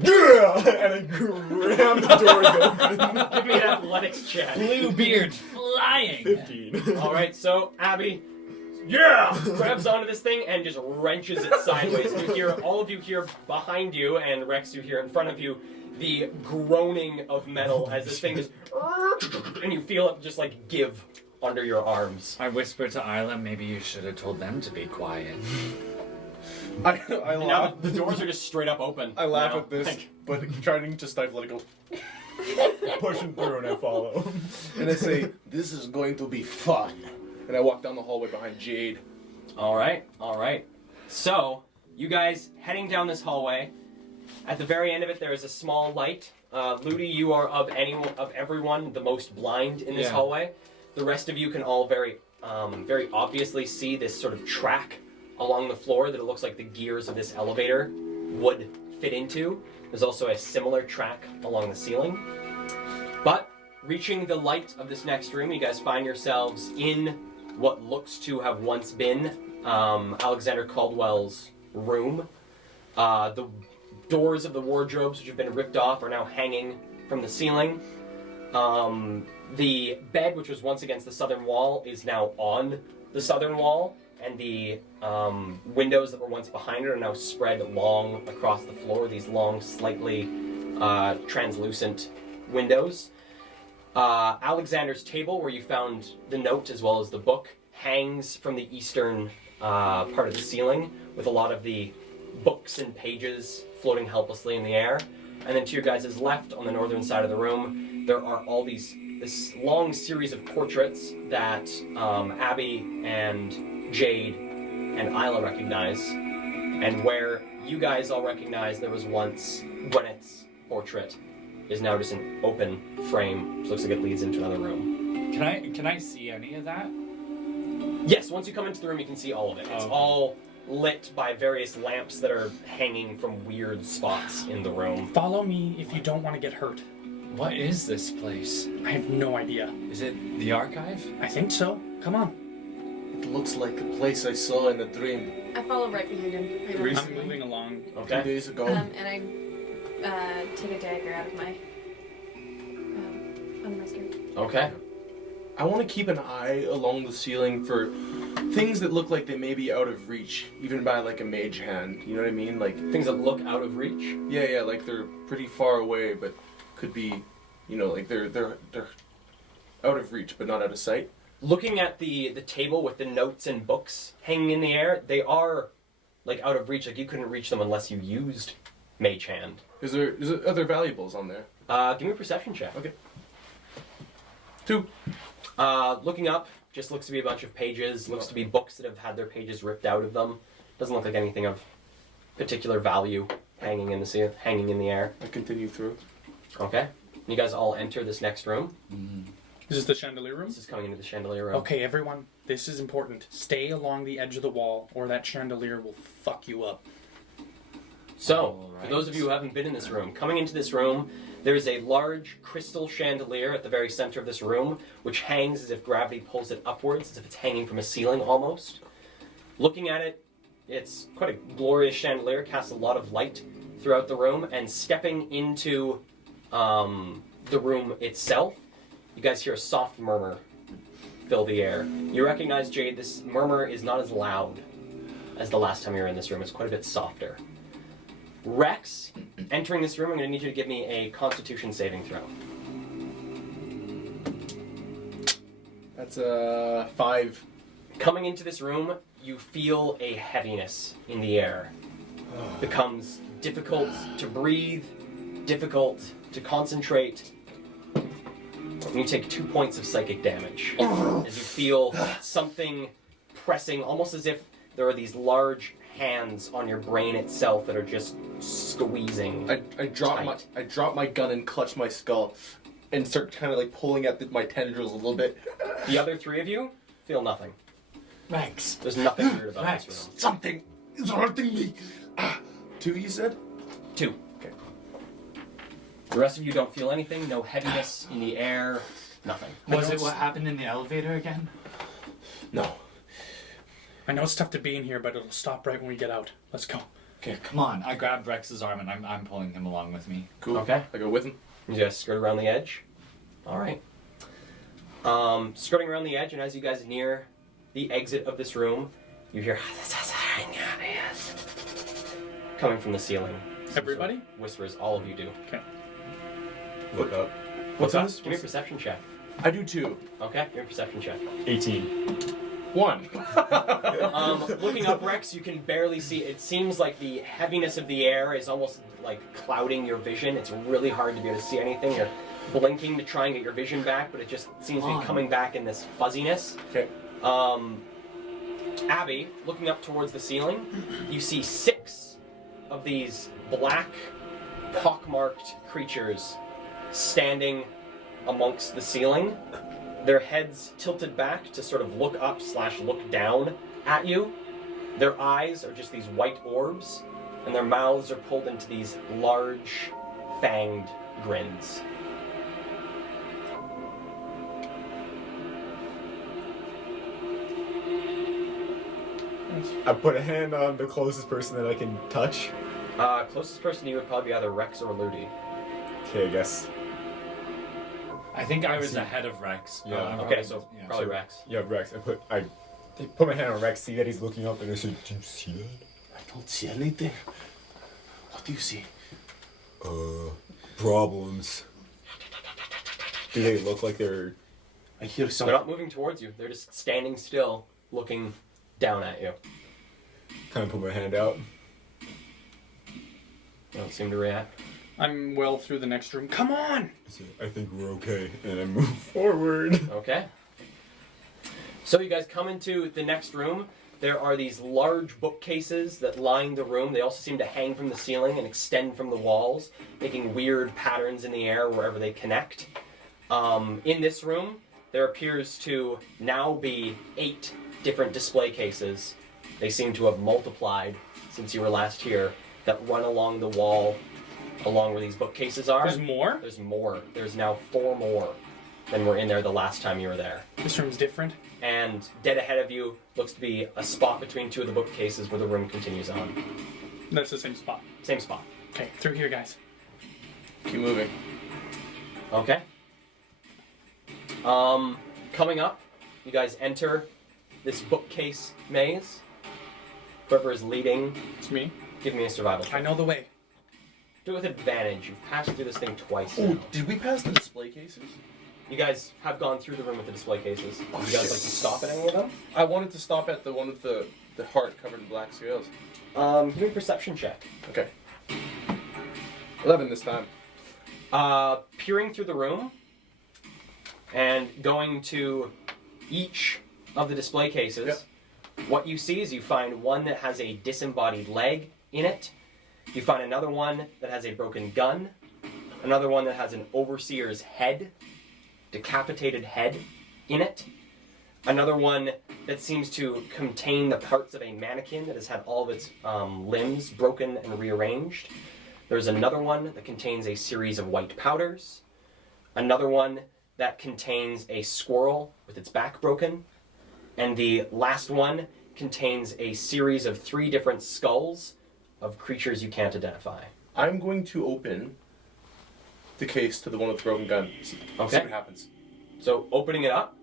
Yeah! And I ram the doors open. Give me an athletics check. Bluebeard flying. 15. All right, so Abby Yeah! grabs onto this thing and just wrenches it sideways. You hear, all of you hear behind you, and Rex, you hear in front of you, the groaning of metal as this thing just, and you feel it just like give under your arms. I whispered to Isla, maybe you should have told them to be quiet. I And now laugh. the doors are just straight up open. I laugh now. at this, Like, but trying to stifle it, I go, Pushing through and I follow. and I say, "This is going to be fun." And I walk down the hallway behind Jade. all right. So, you guys heading down this hallway. At the very end of it, there is a small light. Ludi, you are of everyone the most blind in this Yeah. hallway. The rest of you can all very obviously see this sort of track along the floor that it looks like the gears of this elevator would fit into. There's also a similar track along the ceiling. But reaching the light of this next room, you guys find yourselves in what looks to have once been Alexander Caldwell's room. The doors of the wardrobes, which have been ripped off, are now hanging from the ceiling. The bed, which was once against the southern wall, is now on the southern wall, and the windows that were once behind it are now spread long across the floor, these long, slightly translucent windows. Alexander's table, where you found the note as well as the book, hangs from the eastern part of the ceiling, with a lot of the books and pages floating helplessly in the air. And then to your guys' left, on the northern side of the room, there are all this long series of portraits that Abby and Jade and Isla recognize, and where you guys all recognize there was once Gwyneth's portrait is now just an open frame, which looks like it leads into another room. Can I see any of that? Yes, once you come into the room, you can see all of it. It's all lit by various lamps that are hanging from weird spots in the room. Follow me if you don't want to get hurt. What is this place? I have no idea. Is it the archive? I think so. Come on. It looks like the place I saw in a dream I follow right behind him. I don't I'm moving along. 2 Okay. days ago. and I take a dagger out of my under my skirt. Okay. I want to keep an eye along the ceiling for things that look like they may be out of reach, even by like a mage hand. You know what I mean? Like, Things that look out of reach. yeah, like they're pretty far away, but could be, you know, like they're out of reach, but not out of sight. Looking at the table with the notes and books hanging in the air, they are like out of reach. Like you couldn't reach them unless you used Mage Hand. Is there other valuables on there? Give me a perception check. Okay. 2. Looking up, just looks to be a bunch of pages. Looks to be books that have had their pages ripped out of them. Doesn't look like anything of particular value hanging in the air. I continue through. Okay. You guys all enter this next room. Is this the chandelier room? This is coming into the chandelier room. Okay, everyone, this is important. Stay along the edge of the wall, or that chandelier will fuck you up. So, for those of you who haven't been in this room, coming into this room, there's a large crystal chandelier at the very center of this room, which hangs as if gravity pulls it upwards, as if it's hanging from a ceiling almost. Looking at it, it's quite a glorious chandelier, casts a lot of light throughout the room, and stepping into the room itself, you guys hear a soft murmur fill the air. You recognize, Jade, this murmur is not as loud as the last time you were in this room. It's quite a bit softer. Rex, entering this room, I'm going to need you to give me a Constitution saving throw. That's a 5. Coming into this room, you feel a heaviness in the air. It becomes difficult to breathe, difficult to concentrate. And you take 2 points of psychic damage as you feel something pressing, almost as if there are these large hands on your brain itself that are just squeezing. I drop my gun and clutch my skull, and start kind of like pulling at my tendrils a little bit. The other 3 of you feel nothing. Rex. There's nothing weird about this room. Something is hurting me. 2, you said? 2. Okay. The rest of you don't feel anything, no heaviness in the air, nothing. Was it what happened in the elevator again? No. I know it's tough to be in here, but it'll stop right when we get out. Let's go. Okay, come on. I grabbed Rex's arm and I'm pulling him along with me. Cool. Okay. I go with him. You guys skirt around the edge. All right. Skirting around the edge, and as you guys near the exit of this room, you hear coming from the ceiling. Everybody? Sort of whispers. All of you do. Okay. Look up. What's up? this? Give me a perception check. I do too. Okay, give me a perception check. 18. 1. Looking up, Rex, you can barely see. It seems like the heaviness of the air is almost like clouding your vision. It's really hard to be able to see anything. You're blinking to try and get your vision back, but it just seems to be coming back in this fuzziness. Okay. Abby, looking up towards the ceiling, you see 6 of these black, pockmarked creatures standing amongst the ceiling. Their heads tilted back to sort of look up / look down at you. Their eyes are just these white orbs, and their mouths are pulled into these large, fanged grins. I put a hand on the closest person that I can touch. Closest person to you would probably be either Rex or Ludi. Okay, I guess. I think I was ahead of Rex. Yeah. I'm Okay, so yeah. probably Rex. Yeah, Rex. I put my hand on Rex, see that he's looking up, and I said, "Do you see that?" I don't see anything. What do you see? Problems. Do they look like they're... I hear They're something. not moving towards you. They're just standing still, looking down at you. Kind of put my hand out. They don't seem to react. I'm well through the next room. Come on! I said, I think we're okay. And I move forward. Okay. So you guys come into the next room. There are these large bookcases that line the room. They also seem to hang from the ceiling and extend from the walls, making weird patterns in the air wherever they connect. In this room, there appears to now be 8 different display cases. They seem to have multiplied since you were last here, that run along the wall, along where these bookcases are. There's more? There's more. There's now 4 more than were in there the last time you were there. This room's different. And dead ahead of you looks to be a spot between 2 of the bookcases where the room continues on. That's the same spot. Same spot. Okay, through here, guys. Keep moving. Okay. Coming up, you guys enter this bookcase maze. Whoever is leading, It's me. give me a survival I check. know the way. Do it with advantage. You've passed through this thing twice Oh, now. did we pass the display cases? You guys have gone through the room with the display cases. Would you guys like to stop at any of them? I wanted to stop at the one with the heart covered in black scales. Give me a perception check. Okay. 11 this time. Peering through the room and going to each of the display cases, Yep. what you see is you find one that has a disembodied leg in it. You find another one that has a broken gun. Another one that has an overseer's head, decapitated head in it. Another one that seems to contain the parts of a mannequin that has had all of its limbs broken and rearranged. There's another one that contains a series of white powders. Another one that contains a squirrel with its back broken. And the last one contains a series of 3 different skulls of creatures you can't identify. I'm going to open the case to the one with the broken gun. See Okay. what happens. So opening it up,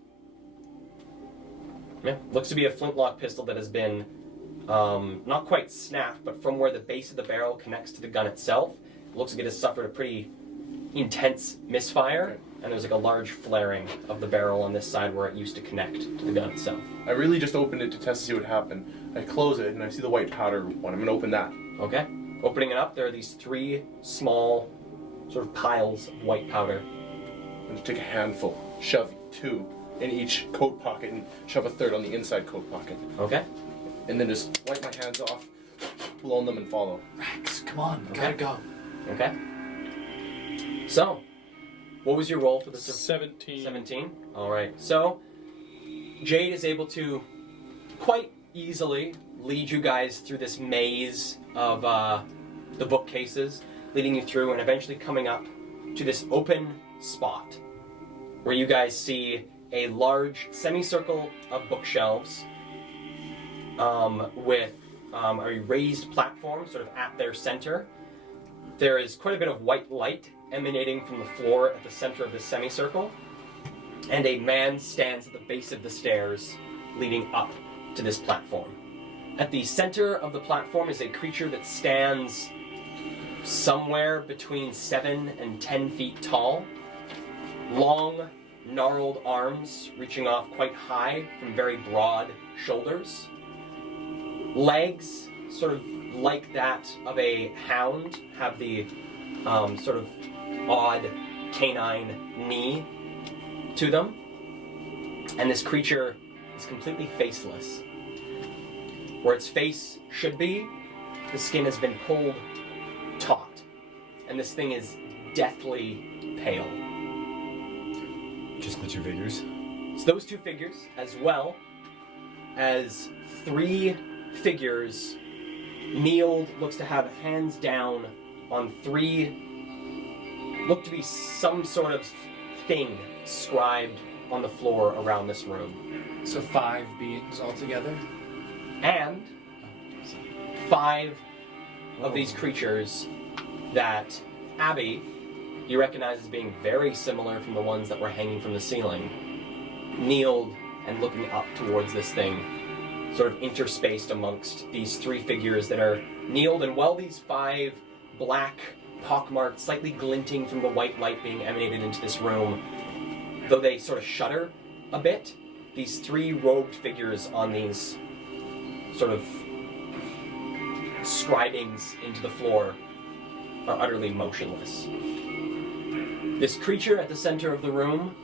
yeah, looks to be a flintlock pistol that has been not quite snapped, but from where the base of the barrel connects to the gun itself, it looks like it has suffered a pretty intense misfire, Okay. and there's like a large flaring of the barrel on this side where it used to connect to the gun itself. I really just opened it to test to see what happened. I close it and I see the white powder one. I'm going to open that. Okay. Opening it up, there are these 3 small sort of piles of white powder. I'm going to take a handful, shove 2 in each coat pocket, and shove a third on the inside coat pocket. Okay. And then just wipe my hands off, blow on them, and follow. Rex, come on, we Okay. gotta go. Okay. So, what was your roll for the 17. 17? Alright, so Jade is able to quite easily lead you guys through this maze of the bookcases, leading you through and eventually coming up to this open spot where you guys see a large semicircle of bookshelves with a raised platform sort of at their center. There is quite a bit of white light emanating from the floor at the center of this semicircle, and a man stands at the base of the stairs leading up to this platform. At the center of the platform is a creature that stands somewhere between 7 and 10 feet tall. Long, gnarled arms reaching off quite high from very broad shoulders. Legs, sort of like that of a hound, have the sort of odd canine knee to them. And this creature is completely faceless. Where its face should be, the skin has been pulled taut. And this thing is deathly pale. Just the two figures. It's those two figures, as well as 3 figures kneeled, looks to have hands down on 3, look to be some sort of thing scribed on the floor around this room. So 5 beings altogether? And 5 of these creatures that Abby, you recognize as being very similar from the ones that were hanging from the ceiling, kneeled and looking up towards this thing, sort of interspaced amongst these 3 figures that are kneeled, and while these 5 black, pockmarked, slightly glinting from the white light being emanated into this room, though they sort of shudder a bit, these 3 robed figures on these sort of scribings into the floor are utterly motionless. This creature at the center of the room,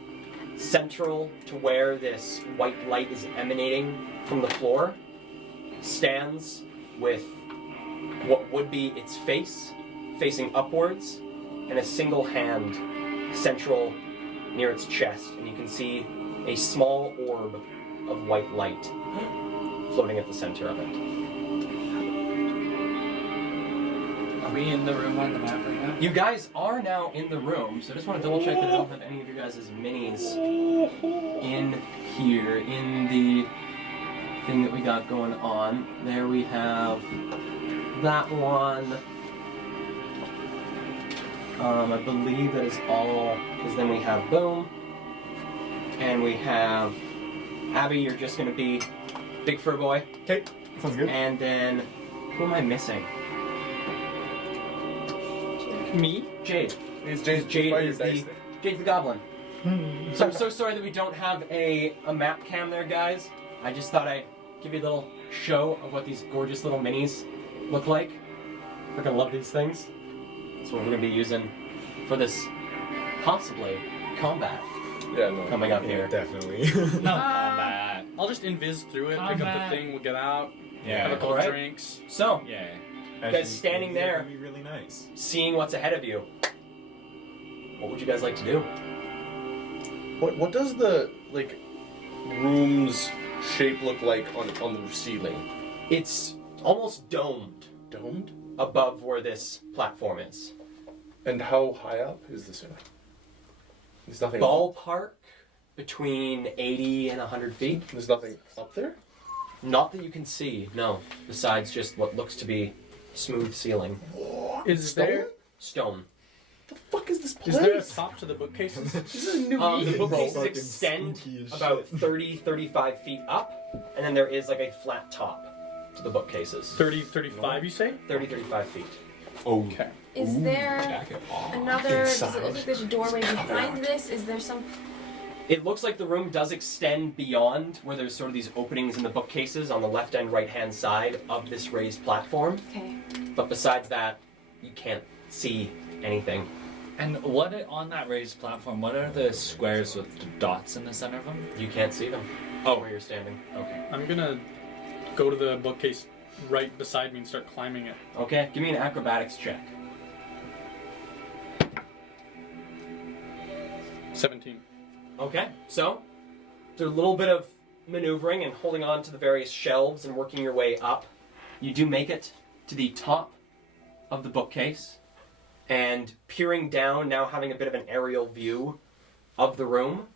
central to where this white light is emanating from the floor, stands with what would be its face facing upwards and a single hand central near its chest, and you can see a small orb of white light floating at the center of it. Are we in the room on the map right now? You guys are now in the room, so I just want to double check that I don't have any of your guys' minis in here, in the thing that we got going on. There we have that one. I believe that is all, because then we have Boom, and we have Abby, you're just going to be Big Fur Boy. Okay, sounds good. And then, who am I missing? Me? Jade. It's Jade's Jade fire is dice the Jade's the goblin. So I'm so sorry that we don't have a map cam there, guys. I just thought I'd give you a little show of what these gorgeous little minis look like. We're gonna love these things. That's what we're gonna be using for this possibly combat Yeah, no. coming up here. Definitely. No combat. I'll just invis through it, pick up the Combat. thing, we'll get out, Yeah. have a couple Alright. drinks. So, Yeah. guys standing there. That'd be really nice. seeing what's ahead of you, what would you guys like to do? What does the room's shape look like on the ceiling? It's almost domed Domed? above where this platform is. And how high up is the ceiling? There's nothing. Ballpark between 80 and 100 feet. There's nothing up there. Not that you can see, no. Besides just what looks to be smooth ceiling. Is Stone? there Stone. The fuck is this place? is there a top to the bookcases? This is a new The Eden. bookcases Fucking extend spooky as about shit. 30, 35 feet up, and then there is like a flat top to the bookcases. 30, 35, you say? 30, 35 feet. Okay. Is there Jacket. another? Does it Inside. look like there's a doorway behind this? Is there some? It looks like the room does extend beyond where there's sort of these openings in the bookcases on the left and right hand side of this raised platform. Okay. But besides that, you can't see anything. And what on that raised platform? What are the squares with the dots in the center of them? You can't see them. Oh. Where you're standing. Okay. I'm gonna go to the bookcase right beside me and start climbing it. Okay, give me an acrobatics check. 17. Okay, so through a little bit of maneuvering and holding on to the various shelves and working your way up, you do make it to the top of the bookcase, and peering down, now having a bit of an aerial view of the room,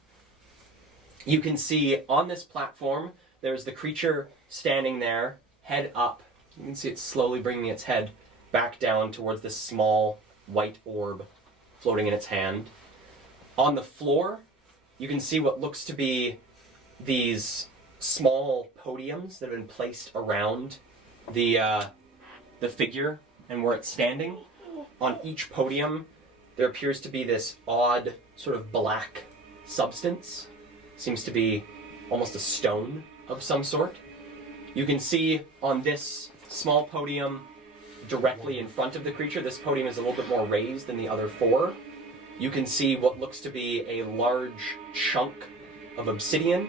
you can see on this platform there's the creature standing there, head up. You can see it slowly bringing its head back down towards this small white orb floating in its hand. On the floor, you can see what looks to be these small podiums that have been placed around the figure and where it's standing. On each podium, there appears to be this odd sort of black substance. Seems to be almost a stone of some sort. You can see on this small podium directly in front of the creature, this podium is a little bit more raised than the other four. You can see what looks to be a large chunk of obsidian,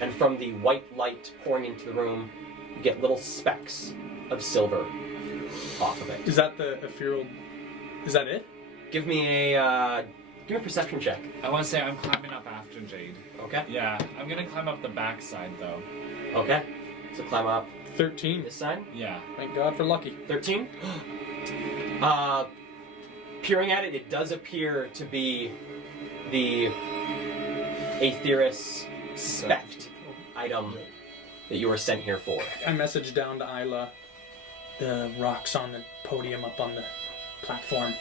and from the white light pouring into the room, you get little specks of silver off of it. Is that the ethereal? Is that it? Give me a perception check. I want to say I'm climbing up after Jade. Okay. Yeah, I'm gonna climb up the backside though. Okay. So climb up 13. this side. Yeah. Thank God for lucky. 13. Peering at it, it does appear to be the Aetheris spect item that you were sent here for. I messaged down to Isla the rocks on the podium up on the platform.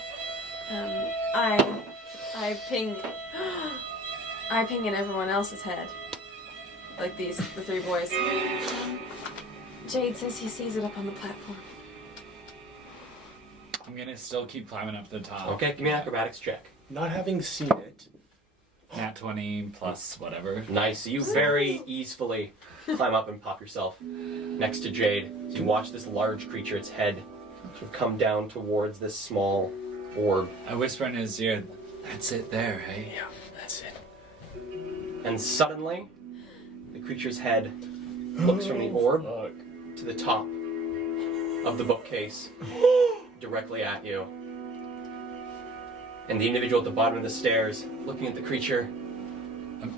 I ping in everyone else's head. Like the three boys. Jade says he sees it up on the platform. I'm gonna still keep climbing up the top. Okay, give me an acrobatics check. Not having seen it. Nat 20 plus whatever. Nice. So you very easily climb up and pop yourself next to Jade. So you watch this large creature, its head, sort of come down towards this small orb. I whisper in his ear, "That's it there, hey?" Yeah, that's it. And suddenly, the creature's head looks from the orb to the top of the bookcase directly at you. And the individual at the bottom of the stairs, looking at the creature.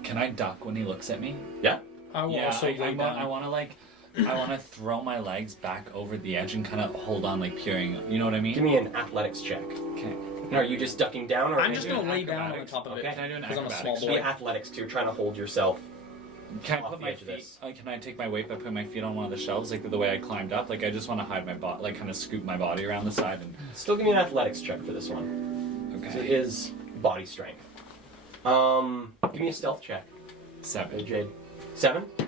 Can I duck when he looks at me? Yeah? I will Yeah, also lay down. I want to throw my legs back over the edge and kind of hold on, like peering. You know what I mean? Give me an athletics check. Okay. And are you just ducking down, or I'm are just you gonna lay down on acrobatics. top of Okay. it. Can I do an Because I'm a small acrobatics? Give me boy. athletics too, trying to hold yourself. Can I off put the my edge of feet? this. Can I take my weight by putting my feet on one of the shelves, like the way I climbed up? Like I just want to hide my body, like kind of scoop my body around the side and. Still give me an athletics check for this one. Okay. So it is body strength. Give me a stealth check. 7. Hey, Jade. 7? So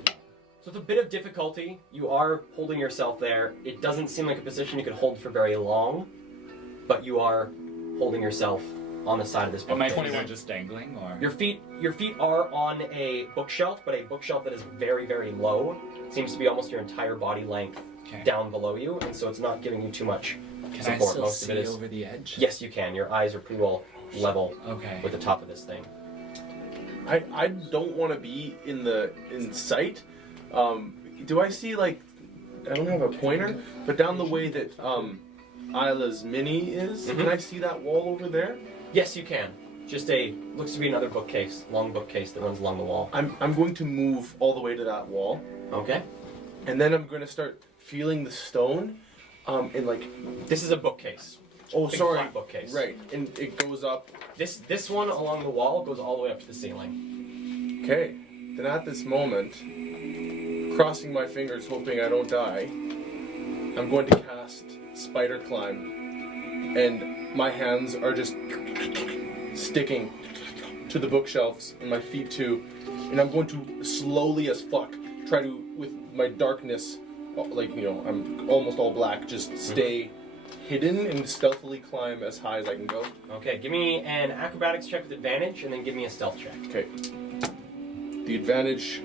it's a bit of difficulty. You are holding yourself there. It doesn't seem like a position you could hold for very long, but you are holding yourself on the side of this And my bookcase. feet are just dangling, or. Your feet are on a bookshelf, but a bookshelf that is very, very low. It seems to be almost your entire body length Okay. down below you, and so it's not giving you too much Can I support. still Most of see it is. over the edge? Yes, you can. Your eyes are pretty well level Okay. with the top of this thing. I don't want to be in sight. Do I see like I don't have a pointer, but down the way that Isla's mini is, Mhm. can I see that wall over there? Yes, you can. Just looks to be another bookcase, long bookcase that runs along the wall. I'm going to move all the way to that wall, Okay. and then I'm going to start feeling the stone, and like This is a bookcase. oh Big sorry, flat bookcase. right, and it goes up. This one along the wall goes all the way up to the ceiling. Okay, then at this moment, crossing my fingers, hoping I don't die, I'm going to cast Spider Climb, and my hands are just sticking to the bookshelves, and my feet too, and I'm going to slowly as fuck try to, with my darkness, like, you know, I'm almost all black, just stay hidden and stealthily climb as high as I can go. Okay, give me an acrobatics check with advantage, and then give me a stealth check. Okay. The advantage.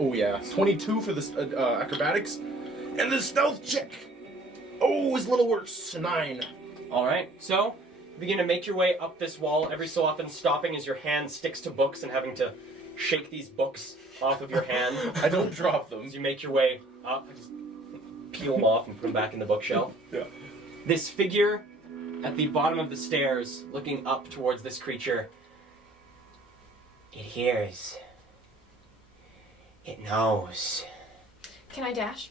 Oh yeah, 22 for this acrobatics, and the stealth check. Oh, is a little worse. 9. All right, so you begin to make your way up this wall, every so often stopping as your hand sticks to books and having to shake these books off of your hand. I don't drop them. As you make your way up, just peel them off and put them back in the bookshelf. Yeah. This figure at the bottom of the stairs, looking up towards this creature, it hears. It knows. Can I dash?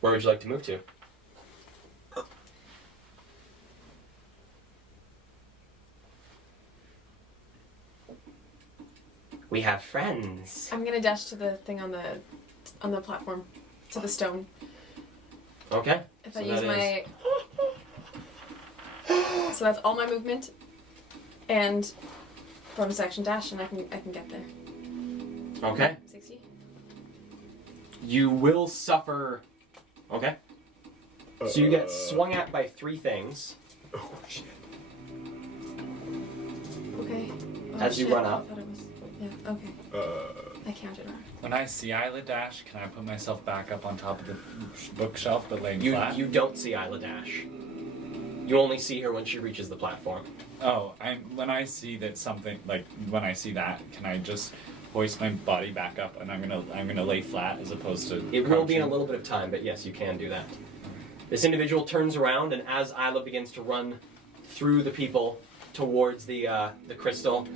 Where would you like to move to? We have friends. I'm gonna dash to the thing on the platform, to the stone. Okay. If So I use that my, so that's all my movement, and bonus action dash, and I can get there. Okay. 60. You will suffer. Okay. So you get swung at by 3 things Oh shit. Okay. Oh, as you shit, run I up. thought it was. Yeah. Okay. I counted wrong. When I see Isla dash, can I put myself back up on top of the bookshelf but laying You flat? you don't see Isla Dash. You only see her when she reaches the platform. Oh, when I see that something like when I see that, can I just hoist my body back up and I'm gonna lay flat as opposed to It will be in a crouching? little bit of time, but yes, you can do that. This individual turns around, and as Isla begins to run through the people towards the crystal,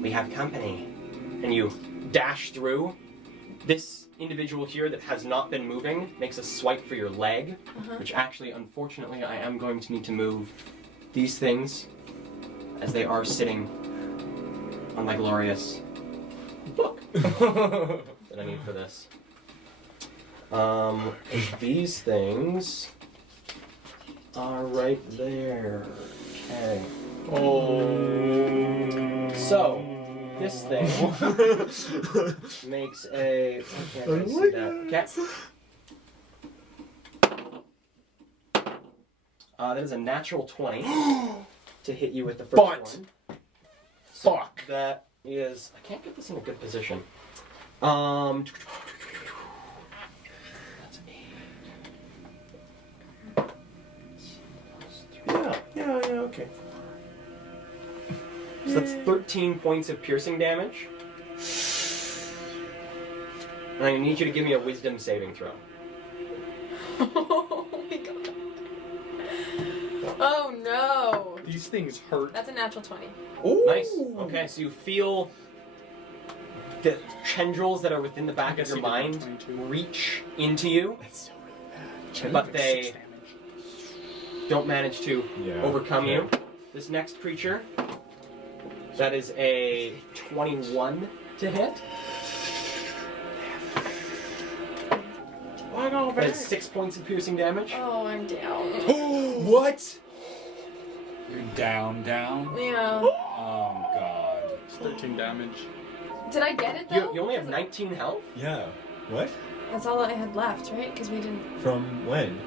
we have company. And you dash through. This individual here that has not been moving makes a swipe for your leg, which actually, unfortunately, I am going to need to move these things as they are sitting on my glorious book that I need for this. These things are right there. Okay. Oh. So, this thing makes a. I can't really see that. Okay. That is a natural 20 to hit you with the first But- one. Fuck. That is. I can't get this in a good position. That's 8. Yeah, okay. So that's 13 points of piercing damage. And I need you to give me a wisdom saving throw. Oh my god. Oh no. These things hurt. That's a natural 20. Ooh. Nice. Okay, so you feel the tendrils that are within the I back of guess your you did that mind 22. reach into you, That's so really bad. but they 6 damage. don't manage to Yeah. overcome you. This next creature, that is a 21 to hit. That is 6 points of piercing damage. Oh, I'm down. What? You're down. Yeah. Oh god. It's 13 damage. Did I get it though? You only have 19 health? Yeah. What? That's all I had left, right? Because we didn't. From when?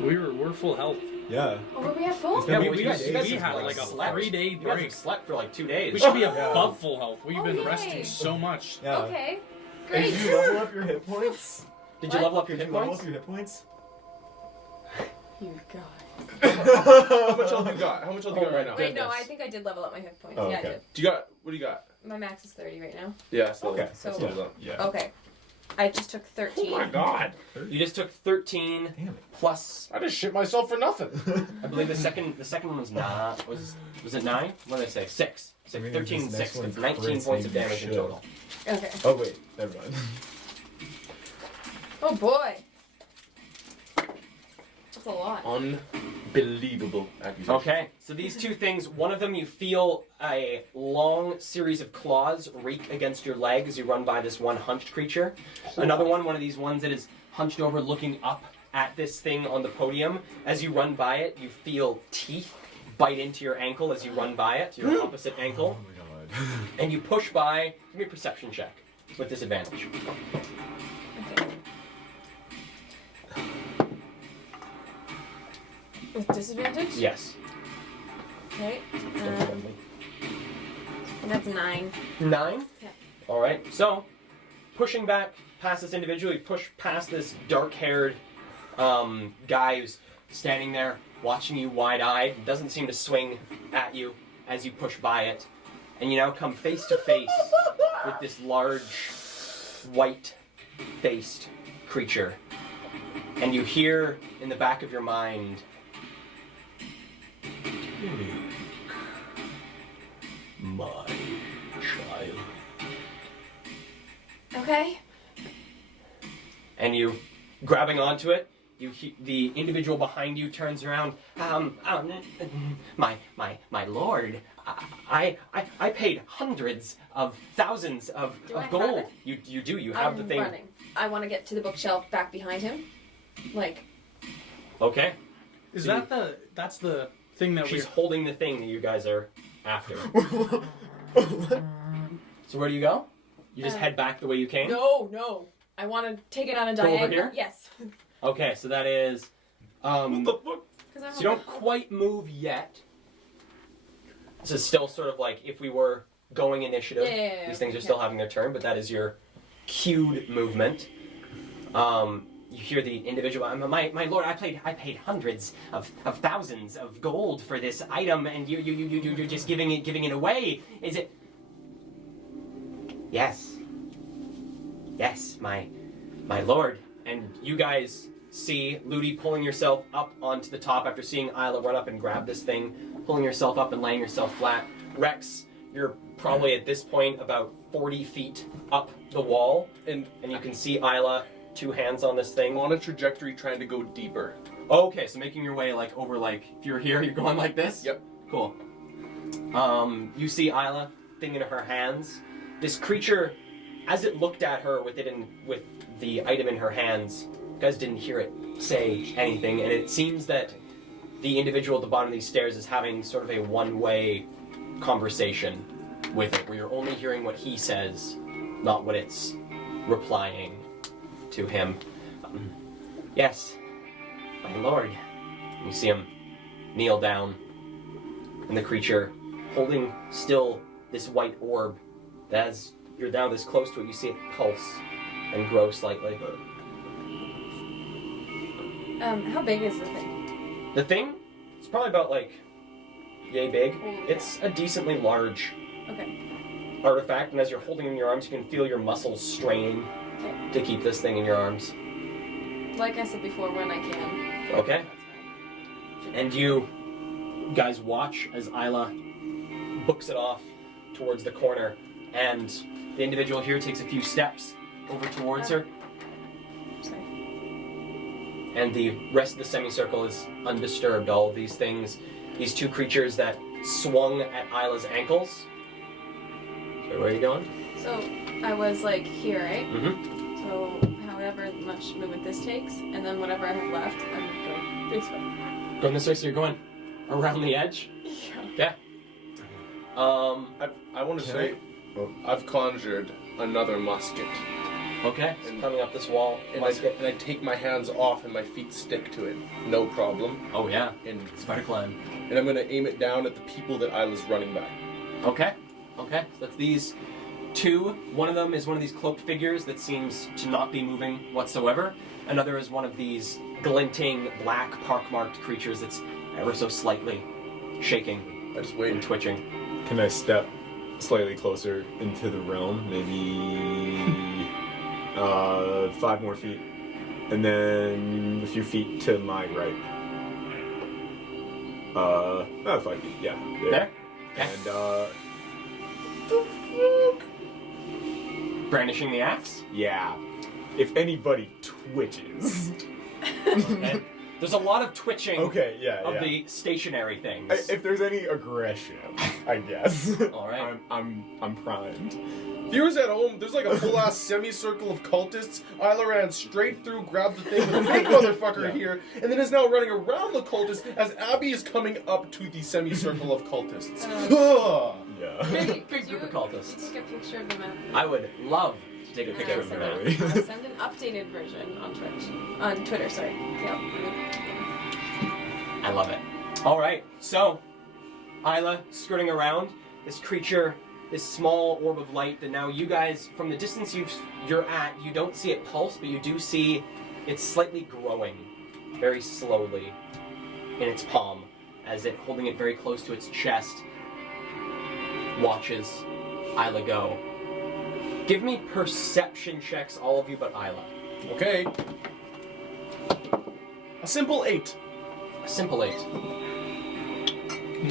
We're full health. Yeah. Oh, were we at full? It's been Yeah, like we 2 guys- days you guys we since had last like a slept. 3-day You guys break. have slept for like 2 days. We should be Yeah. above full health. We've Oh, been yay. resting so much. Yeah. Okay. And Great. did you level up your hit points? Did you What? level up your Did hit you level points? up your hit points? You guys. How much health you got? How much health you got right now? Wait, no, I think I did level up my hit points. Oh, Yeah, okay. I did. Do you got? What do you got? My max is 30 right now. Yeah. So. Okay. So- Still done. Yeah. Okay. I just took 13. Oh my god! You just took 13 Damn it. plus. I just shit myself for nothing. I believe the second one was not. Was it 9? What did I say? 6. I mean, 13 this 6. next one It's 19 crits, points of maybe you damage in should. total. Okay. Oh wait, never mind. Oh boy. That's a lot. Unbelievable accusation. Okay, so these 2 things, one of them you feel a long series of claws rake against your leg as you run by this one hunched creature. Another one of these ones that is hunched over looking up at this thing on the podium. As you run by it, you feel teeth bite into your ankle as you run by it, your opposite ankle. Oh my god. And you push by. Give me a perception check with disadvantage. Okay. With disadvantage? Yes. Okay. And that's 9. 9? Yeah. Alright, so pushing back past this individual, you push past this dark-haired guy who's standing there watching you wide-eyed, doesn't seem to swing at you as you push by it, and you now come face to face with this large, white-faced creature. And you hear in the back of your mind, my child. Okay. And you, grabbing onto it, the individual behind you turns around. My lord, I paid hundreds of thousands of Do I have gold. it? You do. You have I'm the thing. running. I want to get to the bookshelf back behind him. Like, Okay. Is that that's the thing that She's we're... holding the thing that you guys are after. So where do you go? You just head back the way you came? no. I want to take it on a Go diagonal. over here? Yes. Okay, so that is What the fuck? so you don't quite move yet. This is still sort of like if we were going initiative. Yeah, These things are okay. still having their turn, but that is your cued movement. You hear the individual. My lord, I paid hundreds of thousands of gold for this item, and you're just giving it away. Is it? Yes, my lord. And you guys see Ludi pulling yourself up onto the top after seeing Isla run up and grab this thing, pulling yourself up and laying yourself flat. Rex, you're probably at this point about 40 feet up the wall, and you can see Isla, 2 hands on this thing. On a trajectory trying to go deeper. Okay, so making your way like over like if you're here, you're going like this? Yep. Cool. You see Isla, thing in her hands. This creature, as it looked at her with the item in her hands, you guys didn't hear it say anything, and it seems that the individual at the bottom of these stairs is having sort of a one-way conversation with it, where you're only hearing what he says, not what it's replying to him. Yes, my lord. You see him kneel down, and the creature holding still this white orb, that as you're now this close to it, you see it pulse and grow slightly. How big is the thing? The thing, it's probably about like yay big. Holy It's a decently large Okay. artifact, and as you're holding it in your arms, you can feel your muscles straining Okay. to keep this thing in your arms. Like I said before, when I can. Okay. That's fine. And you guys watch as Isla books it off towards the corner, and the individual here takes a few steps over towards her, Sorry. and the rest of the semicircle is undisturbed. All of these things, these 2 creatures that swung at Isla's ankles. So where are you going? So I was like here, right? Mm-hmm. So however much movement this takes, and then whatever I have left, I'm going this way. Going this way, so you're going around the edge? Yeah. Yeah. I want to say, I've conjured another musket. Okay. So coming up this wall. And Musket. I take my hands off and my feet stick to it. No problem. Oh yeah. And Spider climb. I'm going to aim it down at the people that Isla's running by. Okay. Okay. So that's these 2. One of them is one of these cloaked figures that seems to not be moving whatsoever. Another is one of these glinting black pockmarked creatures that's ever so slightly shaking I just wait. and twitching. Can I step slightly closer into the realm? Maybe 5 more feet. And then a few feet to my right. 5 feet, yeah. There? And, Brandishing the axe. yeah. If anybody twitches. Okay. There's a lot of twitching Okay, yeah, of yeah. the stationary things. If there's any aggression, I guess. All right. I'm primed. Viewers at home, there's like a full ass semicircle of cultists. Isla ran straight through, grabbed the thing with the big motherfucker here, and then is now running around the cultists as Abby is coming up to the semicircle of cultists. Ugh. Yeah. Big Could group you of cultists. Take a picture of the map. I would love to take a picture of the map. Really? I'll send an updated version on Twitter. Sorry. Yeah. I love it. All right, so Isla skirting around this creature, this small orb of light that now you guys, from the distance you're at, you don't see it pulse, but you do see it's slightly growing, very slowly, in its palm, as it holding it very close to its chest, watches Isla go. Give me perception checks, all of you but Isla. Okay. A simple 8. A simple 8.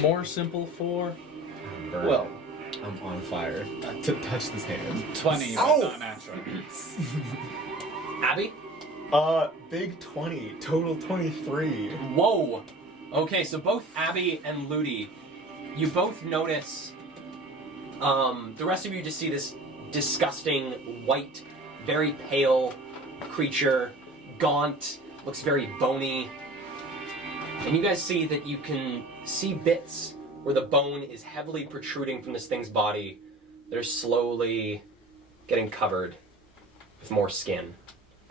More simple for... Well, I'm on fire. To touch this hand. 20, Ow! but not natural. Abby? Big 20. Total 23. Whoa! Okay, so both Abby and Ludi, you both notice. The rest of you just see this disgusting white, very pale creature, gaunt, looks very bony. And you guys see that you can see bits where the bone is heavily protruding from this thing's body that are slowly getting covered with more skin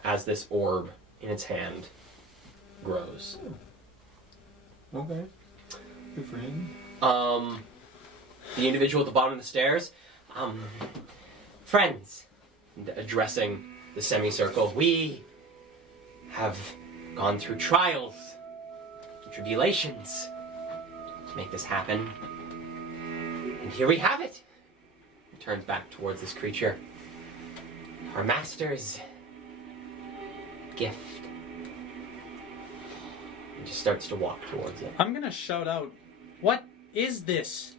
as this orb in its hand grows. Okay. Good for him. The individual at the bottom of the stairs, friends, addressing the semicircle, we have gone through trials, tribulations to make this happen. And here we have it. He turns back towards this creature. Our master's gift. He just starts to walk towards it. I'm gonna shout out, "What is this?"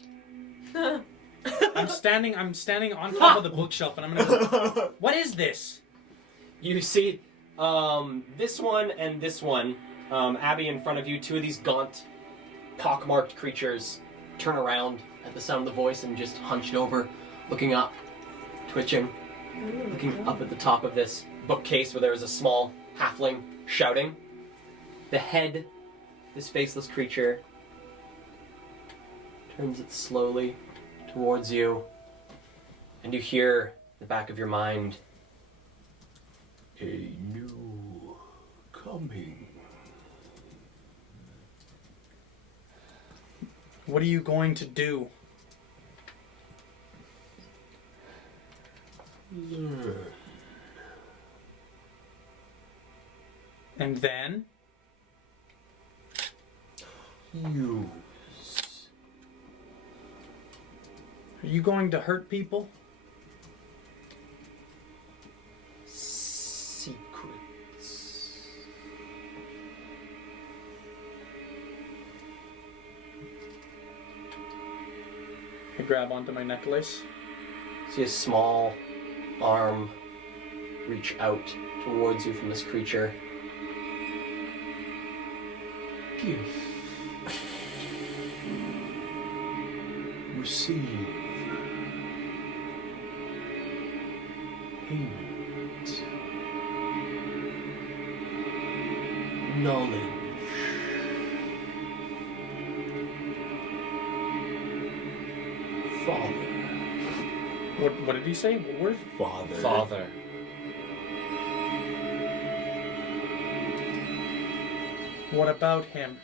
I'm standing on top of the bookshelf, and I'm gonna go, "What is this?" You see this one and this one, Abby in front of you, two of these gaunt, pockmarked creatures turn around at the sound of the voice and just hunched over, looking up, twitching, looking up at the top of this bookcase where there is a small halfling shouting. The head, this faceless creature, turns it slowly towards you, and you hear in the back of your mind, A new coming. What are you going to do? Learn. And then? Use. Are you going to hurt people? Secrets. I grab onto my necklace. see a small arm reach out towards you from this creature. Gift. Receive. Payment. Knowledge. Father. What did he say? What word? Father. Father. What about him?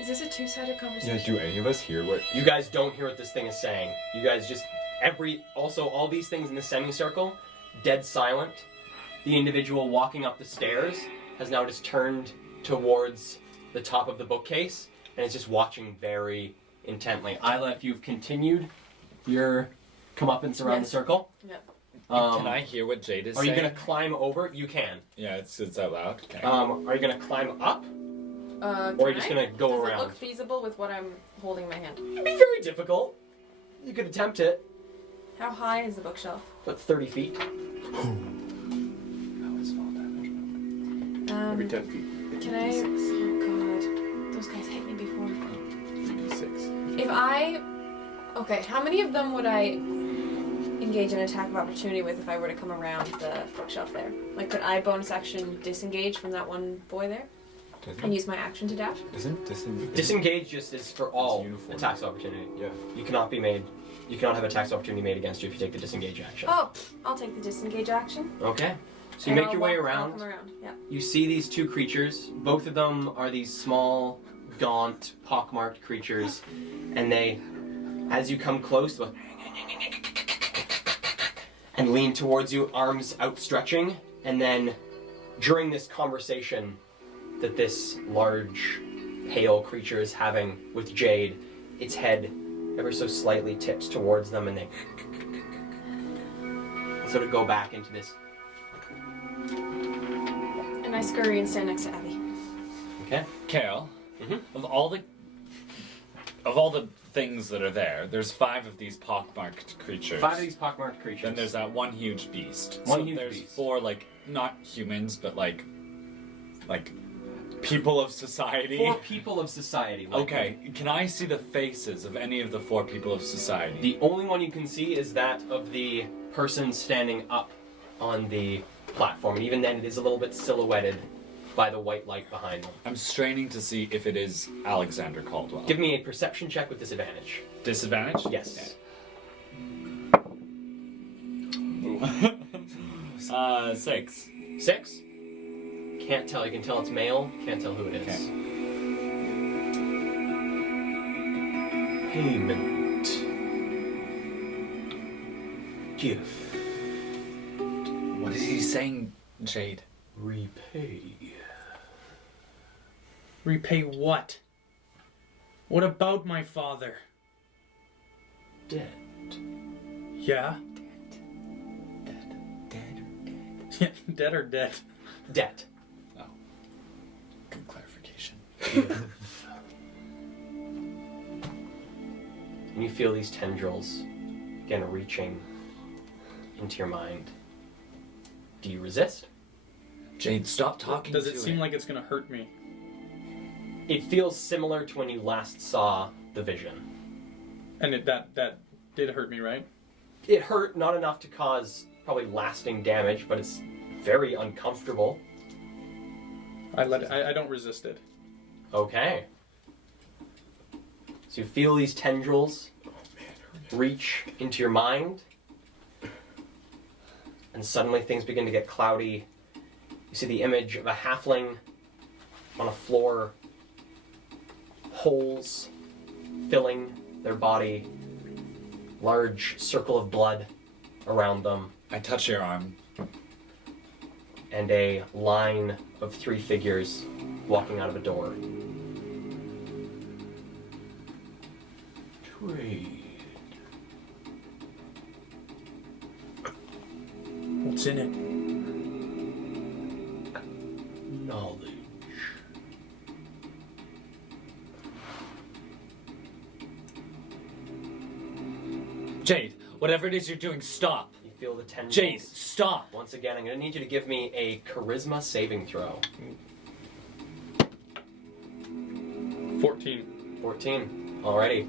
Is this a two-sided Yeah, conversation? do any of us hear what? You guys don't hear what this thing is saying. You guys just all these things in the semicircle, dead silent. The individual walking up the stairs has now just turned towards the top of the bookcase and is just watching very intently. Isla, if you've continued your comeuppance around Yes. the circle, Yeah. Can I hear what Jade is are you saying? going to climb over? You can. Yeah, it's out loud. Okay. Are you going to climb up? Or are you just going to go Does around? it look feasible with what I'm holding in my hand? It'd be very difficult. You could attempt it. How high is the bookshelf? About 30 feet. Every 10 feet. Can I? Oh God, those guys hit me before. 6. If I, okay, how many of them would I engage in attack of opportunity with if I were to come around the bookshelf there? Like, could I bonus action disengage from that one boy there and use my action to dash? Isn't Disengage just is for all uniform. attacks of opportunity. Yeah. You cannot have attacks of opportunity made against you if you take the disengage action. Oh, I'll take the disengage action. Okay. So you And make I'll your way I'll around. come around. Yeah. You see these two creatures. Both of them are these small, gaunt, pockmarked creatures. And they, as you come close, and lean towards you, arms outstretching. And then, during this conversation that this large, pale creature is having with Jade, its head ever so slightly tips towards them, and they sort of go back into this. And I scurry and stand next to Abby. Okay. Kale, Mhm. of all the things that are there, there's 5 of these pockmarked creatures. 5 of these pockmarked creatures. Then there's that one huge beast. One so huge there's beast. 4 like not humans, but like people of society. 4 people of society. Like Okay, can I see the faces of any of the 4 people of society? The only one you can see is that of the person standing up on the platform, and even then it is a little bit silhouetted by the white light behind them. I'm straining to see if it is Alexander Caldwell. Give me a perception check with disadvantage. Disadvantage? Yes. 6. 6? Can't tell. You can tell it's male. Can't tell who it is. Okay. Payment. Gift. What is he saying, Jade? Repay. Repay what? What about my father? Debt. Yeah? Yeah, dead or dead? Debt. Oh. Good clarification. And you feel these tendrils again reaching into your mind. Do you resist? Jade, stop talking Does to it seem like it's gonna hurt me? It feels similar to when you last saw the vision. And that did hurt me, right? It hurt, not enough to cause probably lasting damage, but it's very uncomfortable. I don't resist it. Okay. So you feel these tendrils reach into your mind, and suddenly things begin to get cloudy. You see the image of a halfling on a floor, holes filling their body, large circle of blood around them, I touch your arm. and a line of 3 figures walking out of a door. Trade. What's in it? Knowledge. Jade, whatever it is you're doing, stop. You feel the tendrils. Jade, stop. Once again, I'm going to need you to give me a charisma saving throw. 14. 14. Alrighty.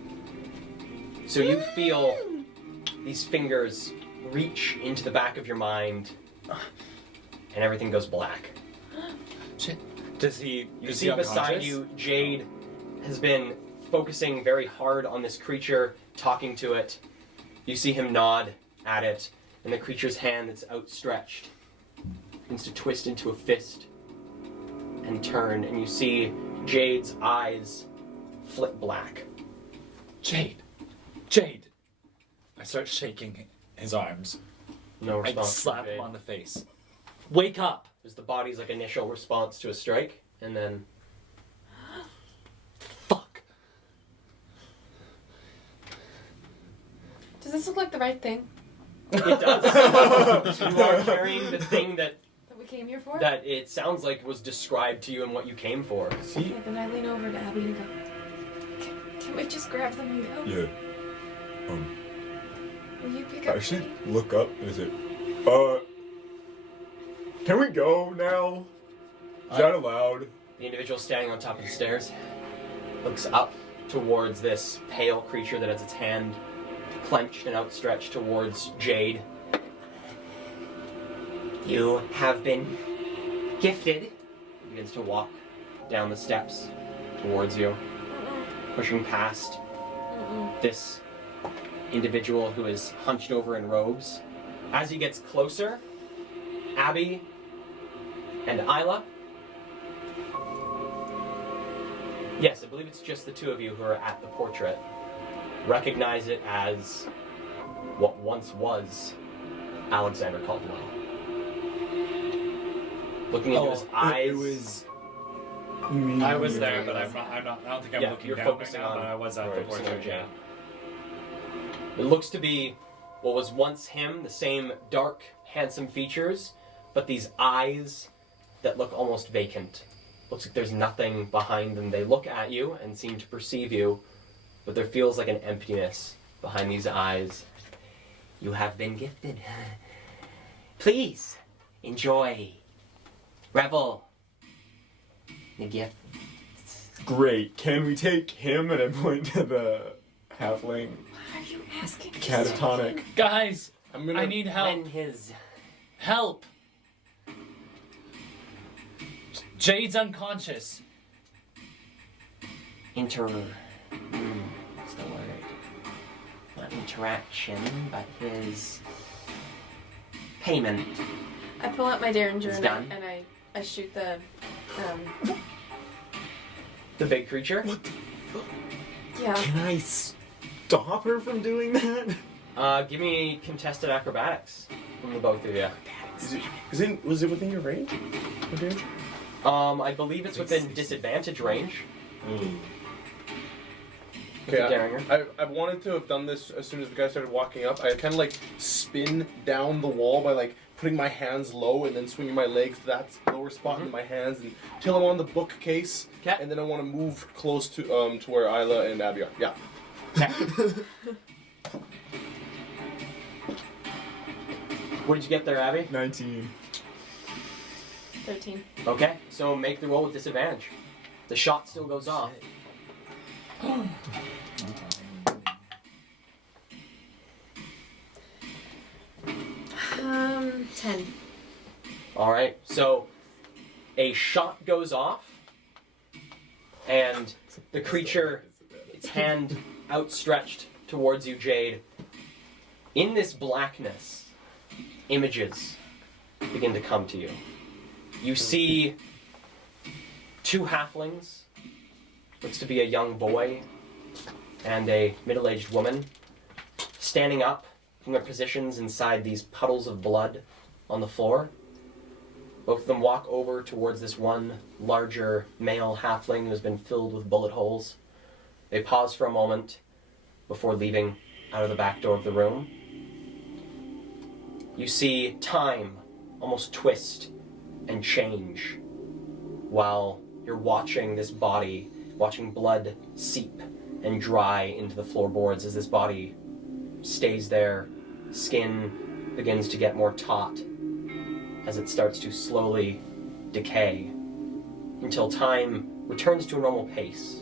So you feel these fingers reach into the back of your mind, and everything goes black. Does he? You is see he beside unconscious? you, Jade has been focusing very hard on this creature, talking to it. You see him nod at it, and the creature's hand that's outstretched begins to twist into a fist and turn, and you see Jade's eyes flip black. Jade, Jade. I start shaking his arms. No I response. slap from Jade. him on the face. Wake up! There's the body's like initial response to a strike, and then Fuck. Does this look like the right thing it does. You are carrying the thing that that we came here for? it sounds like was described to you and what you came for. Okay, then I lean over to Abby and go, can we just grab them and go? Yeah. Will you pick I up should Jade? look up. Is it? Can we go now? Is that allowed? The individual standing on top of the stairs looks up towards this pale creature that has its hand clenched and outstretched towards Jade. You have been gifted. He begins to walk down the steps towards you, pushing past this individual who is hunched over in robes. As he gets closer, Abby and Isla. Yes, I believe it's just the two of you who are at the portrait. Recognize it as what once was Alexander Caldwell. Looking into his eyes. It was. I was there, but I'm not. I don't think I'm Yeah, looking you're down focusing right now, on- but I was at right, the focusing on portrait. Yeah. Jade. It looks to be what was once him, the same dark, handsome features, but these eyes that look almost vacant. Looks like there's nothing behind them. They look at you and seem to perceive you, but there feels like an emptiness behind these eyes. You have been gifted. Please, enjoy. Revel. The gift. Great. Can we take him and I point to the halfling Why are you asking? catatonic? Guys, I'm gonna. I need help. When his Help! Jade's unconscious. what's the word? Not interaction, but his payment. I pull out my Derringer It's and done. I shoot the. The big creature. Yeah. Can I stop her from doing that? Give me contested acrobatics from the both of you. Was it within your range? Okay. I believe it's within disadvantage range. Okay, Derringer. I've wanted to have done this as soon as the guy started walking up. I kind of like spin down the wall by like putting my hands low and then swinging my legs to that lower spot in my hands until I'm on the bookcase. Okay. And then I want to move close to where Isla and Abby are. Yeah. What did you get there, Abby? 19. 13. Okay, so make the roll with disadvantage. The shot still goes off. 10. Alright, so a shot goes off, and the creature, its hand outstretched towards you, Jade. In this blackness, images begin to come to you. You see two halflings, looks to be a young boy and a middle-aged woman, standing up from their positions inside these puddles of blood on the floor. Both of them walk over towards this one larger male halfling who has been filled with bullet holes. They pause for a moment before leaving out of the back door of the room. You see time almost twist and change while you're watching this body, watching blood seep and dry into the floorboards as this body stays there. Skin begins to get more taut as it starts to slowly decay until time returns to a normal pace.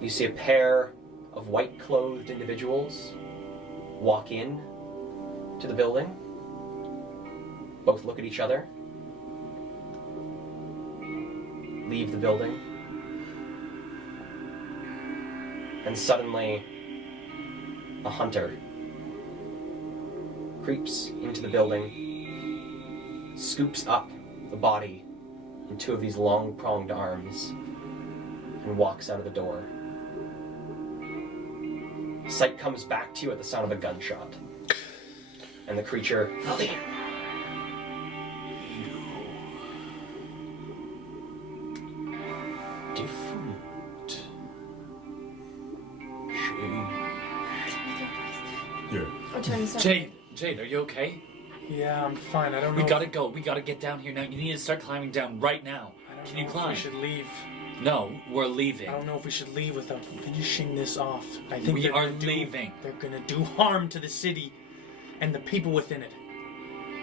You see a pair of white-clothed individuals walk in to the building. Both look at each other, leave the building, and suddenly a hunter creeps into the building, scoops up the body in two of these long-pronged arms, and walks out of the door. Sight comes back to you at the sound of a gunshot, and the creature different shape. Yeah. I'm trying to stop. Jade, are you okay? Yeah, I'm fine. I don't know. We gotta go. We gotta get down here now. You need to start climbing down right now. I don't Can know you if climb? We should leave. No, we're leaving. I don't know if we should leave without finishing this off. I think We they're are gonna leaving. They're gonna do harm to the city and the people within it.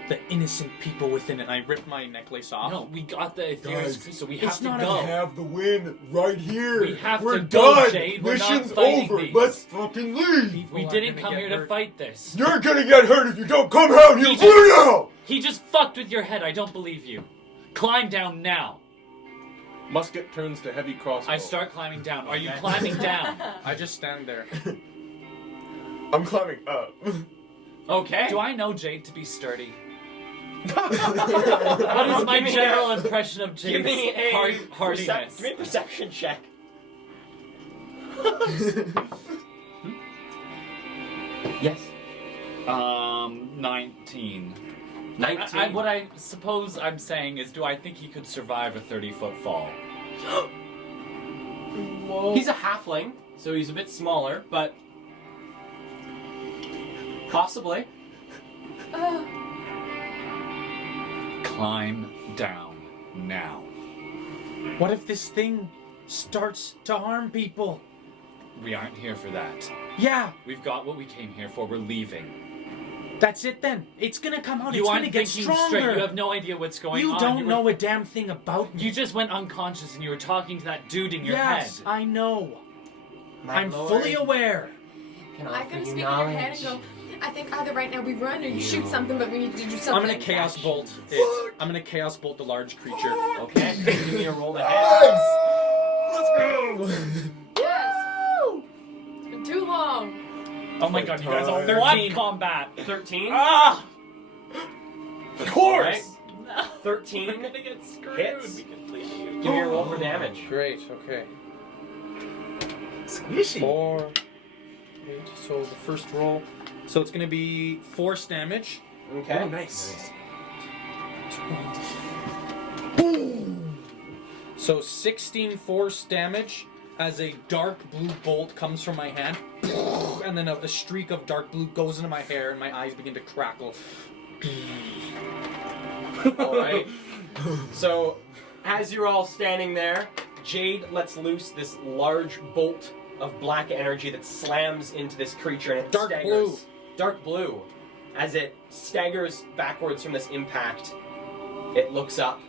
The innocent people within it. I ripped my necklace off. No, we got the ethereal, Guys, so we have it's to not go. We have the win right here. We have We're to go, done. Jade. We're not Mission's fighting over. these. Let's fucking leave. We People are didn't gonna come get here to hurt. fight this. You're gonna get hurt if you don't come out here right now. He just fucked with your head. I don't believe you. Climb down now. Musket turns to heavy crossbow. I start climbing down. Are you climbing down? I just stand there. I'm climbing up. Okay. Do I know Jade to be sturdy? What is my Give me general a- impression of Give Jade's me a hardiness? give me a perception check. Yes. 19. 19. What I suppose I'm saying is, do I think he could survive a 30-foot fall? Whoa. He's a halfling, so he's a bit smaller, but possibly. Climb down now. What if this thing starts to harm people? We aren't here for that. Yeah. We've got what we came here for. We're leaving. That's it then. It's gonna come out. You It's aren't gonna get thinking stronger. straight. You have no idea what's going on. You don't were- know a damn thing about me. You just went unconscious and you were talking to that dude in your Yes, head. I know. My I'm lord, fully aware. can I offer can you speak in your head and knowledge. go, I think either right now we run or you shoot something, but we need to do something. I'm gonna chaos bolt it. I'm gonna chaos bolt the large creature. Okay, give me a roll to hit. Let's go. Yes! It's been too long. Oh my god, you guys are 13. one combat. 13. Ah! Of course. No. 13. We're gonna get screwed. Hits. We can leave. Give me a roll for damage. Great. Okay. Squishy. 4, 8. So the first roll. So it's gonna be force damage. Okay. Nice. So 16 force damage as a dark blue bolt comes from my hand, and then a streak of dark blue goes into my hair, and my eyes begin to crackle. All right. So, as you're all standing there, Jade lets loose this large bolt of black energy that slams into this creature, and it Dark staggers. blue. Dark blue. As it staggers backwards from this impact, it looks up.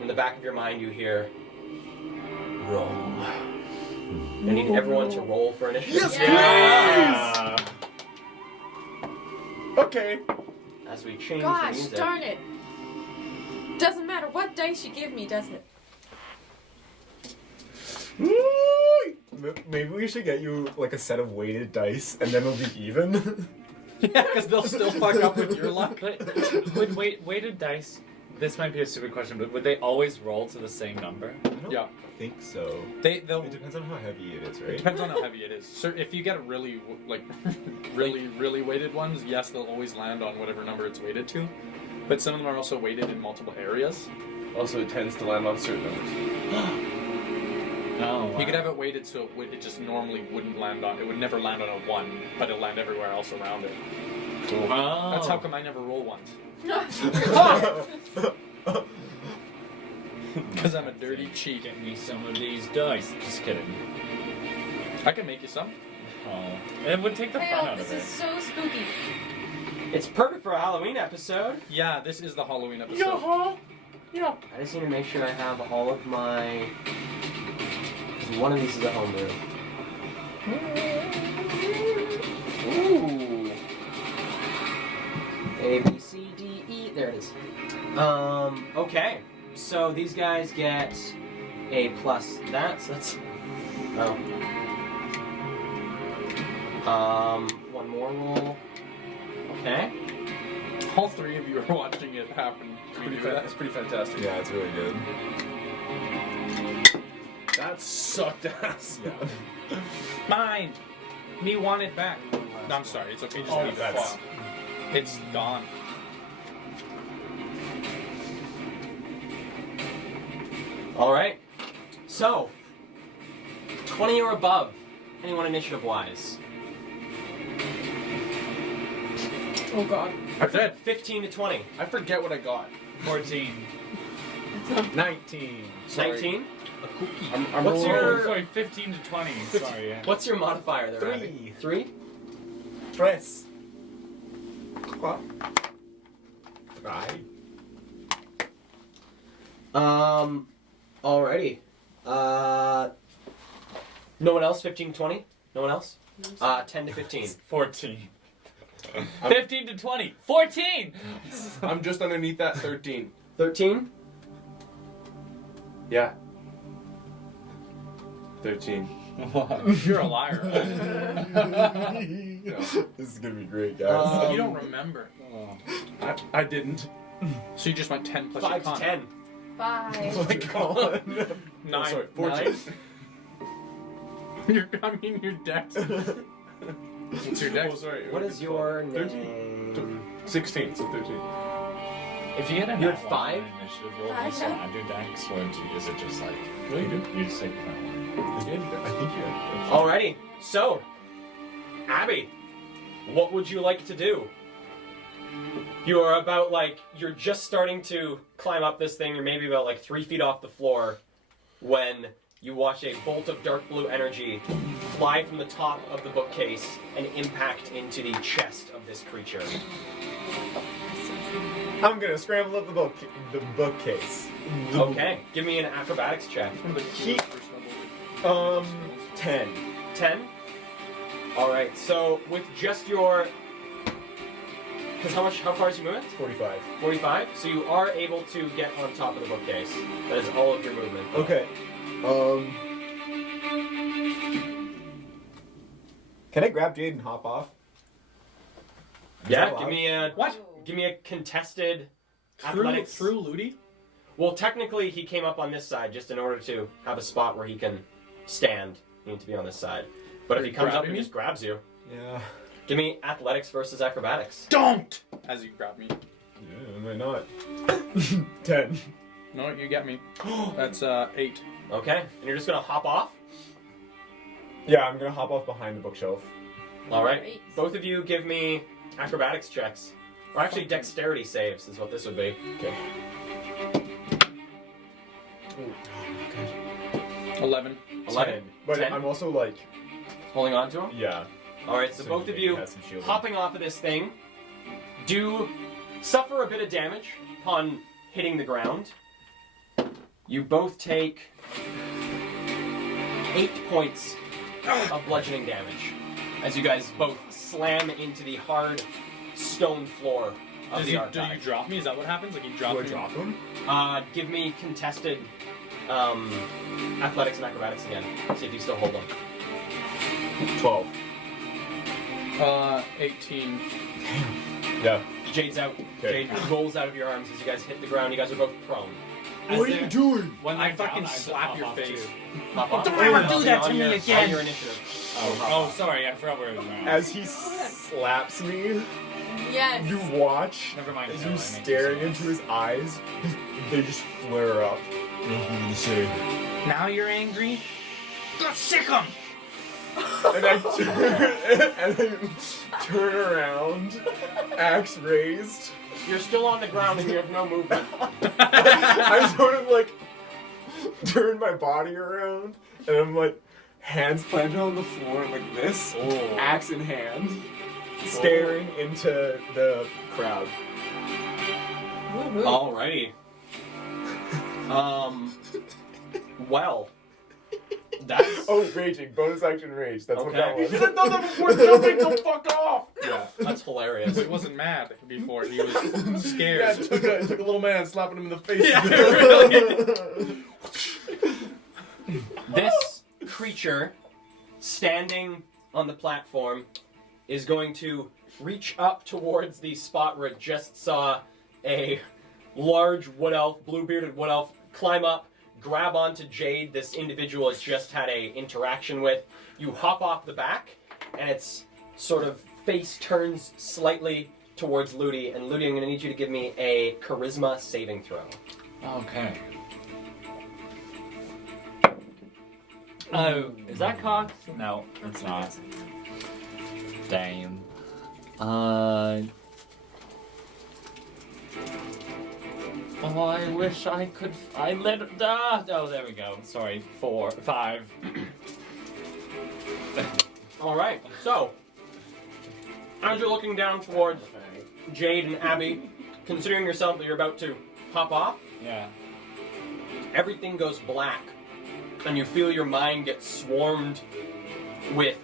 In the back of your mind, you hear, "Roll." I need everyone to roll for initiative. Yeah. Okay. As we change the Gosh, music. darn it. Doesn't matter what dice you give me, does it? Maybe we should get you like a set of weighted dice, and then it'll be even. Yeah, because they'll still fuck up with your luck. But would weighted dice? This might be a stupid question, but would they always roll to the same number? Yeah. I think so. They'll. It depends on how heavy it is, It right? depends on how heavy it is. So if you get really, really weighted ones, yes, they'll always land on whatever number it's weighted to. But some of them are also weighted in multiple areas. Also, it tends to land on certain numbers. No. You could have it weighted so it just normally wouldn't land on. It would never land on a 1, but it'll land everywhere else around it. Cool. Oh. That's how come I never roll ones. Because I'm a dirty cheat. Get me some of these dice. Just kidding. I can make you some. Oh. It would take the fun Hell, out this of is it. so spooky. It's perfect for a Halloween episode. Yeah, this is the Halloween episode. I just need to make sure I have all of my. Because one of these is a homebrew. Ooh. A, B, C, D, E. There it is. Okay. So these guys get a plus that. So that's. Oh. One more roll. Okay. All three of you are watching it happen. It's pretty fantastic. Yeah, it's really good. That sucked ass. Yeah. Mine. Me want it back. No, I'm sorry. It's okay. Just Oh, leave it. that's- Fuck. It's gone. All right. So, 20 or above. Anyone initiative-wise? Oh god. I said 15 to 20. I forget what I got. 14. 19. Sorry. 19. I'm What's rolling. your- Sorry, 15 to 20. Sorry. Yeah. What's your modifier there, 3. Abby? 3? Press. What? Right. Alrighty. No one else? 15 to 20? No one else? 10 to 15. 14. 15 to 20. 14! I'm just underneath that 13. 13? Yeah. 13. you're a liar. This is gonna be great, guys. You don't remember. I didn't. So you just went 10 plus 5 your to con. 10. 5. Oh my god. 9. Oh, sorry, 14. Your dex. What's your dex? Oh, sorry. What is your 13. name? 16, so 13. If you get a You're nat at 5 5? initiative roll, do you still add your dex, or is it just like No, you do. you just take that one? I think you have. Alrighty. So, Abby, what would you like to do? You are about you're just starting to climb up this thing. You're maybe about 3 feet off the floor when you watch a bolt of dark blue energy fly from the top of the bookcase and impact into the chest of this creature. I'm gonna scramble up the bookcase. Okay, give me an acrobatics check. He, 10. 10? Alright, so with just your... Because how far is your movement? 45. 45? So you are able to get on top of the bookcase. That is all of your movement. Okay. Can I grab Jade and hop off? Is that Yeah, allowed? give me a... What? Give me a contested Through athletics. Ludi? Well, technically, he came up on this side just in order to have a spot where he can stand. You need to be on this side. But if he comes up and Grabbing me? just grabs you, Yeah. give me athletics versus acrobatics. Don't! As you grab me. Yeah, am I not? 10. No, you get me. That's 8. Okay, and you're just gonna hop off? Yeah, I'm gonna hop off behind the bookshelf. Alright. Great. Both of you give me acrobatics checks. Or actually dexterity saves is what this would be. Okay. 11. 11. But 10. I'm also like, Holding on to him? yeah. Alright, so both of you has some shielding. hopping off of this thing do suffer a bit of damage upon hitting the ground. You both take 8 points of bludgeoning damage as you guys both slam into the hard stone floor of Do the you archive. drop me? Is that what happens? Like you Do drop I me? drop him? Give me contested athletics and acrobatics again. See if you still hold them. 12. 18. Yeah. Jade's out. Okay. Jade rolls out of your arms as you guys hit the ground. You guys are both prone. What are you doing? When I I'm fucking down, slap hop your off face. too. Hop off. Don't ever do On that to your- me again. On your initiative. Oh, sorry, I forgot where it was. As he slaps me, Yes. you watch Never mind. as no, I you make staring you into his eyes, they just flare up. Now you're angry? Go sick him! And I turn around, axe raised. You're still on the ground and you have no movement. I sort of like turn my body around, and I'm like hands planted on the floor like this, axe in hand, staring into the crowd. Alrighty. Well, that's Oh, raging, bonus action rage. That's what Okay. that was. You should have done that before jumping the fuck off! Yeah. that's hilarious. He wasn't mad before. He was Yeah, scared. it took a little man slapping him in the face. This creature standing on the platform is going to reach up towards the spot where it just saw a large wood elf, blue-bearded wood elf, climb up, grab onto Jade, this individual has just had a interaction with. You hop off the back, and its sort of face turns slightly towards Ludi, and Ludi, I'm going to need you to give me a charisma saving throw. Okay. Oh, is that cocked? No, it's not. Damn. Oh, I wish I could. I let it. Oh, there we go. Sorry, 4, 5. Alright, so, as you're looking down towards Jade and Abby, considering yourself that you're about to pop off, Yeah. everything goes black, and you feel your mind get swarmed with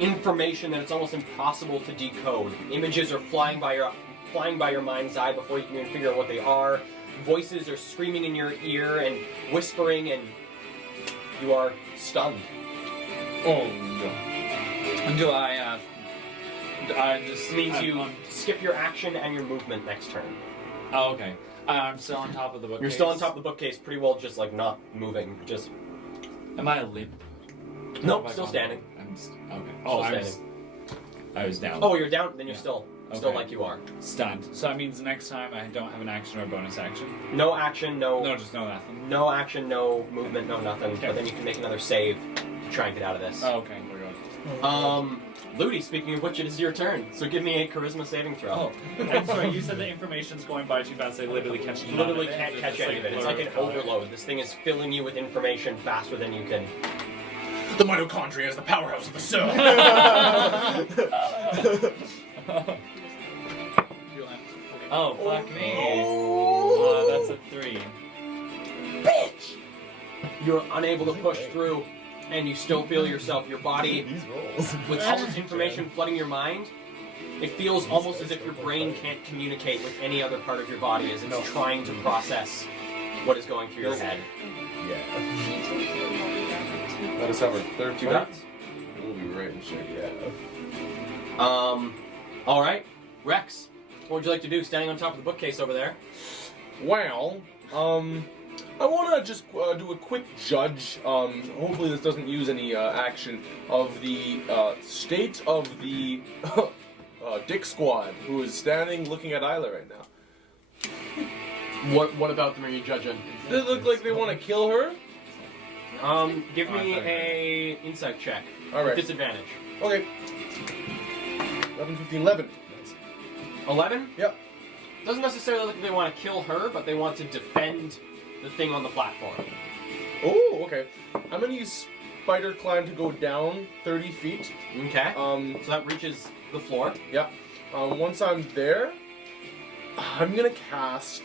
information that it's almost impossible to decode. Images are flying by your mind's eye before you can even figure out what they are. Voices are screaming in your ear and whispering, and you are stunned. Oh, no. And do I just... This means you skip your action and your movement next turn. Oh, okay. I'm still on top of the bookcase. You're still on top of the bookcase, pretty well just like not moving. Just Am I limp? nope, Have I still gone- standing. I'm okay. Oh, I was down. Oh, you're down. Then you're Yeah. still Okay. like you are. Stunned. So that means next time I don't have an action or a bonus action. No action, No, just no nothing. no action, no movement, no nothing. Okay. But then you can make another save to try and get out of this. Oh, okay. Ludi, speaking of which, it is your turn. So give me a charisma saving throw. Oh, I'm sorry. You said the information's going by too fast. I literally catch You literally can't catch any of it. It's like an overload. This thing is filling you with information faster than you can. The mitochondria is the powerhouse of the cell. Oh, fuck me. That's a 3. Bitch! You're unable to push through, and you still feel yourself. Your body, These rolls. with all this information flooding your mind, it feels almost as if your brain can't communicate with any other part of your body as it's trying to process what is going through your head. Yeah. Let us have our third Two fight. dots. We'll be right in shape. Yeah. Alright. Rex, what would you like to do standing on top of the bookcase over there? Well, I want to just do a quick judge. Hopefully this doesn't use any action of the state of the Dick Squad, who is standing looking at Isla right now. What about them are you judging? They look like they want to kill her. Give me a insight check. All right. With disadvantage. Okay. 11, 15, 11. 11? Yep. Doesn't necessarily look like they want to kill her, but they want to defend the thing on the platform. Oh, okay. I'm gonna use spider climb to go down 30 feet. Okay. So that reaches the floor. Yeah. Once I'm there, I'm gonna cast.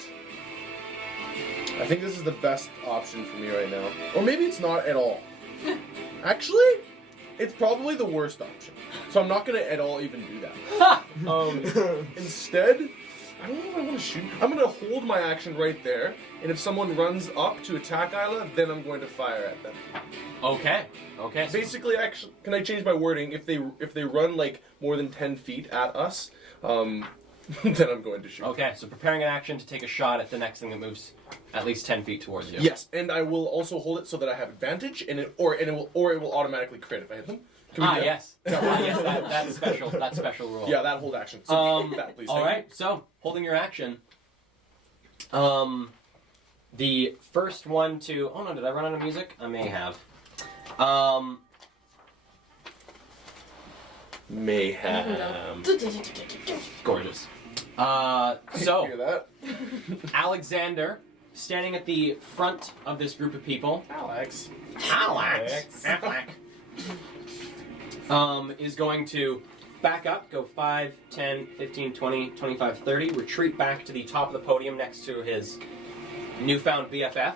I think this is the best option for me right now. Or maybe it's not at all. Actually, it's probably the worst option. So I'm not gonna at all even do that. Instead, I don't know if I want to shoot. I'm gonna hold my action right there, and if someone runs up to attack Isla, then I'm going to fire at them. Okay. Okay. Basically, actually, can I change my wording? If they run like more than 10 feet at us, then I'm going to shoot. Okay. So preparing an action to take a shot at the next thing that moves at least 10 feet towards you. Yes, and I will also hold it so that I have advantage, and it will automatically crit if I hit them. Can we do that? Yes. Yes. That's special. That special rule. Yeah, that hold action. So that, please. All right. So holding your action. The first one to. Oh no! Did I run out of music? I may have. Mayhem. Gorgeous. So Hear that? Alexander, standing at the front of this group of people. Alex. Alex. Is going to back up, go 5, 10, 15, 20, 25, 30, retreat back to the top of the podium next to his newfound BFF,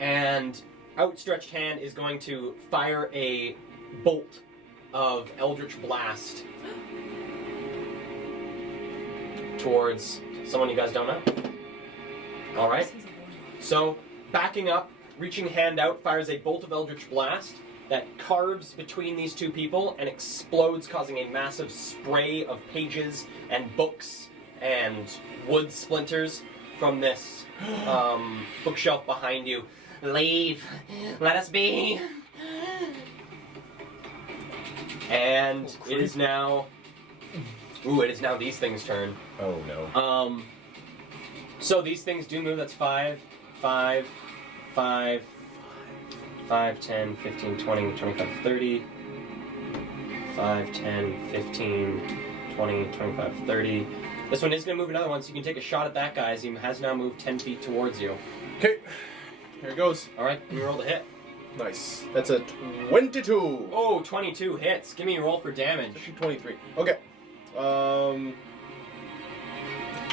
and outstretched hand is going to fire a bolt of Eldritch Blast towards someone you guys don't know. Alright. So, backing up, reaching hand out, fires a bolt of Eldritch Blast that carves between these two people and explodes, causing a massive spray of pages and books and wood splinters from this bookshelf behind you. Leave. Let us be. And it is now... Ooh, it is now these things' turn. Oh no. So these things do move. That's 5, 5, 5, 5, 10, 15, 20, 25, 30. 5, 10, 15, 20, 25, 30. This one is going to move another one, so you can take a shot at that guy as he has now moved 10 feet towards you. Okay. Here it goes. Alright, give me a roll to hit. Nice. That's a 22. Oh, 22 hits. Give me a roll for damage. Actually 23. Okay.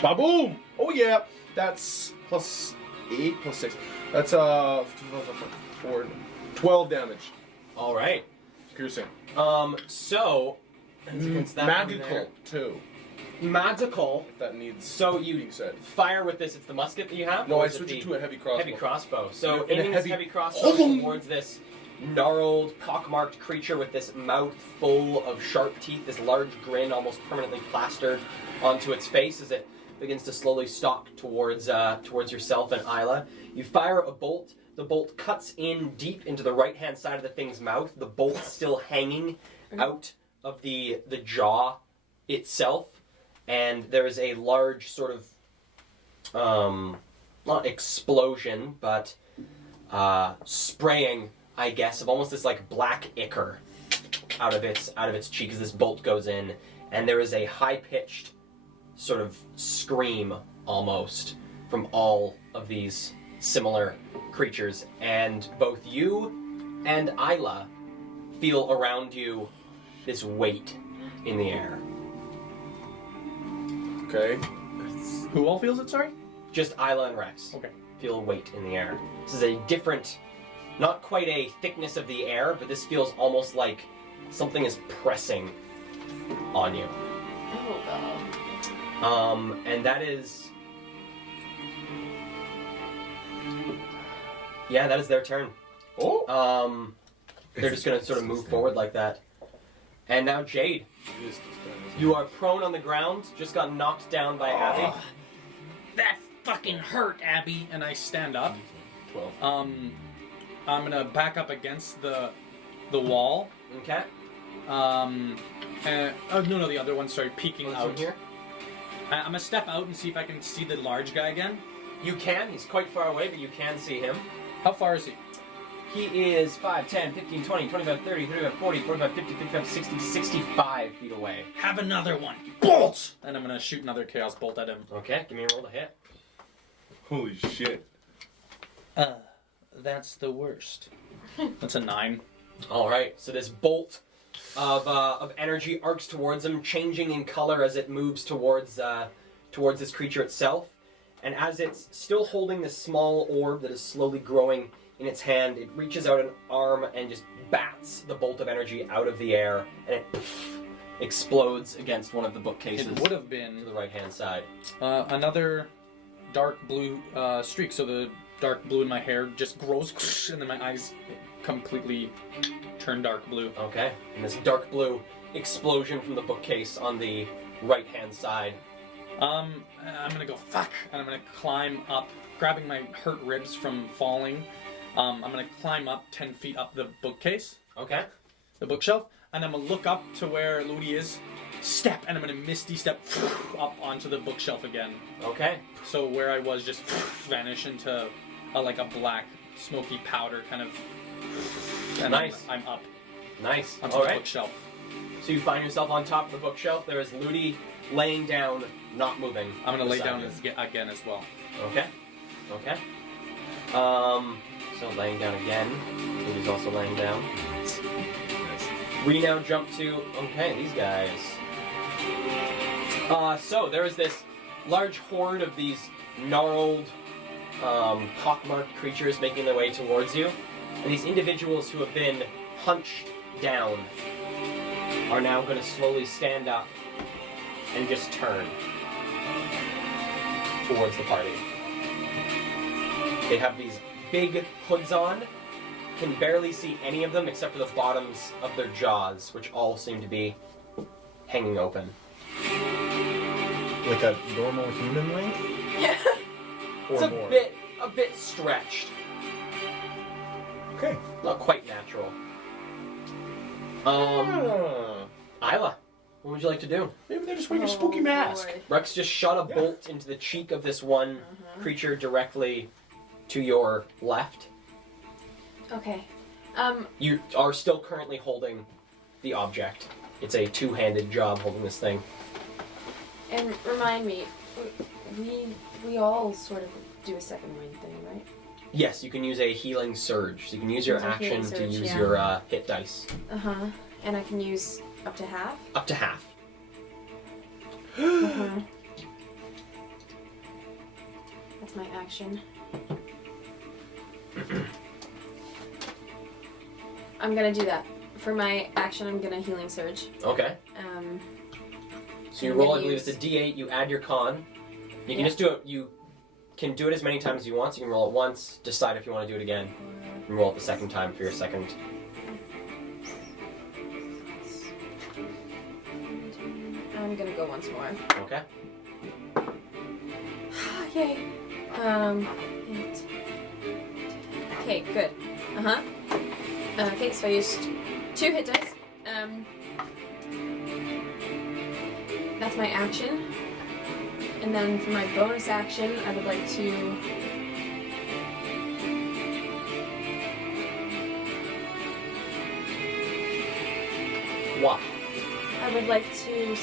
Ba-boom! Oh yeah! That's plus 8, plus 6. That's 4, 12 damage. Alright. Piercing. So... against that one Magical, there. too. Magical. If that needs So you being said. fire with this. It's the musket that you have? No, or I is it switched it the to a heavy crossbow. heavy crossbow. So In a aiming this heavy- heavy crossbow towards this gnarled, pockmarked creature with this mouth full of sharp teeth, this large grin almost permanently plastered onto its face as it begins to slowly stalk towards yourself and Isla. You fire a bolt. The bolt cuts in deep into the right-hand side of the thing's mouth. The bolt still hanging out of the jaw itself. And there is a large sort of, not explosion, but spraying, I guess, of almost this like black ichor out of its cheek as this bolt goes in, and there is a high-pitched sort of scream almost from all of these similar creatures, and both you and Isla feel around you this weight in the air. Okay. Who all feels it, sorry? Just Isla and Rex. Okay. Feel a weight in the air. This is a different, not quite a thickness of the air, but this feels almost like something is pressing on you. Oh god. And that is... Yeah, that is their turn. Oh. They're just gonna sort of move forward like that. And now Jade. You are prone on the ground, just got knocked down by Abby. That fucking hurt, Abby. And I stand up. 12. I'm gonna back up against the wall. Okay. And, no, the other one started peeking out. Here. I'm gonna step out and see if I can see the large guy again. You can. He's quite far away, but you can see him. How far is he? He is 5, 10, 15, 20, 25, 30, 35, 40, 45, 50, 55, 60, 65 feet away. Have another one. Bolt! And I'm gonna shoot another chaos bolt at him. Okay, give me a roll to hit. Holy shit. That's the worst. That's a 9. Alright, so this bolt of energy arcs towards him, changing in color as it moves towards this creature itself. And as it's still holding this small orb that is slowly growing in its hand, it reaches out an arm and just bats the bolt of energy out of the air, and it explodes against one of the bookcases It would have to been the right-hand side. another dark blue streak. So the dark blue in my hair just grows, and then my eyes completely turn dark blue. Okay, and this dark blue explosion from the bookcase on the right-hand side. I'm gonna go fuck, and I'm gonna climb up, grabbing my hurt ribs from falling. I'm gonna climb up 10 feet up the bookcase, Okay. the bookshelf, and I'm gonna look up to where Ludi is, step, and I'm gonna misty step up onto the bookshelf again. Okay. So where I was just vanish into like a black smoky powder kind of. And Nice. I'm up Nice. onto All the right. bookshelf. So you find yourself on top of the bookshelf. There is Ludi laying down, not moving. I'm gonna lay beside down you. again as well. Okay. Okay. So laying down again. Ludi's also laying down. We now jump to these guys. So there is this large horde of these gnarled, pockmarked creatures making their way towards you, and these individuals who have been hunched down are now going to slowly stand up and just turn towards the party. They have these big hoods on. Can barely see any of them except for the bottoms of their jaws, which all seem to be hanging open. Like a normal human length? Yeah. Or It's more? a bit stretched. Okay. Not quite natural. Isla, what would you like to do? Maybe they're just wearing a spooky mask. Boy. Rex just shot a bolt into the cheek of this one creature directly to your left. Okay. You are still currently holding the object. It's a two-handed job holding this thing. And remind me, we all sort of do a second wind thing, right? Yes, you can use a healing surge. So you can use your Use a action healing to surge, use yeah. your hit dice. And I can use up to half. Up to half. That's my action. I'm gonna do that. For my action, I'm gonna healing surge. Okay. So you I'm roll, I gonna believe it's a use- D8, you add your con. You can Yeah. just do it, you can do it as many times as you want, so you can roll it once, decide if you want to do it again, and roll it the second time for your second. I'm gonna go once more. Okay? Yay. 8. Okay, good. Okay, so I used 2 hit dice. That's my action. And then for my bonus action, I would like to... What? I would like to,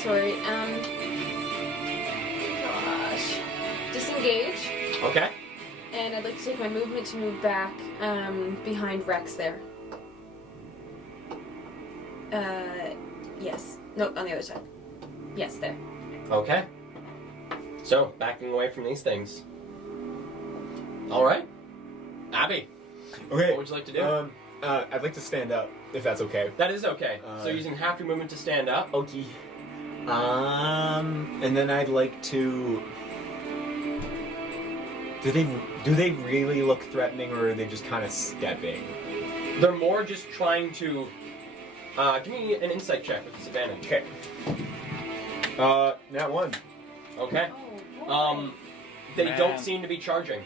gosh, disengage, Okay. and I'd like to take my movement to move back behind Rex there. Yes. No, on the other side. Yes, there. Okay. So, backing away from these things. Alright. Abby, Okay. what would you like to do? I'd like to stand up, if that's okay. That is okay. So using half your movement to stand up. Okay. And then I'd like to. Do they really look threatening, or are they just kind of stepping? They're more just trying to. Give me an insight check with disadvantage. Okay. That one. Okay. Oh, boy. They Man. don't seem to be charging.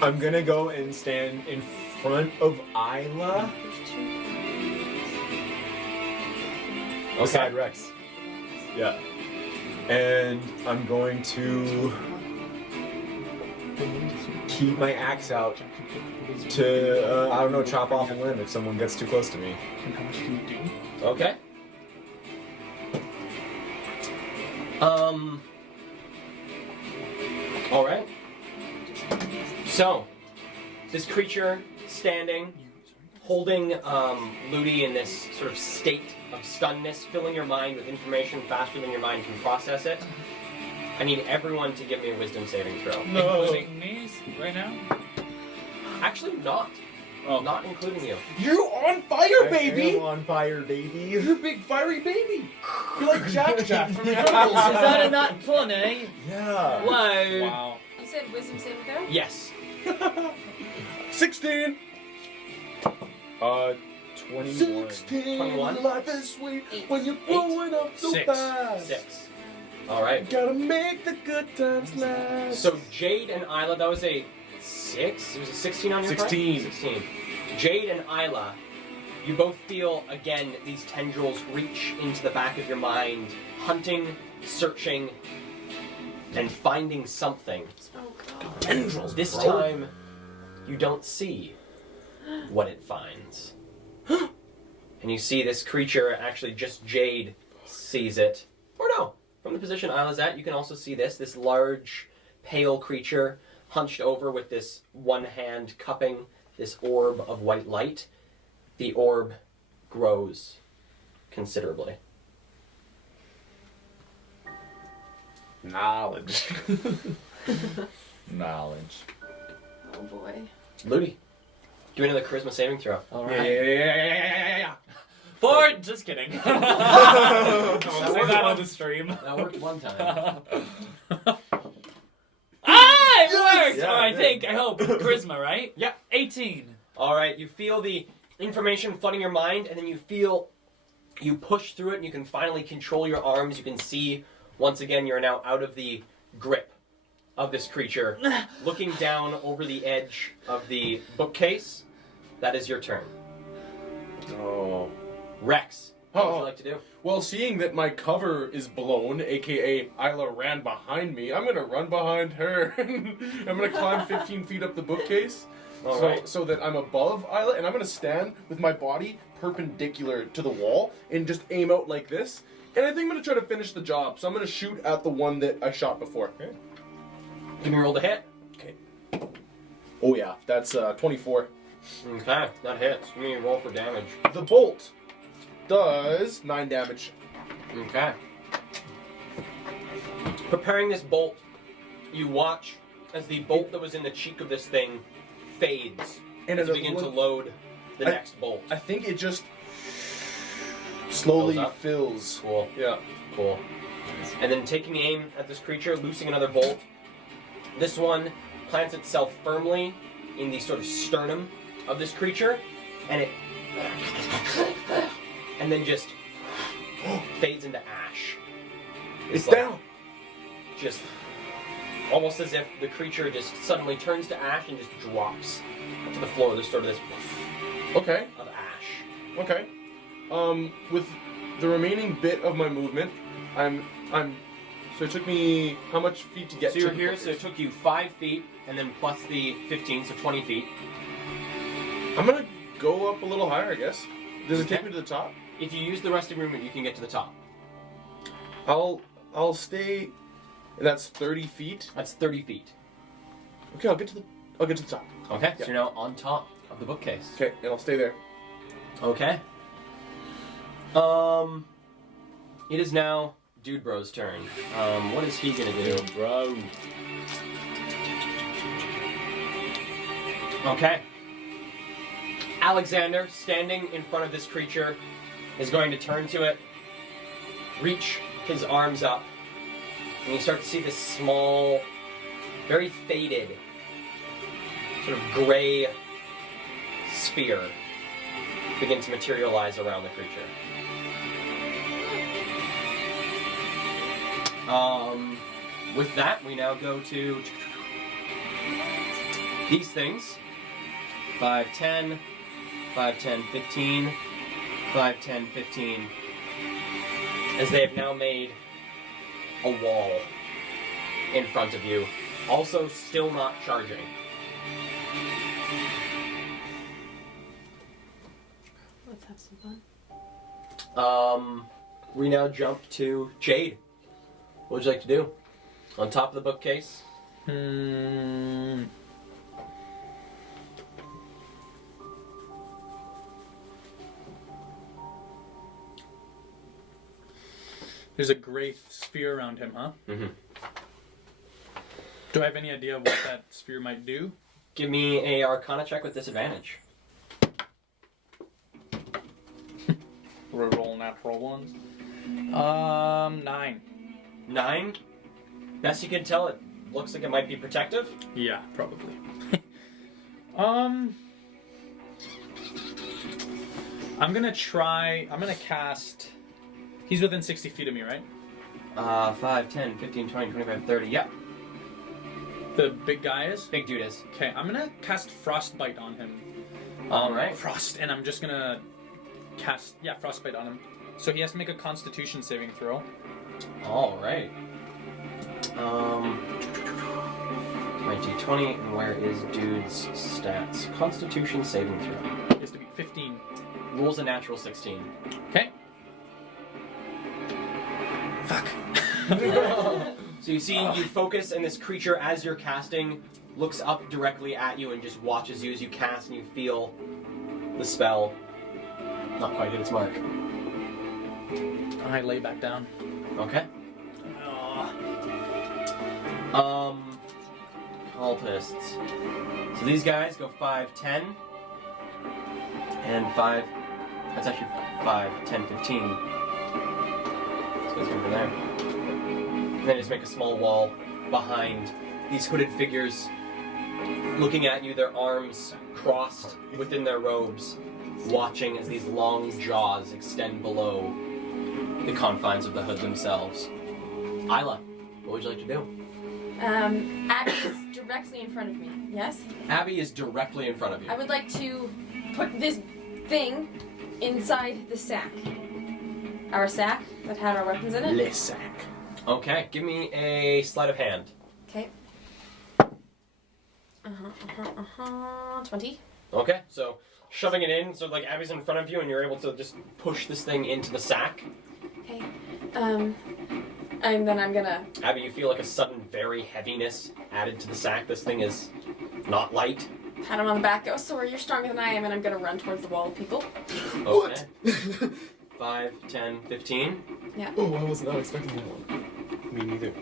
I'm gonna go and stand in front of Isla. Beside Rex. Yeah. And I'm going to keep my axe out to, I don't know, chop off a limb if someone gets too close to me. And how much can you do? Okay. Alright. So, this creature standing, holding Ludi in this sort of state of stunness, filling your mind with information faster than your mind can process it. I need everyone to give me a wisdom saving throw. Including me right now? Actually, not. Oh. Not including you. You're on fire, I baby! am on fire, baby. You're a big fiery baby! You're like Jack Jack from the Is Incredibles. that a nut 20? Yeah. Whoa. Wow. You said wisdom saving throw? Yes. 16! 21. 16! 21? Life is sweet when you're 8. growing up so 6. fast. 6. Alright. Gotta make the good times last. So Jade and Isla, that was a 6? It was a 16 on your part? 16. 16. Jade and Isla, you both feel, again, these tendrils reach into the back of your mind, hunting, searching, and finding something. Oh, God. Tendrils, This bro. time, you don't see what it finds. And you see this creature, actually just Jade sees it. Or no, from the position Isla's at, you can also see this large, pale creature hunched over with this one hand cupping this orb of white light. The orb grows considerably. Knowledge. Knowledge. Oh, boy. Ludi, give me another charisma saving throw. Yeah. 4! Just kidding. Say that on the stream. That worked one time. It worked! Yeah, Or I yeah. think, I hope. Charisma, right? Yeah. 18. Alright, you feel the information flooding your mind, and then you feel you push through it, and you can finally control your arms. You can see, once again, you're now out of the grip of this creature, looking down over the edge of the bookcase. That is your turn. Oh. Rex, what would Oh. you like to do? Well, seeing that my cover is blown, aka Isla ran behind me, I'm gonna run behind her. I'm gonna climb 15 feet up the bookcase, Alright. so that I'm above Isla, and I'm gonna stand with my body perpendicular to the wall and just aim out like this. And I think I'm gonna try to finish the job. So I'm gonna shoot at the one that I shot before. Give me a roll to hit. Okay. Oh yeah, that's 24. Okay, that hits. Give me a roll for damage. The bolt does 9 damage. Okay. Preparing this bolt, you watch as the bolt that was in the cheek of this thing fades And as as you it begin to lo- load the I- next bolt. I think it just slowly Fills up? fills. Cool. Yeah. Cool. And then taking aim at this creature, loosing another bolt. This one plants itself firmly in the sort of sternum of this creature, and it and then just fades into ash. It's like- down. Just almost as if the creature just suddenly turns to ash and just drops to the floor. There's sort of this puff Okay. of ash. Okay. With the remaining bit of my movement, I'm. So it took me how much feet to get So to you're the here, so it bookcase? took you 5 feet, and then plus the 15, so 20 feet. I'm gonna go up a little higher, I guess. Does it take Okay. me to the top? If you use the rest of your movement, you can get to the top. I'll stay. And that's 30 feet. That's 30 feet. Okay, I'll get to the top. Okay, Yeah. so you're now on top of the bookcase. Okay, and I'll stay there. Okay. It is now Dude Bro's turn. What is he gonna do? Bro. Okay. Alexander, standing in front of this creature, is going to turn to it, reach his arms up, and you start to see this small, very faded, sort of gray sphere begin to materialize around the creature. With that, we now go to these things. 5, 10, 5, 10, 15, 5, 10, 15. As they have now made a wall in front of you. Also still not charging. Let's have some fun. We now jump to Jade. What would you like to do? On top of the bookcase? There's a gray sphere around him, huh? Mm-hmm. Do I have any idea what that sphere might do? Give me a Arcana check with disadvantage. Roll natural ones. 9. 9? Best you can tell, it looks like it might be protective. Yeah, probably. I'm gonna cast. He's within 60 feet of me, right? 5, 10, 15, 20, 25, 30. Yep. The big guy is? Big dude is. Okay, I'm gonna cast Frostbite on him. Alright. Frost, and I'm just gonna cast, Frostbite on him. So he has to make a Constitution saving throw. Alright. My d20, and where is dude's stats? Constitution saving throw. He has to be 15. Rules a natural 16. Okay. Fuck. So you see, you focus, and this creature, as you're casting, looks up directly at you and just watches you as you cast, and you feel the spell not quite hit its mark. I lay back down. Okay. Cultists. So these guys go 5, 10, and 5. That's actually 5, 10, 15. This goes over there. And then just make a small wall behind these hooded figures, looking at you, their arms crossed within their robes, watching as these long jaws extend below the confines of the hood themselves. Isla, what would you like to do? Abby is directly in front of me. Yes? Abby is directly in front of you. I would like to put this thing inside the sack. Our sack that had our weapons in it. Le sac. Okay, give me a sleight of hand. Okay. 20. Okay, so shoving it in, so like Abby's in front of you and you're able to just push this thing into the sack. Okay. And then I'm gonna... Abby, you feel like a sudden very heaviness added to the sack. This thing is not light. pat him on the back, go, sorry, you're stronger than I am, and I'm gonna run towards the wall of people. Okay. 5, 10, 15. Yeah. Oh, I was not expecting that one. Me neither.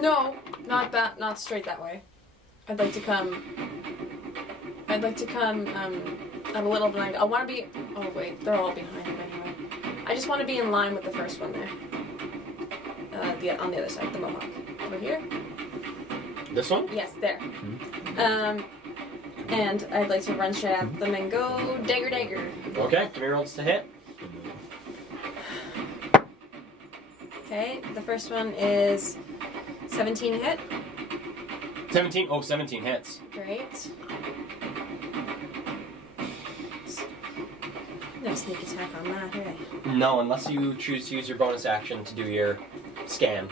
No, not that, not straight that way. I'd like to come at a little behind. I want to be, oh wait, they're all behind him anyway. I just want to be in line with the first one there. On the other side, the mohawk. Over here? This one? Yes, there. And I'd like to run straight at them and go dagger dagger. Okay, give me rolls to hit. Okay, the first one is 17 hit. 17? Oh, 17 hits. Great. No sneak attack on that, hey? No, unless you choose to use your bonus action to do your scan.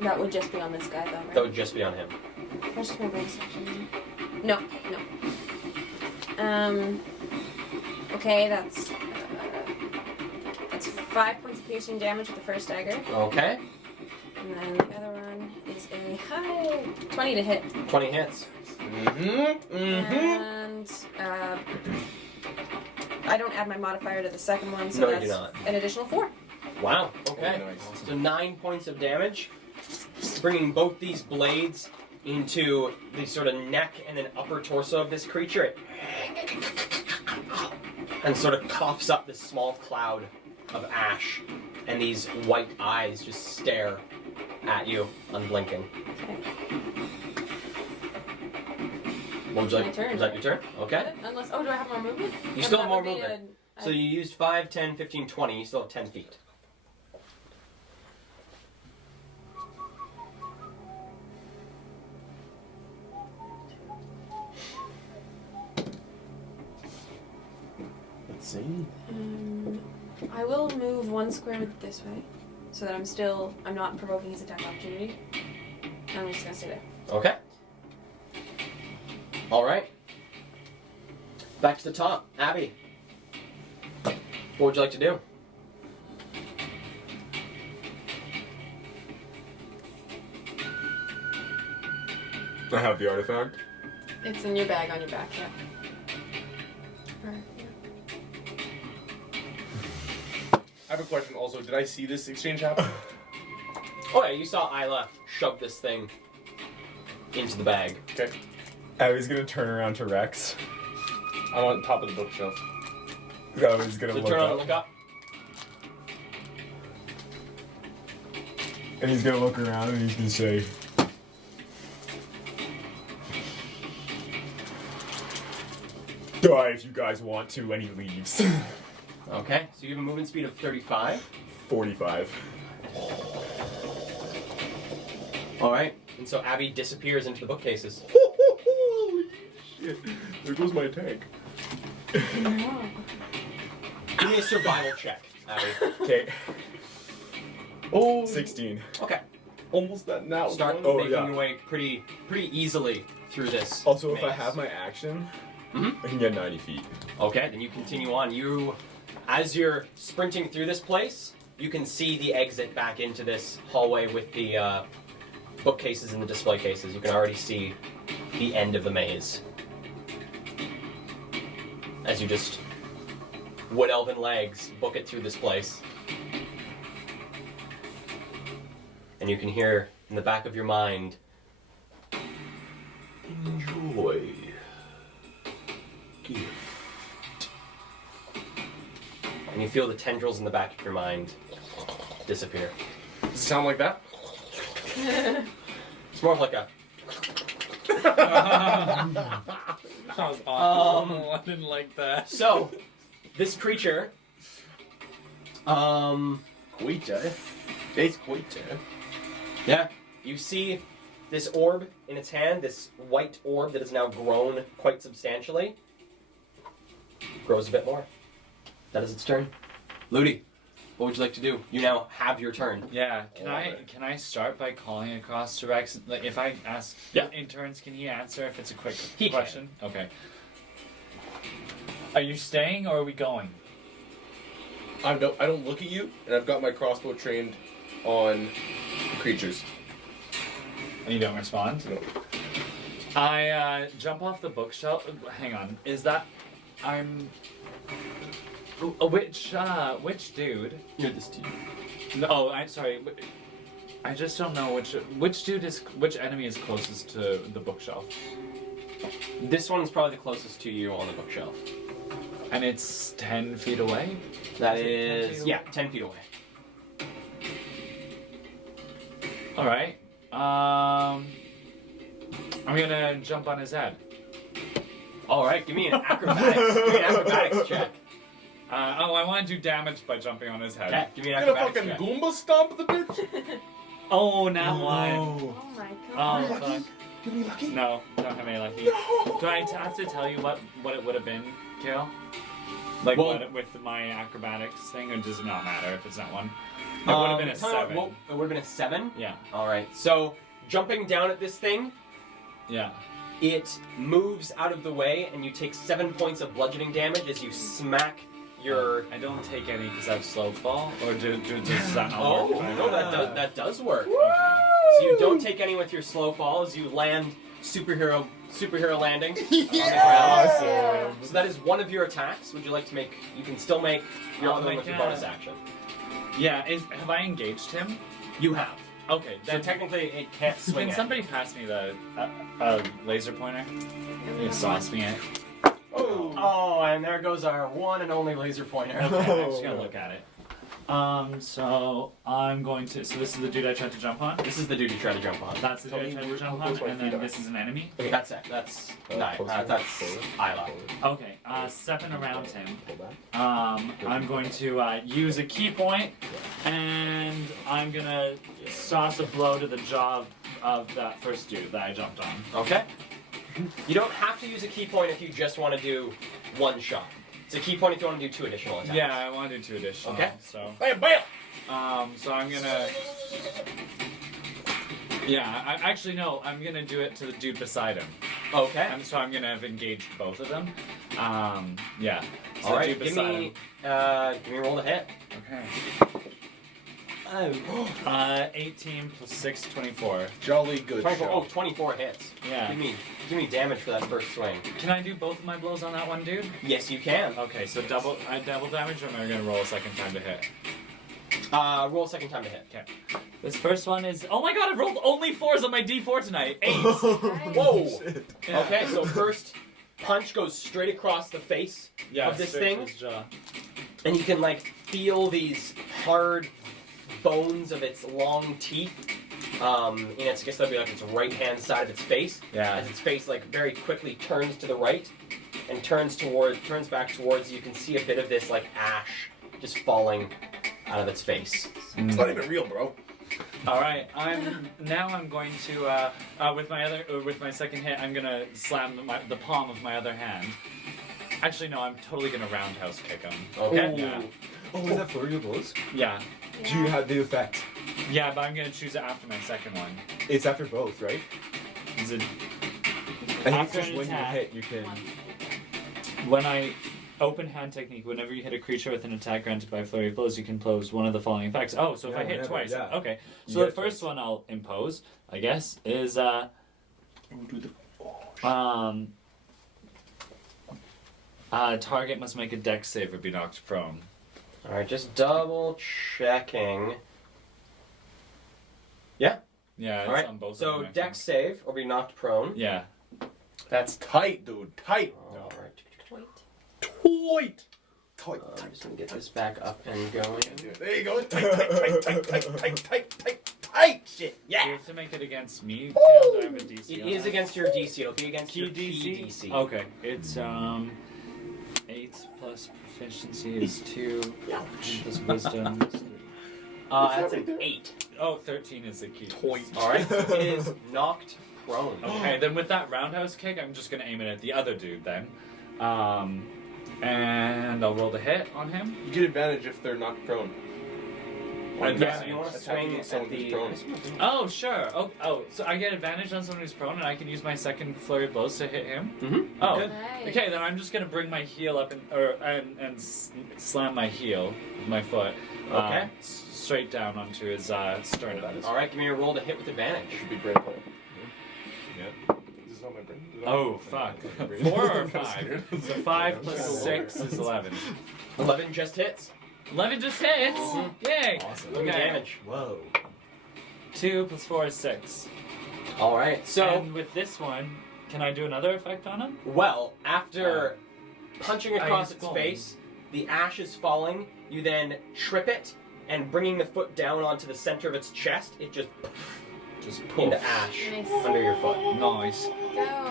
That would just be on this guy, though, right? That would just be on him. That's just my bonus action. No. Okay, that's 5 points of piercing damage with the first dagger, Okay. and then the other one is a high 20 to hit, 20 hits. and I don't add my modifier to the second one, so No, you that's do not. an additional 4. Wow. Okay. Oh, nice. So 9 points of damage, bringing both these blades into the sort of neck and then upper torso of this creature, and sort of coughs up this small cloud of ash, and these white eyes just stare at you, unblinking. Okay. What would you My like? turn, Was that your turn? Okay. Unless, do I have more movement? You Or still that have more would be movement. a- So you used 5, 10, 15, 20. You still have 10 feet. Let's see. I will move 1 square this way, so that I'm not provoking his attack opportunity. I'm just gonna stay there. Okay. All right. Back to the top, Abby. What would you like to do? I have the artifact. It's in your bag on your back, yeah. I have a question also. Did I see this exchange happen? Oh yeah, you saw Isla shove this thing into the bag. Okay. Abby's gonna turn around to Rex. I'm on top of the bookshelf. Abby's gonna So look turn on up. and look up. And he's gonna look around and he's gonna say, "Die if you guys want to," and he leaves. Okay, so you have a movement speed of 35. 45. All right, and so Abby disappears into the bookcases. Holy shit. There goes my tank. Give me a survival check, Abby. Okay. Oh, 16. Okay, almost that now. start Oh, making yeah. your way pretty easily through this. Also, if I maze. have my action, Mhm. I can get 90 feet. Okay, then you continue on. As you're sprinting through this place, you can see the exit back into this hallway with the bookcases and the display cases. You can already see the end of the maze. As you just wood elven legs book it through this place. And you can hear in the back of your mind, enjoy. Gift. And you feel the tendrils in the back of your mind disappear. Does it sound like that? It's more of like a. That was awesome. I didn't like that. So, this creature. Quita. It's Quita. Yeah. You see this orb in its hand, this white orb that has now grown quite substantially. Grows a bit more. That is its turn. Ludi, what would you like to do? You now have your turn. Yeah, can I start by calling across to Rex? Like, if I ask in turns, can he answer if it's a quick He can. question? Okay. Are you staying or are we going? I don't look at you, and I've got my crossbow trained on creatures. And you don't respond? No. I jump off the bookshelf. Hang on. Is that which dude? You're this dude. No, I'm sorry. I just don't know which enemy is closest to the bookshelf. This one's probably the closest to you on the bookshelf. And it's 10 feet away? That Is it 10 feet is, away? 10 feet away. Alright. I'm gonna jump on his head. Alright, give me an acrobatics check. I want to do damage by jumping on his head. Okay, give me an You gonna acrobatics fucking check. Goomba stomp the bitch? Oh, now one. Oh my Oh, god. fuck. You have any lucky? No, don't have any lucky. No. Do I have to tell you what it would have been, Kale? Like Well- what with my acrobatics thing, or does it not matter if it's not one? It would have been a tell me what- 7. It would have been a 7? Yeah. Alright, so jumping down at this thing, Yeah. it moves out of the way and you take 7 points of bludgeoning damage as you smack your... I don't take any because I have slow fall, or does that not Oh, work? no, that does work. So you don't take any with your slow fall as you land superhero landing on the ground. Awesome. So that is one of your attacks. Would you like to make... You can still make your I'll other one make with your a- bonus action. Yeah. Have I engaged him? You have. Okay. So Then technically it can't swing can at somebody pass me the laser pointer? You sauce me it. Oh, and there goes our one and only laser pointer. Okay, I'm just gonna look at it. So I'm going to. So this is the dude I tried to jump on. This is the dude you try to jump on. That's the dude I tried to jump on, and then this is an enemy. Okay, that's it. That's Isla. Okay, stepping around him. I'm going to use a key point, and I'm gonna sauce a blow to the jaw of that first dude that I jumped on. Okay. You don't have to use a key point if you just want to do one shot. It's a key point if you want to do 2 additional attacks. Yeah, I want to do 2 additional. Okay. So. Bam, bam! So I'm gonna. Yeah, actually no. I'm gonna do it to the dude beside him. Okay. So I'm gonna have engaged both of them. Yeah. So All the right. dude Give beside me him. a roll to hit. Okay. 18 plus 6, 24. Jolly good 24. show. Oh, 24 hits. Yeah. Give me damage for that first swing. Can I do both of my blows on that one dude? Yes, you can. Okay, so double damage, or am I gonna roll a second time to hit? Roll a second time to hit. Okay. This first one is. Oh my god! I've rolled only 4s on my D4 tonight. 8. Whoa. Yeah. Okay, so first punch goes straight across the face Yeah, of this straight thing, to his jaw. and you can like feel these hard bones of its long teeth. In its, I guess that'd be like its right hand side of its face. Yeah. As its face like very quickly turns to the right and turns back towards you, can see a bit of this like ash just falling out of its face. It's not even real, bro. All right, I'm going to with my second hit, I'm gonna slam the palm of my other hand. Actually, no, I'm totally gonna roundhouse kick him. Okay. Yeah. Oh, is that flurry of blows? Yeah. Do you have the effect? Yeah, but I'm gonna choose it after my second one. It's after both, right? Is it I think After just an when you attack. hit, you can. when I open hand technique? Whenever you hit a creature with an attack granted by flurry of blows, you can impose one of the following effects. Oh, so if Yeah, I hit whenever, twice, yeah. okay. You So get the it first twice. one I'll impose, I guess, is target must make a dex save or be knocked prone. All right, just double checking. Yeah. Yeah, it's All right. on both. So of them, I dex think. save or be knocked prone. Yeah. That's tight, dude. Tight. All right. Tight. I'm just gonna get this back up and going. There you go. Tight shit. Do you have to make it against me? Woo! Do I have a DC It on is that? against your DC. It'll be against Key your DC? key DC. Okay, it's 8 plus proficiency is 2. Plus wisdom is 3. That's an 8. Oh, 13 is the key. All right. It is knocked prone. Okay, then with that roundhouse kick, I'm just gonna aim it at the other dude then. And I'll roll the hit on him. You get advantage if they're not prone. Yeah, you want to swing Attacking at someone who's the. prone. Oh, sure. Oh, so I get advantage on someone who's prone, and I can use my second flurry of blows to hit him? Mhm. Oh, Good. Nice. okay, then I'm just gonna bring my heel up and slam my heel with my foot. Okay. Straight down onto his sternum. All right, give me a roll to hit with advantage. Should be brain play. Yeah. Is this on my brain? Oh, fuck. 4 or 5? So 5 plus 6 is 11. 11 just hits. 11 just hits! Yay! Awesome. Give me Okay. damage. Whoa. 2 plus 4 is 6. All right. So, And with this one, can I do another effect on him? well, after punching across use its foam. face, the ash is falling. You then trip it, and bringing the foot down onto the center of its chest, it just Just poof. into ash Nice. under your foot. Nice. Go.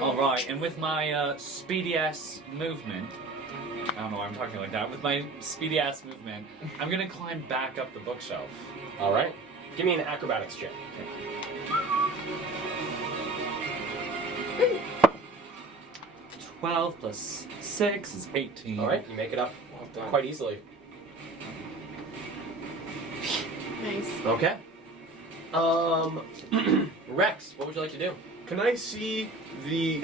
Alright, and with my speedy ass movement, I don't know why I'm talking like that, with my speedy ass movement, I'm gonna climb back up the bookshelf. All right. Give me an acrobatics check. 12 plus 6 is 18. All right, you make it up quite easily. Nice. Okay. Rex, what would you like to do? Can I see the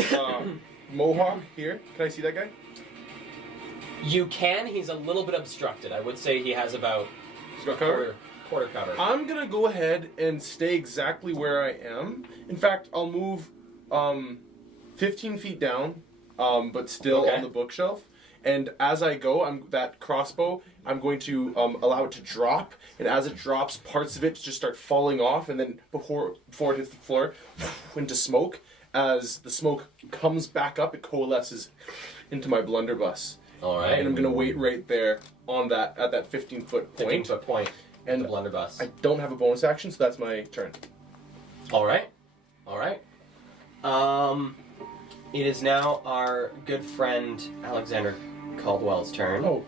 mohawk here? Can I see that guy? You can. He's a little bit obstructed. I would say he has about He's got cover. quarter cover. I'm gonna go ahead and stay exactly where I am. In fact, I'll move 15 feet down, but still Okay. on the bookshelf. And as I go, that crossbow, I'm going to allow it to drop. And as it drops, parts of it just start falling off. And then before it hits the floor, into smoke. As the smoke comes back up, it coalesces into my blunderbuss. All right. And I'm gonna wait right there at that 15-foot point. 15-foot point. And the blunderbuss. I don't have a bonus action, so that's my turn. All right. All right. It is now our good friend Alexander Caldwell's turn. Oh,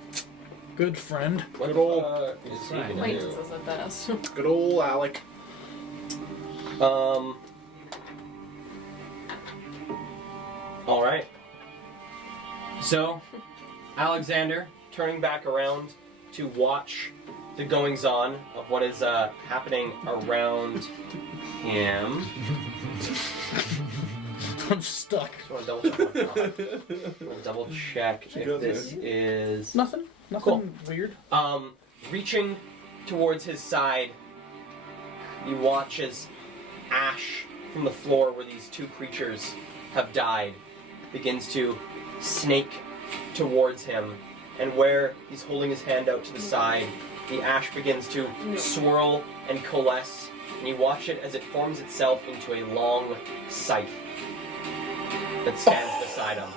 good friend. What Good old- is he gonna Acquaintances at best. Good old Alec. do? All right. So, Alexander turning back around to watch the goings-on of what is happening around him. I'm stuck. Just want to double check if this is Nothing Cool. weird. reaching towards his side. You watch as ash from the floor where these two creatures have died begins to snake towards him, and where he's holding his hand out to the side, the ash begins to swirl and coalesce, and you watch it as it forms itself into a long scythe that stands beside him.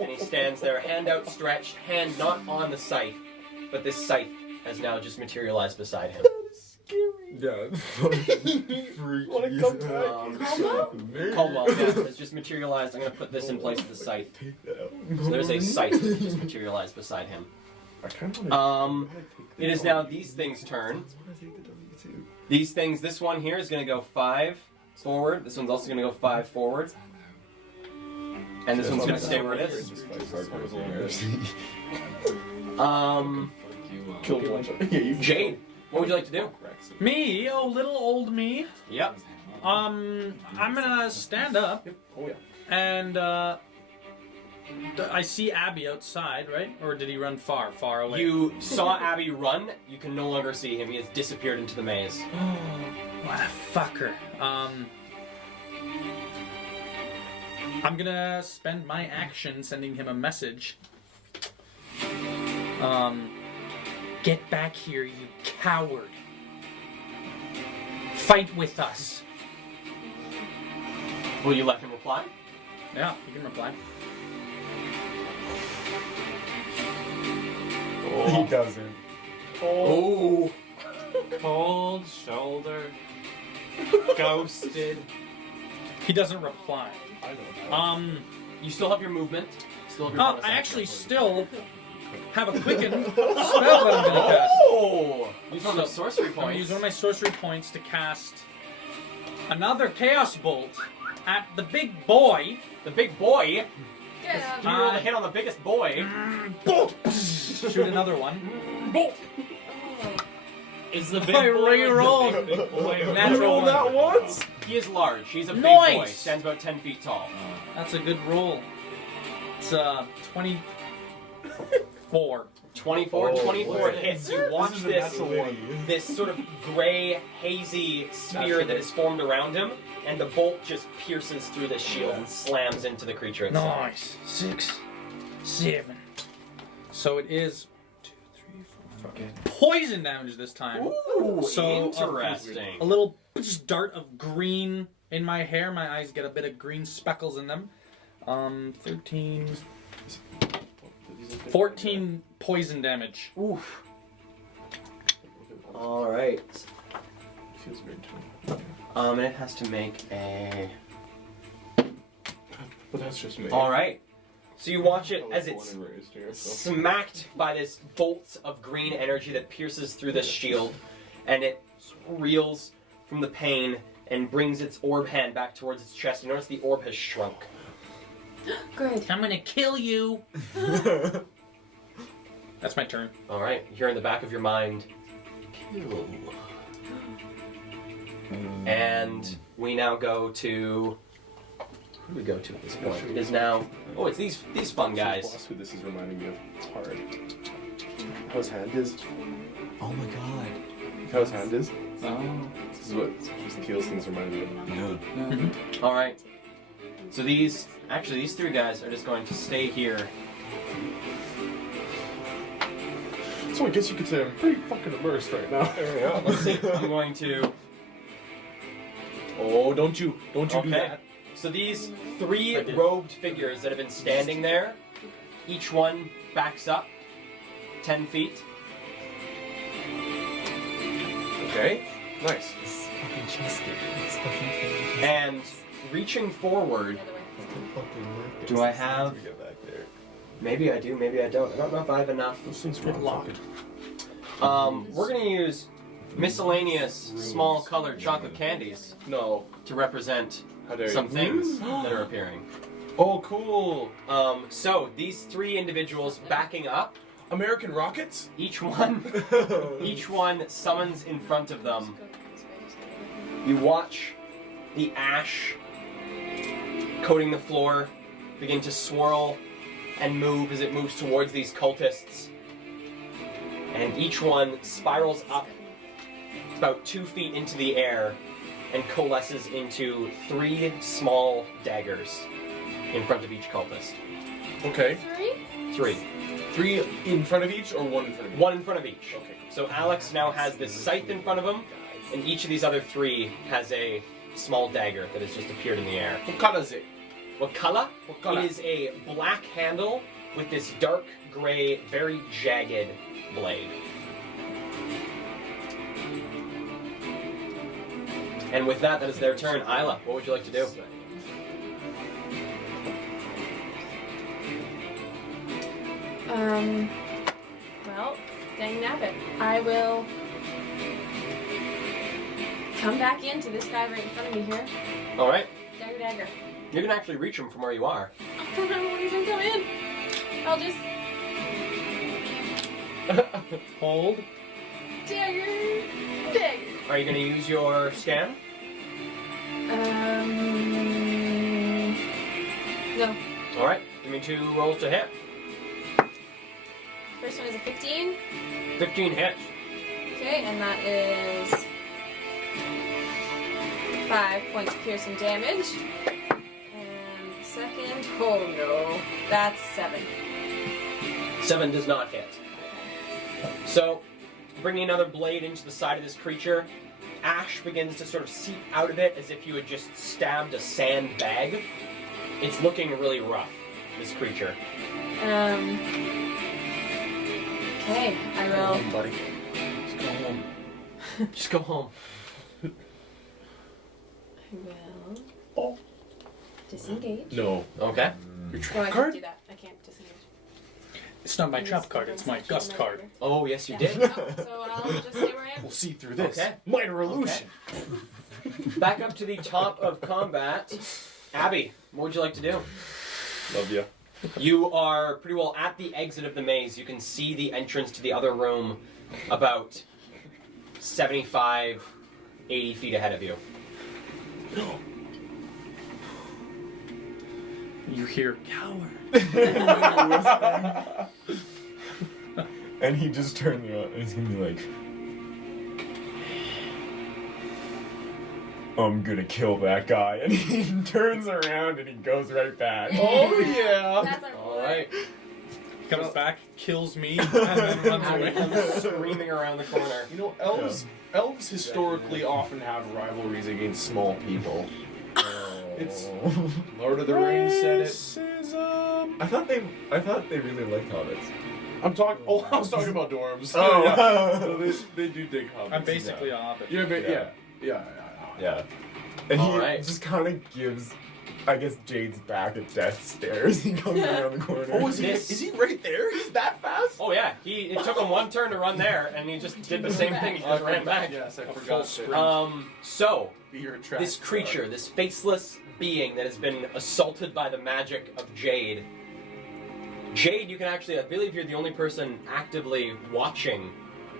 And he stands there, hand outstretched, hand not on the scythe, but this scythe has now just materialized beside him. Yeah. Caldwell, yeah, has just materialized. I'm going to put this in place of the scythe. So there's a scythe that just materialized beside him. It is now these things' turn. These things, this one here is going to go 5 forward. This one's also going to go 5 forward. And this one's going to stay where it is. Killed one. Yeah, you Jade, what would you like to do? Me, oh little old me. Yep. I'm gonna stand up Oh yeah. and I see Abby outside, right? Or did he run far away? You saw Abby run. You can no longer see him. He has disappeared into the maze. Oh, what a fucker. I'm gonna spend my action sending him a message. Get back here, you coward. Fight with us. Will you let him reply? Yeah, you can reply. He doesn't. Oh. Cold shoulder. Ghosted. He doesn't reply. You still have your movement. Still have your bonus I action. actually still have a quicken spell that I'm gonna cast. Oh! Use one of those sorcery I'm gonna points. use one of my sorcery points to cast another Chaos Bolt at the big boy. The big boy. Get You rolled a hit on the biggest boy. Bolt! Shoot another one. Bolt. Is the big I boy re-rolled. like the big boy? Natural one. that once? He is large. He's a big Nice. boy. Stands about 10 feet tall. That's a good roll. It's 24. 24 boy. hits. You watch this sort of gray, hazy sphere that is formed around him, and the bolt just pierces through the shield and slams into the creature itself. Nice. 6, 7. So it is 2, 3, 4, 5. Poison damage this time. Ooh, So, interesting. A little just dart of green in my hair. My eyes get a bit of green speckles in them. 13, 14 poison damage. Oof. All right. Feels weird to me. And it has to make a. But that's just me. All right. So you watch it as it's Born and raised here, so. smacked by this bolt of green energy that pierces through this shield, and it reels from the pain and brings its orb hand back towards its chest. You notice the orb has shrunk. Good. I'm gonna kill you. That's my turn. All right, here in the back of your mind, kill. And we now go to. Who do we go to at this point? It is now. Oh, it's these fun guys. That's who this is reminding me of. It's hard. How his hand is. Oh my god. How his hand is. Oh. This is what Keel's things remind me of. Yeah. All right. So these three guys are just going to stay here. So I guess you could say I'm pretty fucking immersed right now. Yeah. Let's see. I'm going to. Oh, don't you do Okay. that. So these three robed figures that have been standing there, each one backs up 10 feet. Okay. Nice. It's fucking chess game. It's fucking chess. And reaching forward, do I have? Get back there. Maybe I do, maybe I don't. I don't know if I have enough. Those things were locked. We're gonna use miscellaneous small colored chocolate candies No. to represent How dare some you? things that are appearing. Oh, cool. So these three individuals backing up, American rockets? each one summons in front of them. You watch the ash coating the floor begin to swirl and move as it moves towards these cultists. And each one spirals up about 2 feet into the air and coalesces into 3 small daggers in front of each cultist. Okay. 3? 3. 3 in front of each or 1 in front of each? 1 in front of each. Okay. So Alex now has this scythe in front of him, and each of these other 3 has a small dagger that has just appeared in the air. What color is it? What color? What color? It is a black handle with this dark gray, very jagged blade. And with that, that is their turn. Isla, what would you like to do? Well, dang nabbit. I will come back into this guy right in front of me here. All right. Dagger, dagger. You can actually reach him from where you are. I won't even come in. I'll just Hold. dagger, dagger. Are you going to use your scan? No. All right. Give me 2 rolls to hit. First one is a 15. 15 hits. Okay, and that is 5 points of piercing damage. And the second, oh no, that's 7. 7 does not hit. So, bringing another blade into the side of this creature, ash begins to sort of seep out of it as if you had just stabbed a sand bag. It's looking really rough, this creature. Okay, I will. Come on, buddy. Just go home. Just go home. I will disengage. No. Okay. Your Oh, trap I card? can't do that. I can't disengage. It's not my trap card, it's my gust card. Oh, yes, you did. So I'll just stay where I am. We'll see through this. Okay. Minor illusion. Back up to the top of combat. Abby, what would you like to do? Love ya. You are pretty well at the exit of the maze. You can see the entrance to the other room about 75, 80 feet ahead of you. You hear coward. And he just turns around and he's gonna be like, I'm gonna kill that guy. And he turns around and he goes right back. Oh, yeah. That's our All right. Comes back, kills me, and then runs Abby away. comes screaming around the corner. You know, elves historically often have rivalries against small people. It's Lord of the Rings said it. Racism. I thought they really liked hobbits. I was talking about dwarves. Oh. Yeah. So they do dig hobbits. I'm basically a hobbit. Yeah, but Yeah. yeah. Yeah. And he All right. just kind of gives I guess Jade's back at death stairs. He comes around the corner. Oh, is he right there? He's that fast? Oh yeah, it took him one turn to run there, and he just did the same thing. He just ran back. Yes, I full forgot. sprint. So You're a trash this creature, star. this faceless being that has been assaulted by the magic of Jade. Jade, you can actually, I believe you're the only person actively watching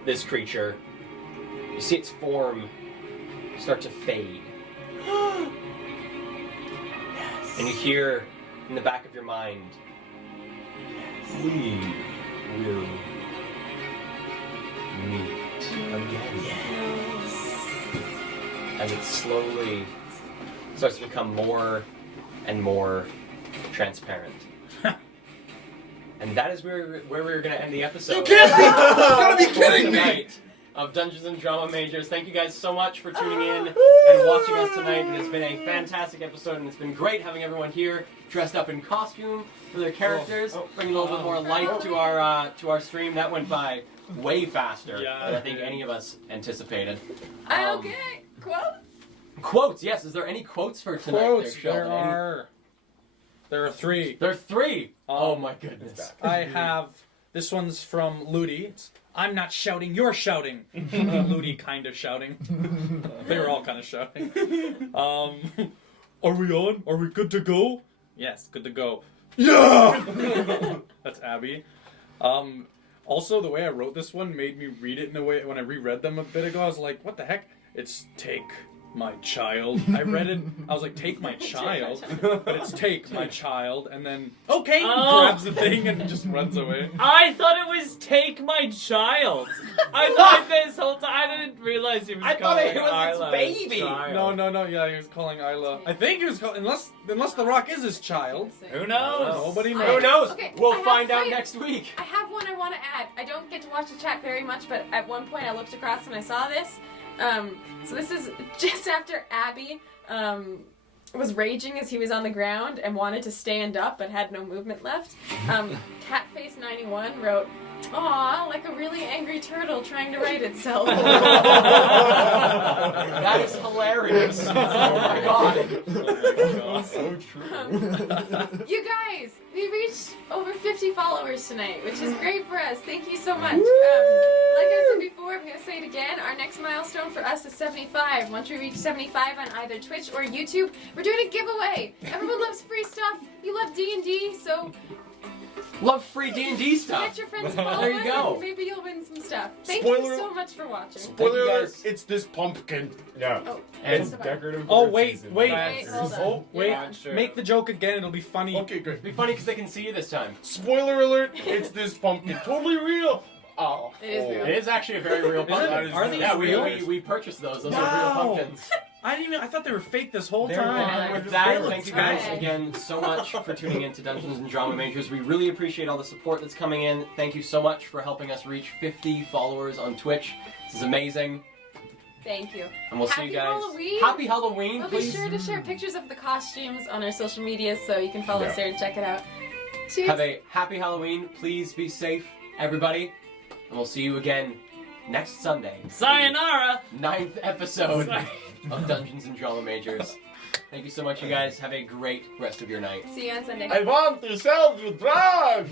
this creature. You see its form start to fade. And you hear in the back of your mind, we will meet again. As it slowly starts to become more and more transparent. And that is where we're going to end the episode. You can't be! You gotta be kidding me! Tonight of Dungeons and Drama Majors. Thank you guys so much for tuning in and watching us tonight. It has been a fantastic episode, and it's been great having everyone here dressed up in costume for their characters, bringing a little bit more life to our stream. That went by way faster than I think any of us anticipated. Okay, quotes? Quotes, yes. Is there any quotes for tonight? Quotes. Sheldon? There are 3. There are 3. Oh my goodness. I have. This one's from Ludi. It's, I'm not shouting, you're shouting. Ludi kind of shouting. They were all kind of shouting. Are we on? Are we good to go? Yes, good to go. Yeah! That's Abby. Also, the way I wrote this one made me read it in a way, when I reread them a bit ago, I was like, what the heck? It's take my child. I read it, I was like, take my child. But it's take my child, and then, okay, grabs the thing and just runs away. I thought it was take my child. I thought this whole time. I didn't realize he was calling thought it was Isla its his baby. child. No, yeah, he was calling Isla. I think he was calling, unless The Rock is his child. Who knows? Nobody Who knows. knows? Okay, We'll I have find out 3. next week. I have one I want to add. I don't get to watch the chat very much, but at one point I looked across and I saw this. So this is just after Abby was raging as he was on the ground and wanted to stand up but had no movement left. Catface91 wrote, "Aw, like a really angry turtle trying to right itself." That is hilarious. Oh my god. So true. You guys, we reached over 50 followers tonight, which is great for us. Thank you so much. Like I said before, I'm going to say it again. Our next milestone for us is 75. Once we reach 75 on either Twitch or YouTube, we're doing a giveaway. Everyone loves free stuff. You love D&D, so Love free D&D stuff. get your friends to follow There you us go. and maybe you'll win some stuff. Thank Spoiler- you so much for watching. Spoiler you alert, guys. it's this pumpkin. Yeah. Oh, And It's decorative. Oh, bird wait, season. wait. Wait, hold on. Oh, Wait, Yeah. make the joke again, it'll be funny. Okay, great. It'd be funny because they can see you this time. Spoiler alert, it's this pumpkin. Totally real. Oh. It is real. It is actually a very real pumpkin. Are these Yeah, real? we purchased those. Those are Wow. real pumpkins. I thought they were fake this whole And time. with that, They look thank you guys good. again so much for tuning in to Dungeons and Drama Majors. We really appreciate all the support that's coming in. Thank you so much for helping us reach 50 followers on Twitch. This is amazing. Thank you. And we'll see Happy you guys. Halloween. Happy Halloween, We'll please. be sure to share pictures of the costumes on our social media so you can follow us there and check it out. Cheers. Have a happy Halloween. Please be safe, everybody. And we'll see you again next Sunday. Sayonara. 9th episode of Dungeons and Drama Majors. Thank you so much, you guys. Have a great rest of your night. See you on Sunday. I want to sell you drugs.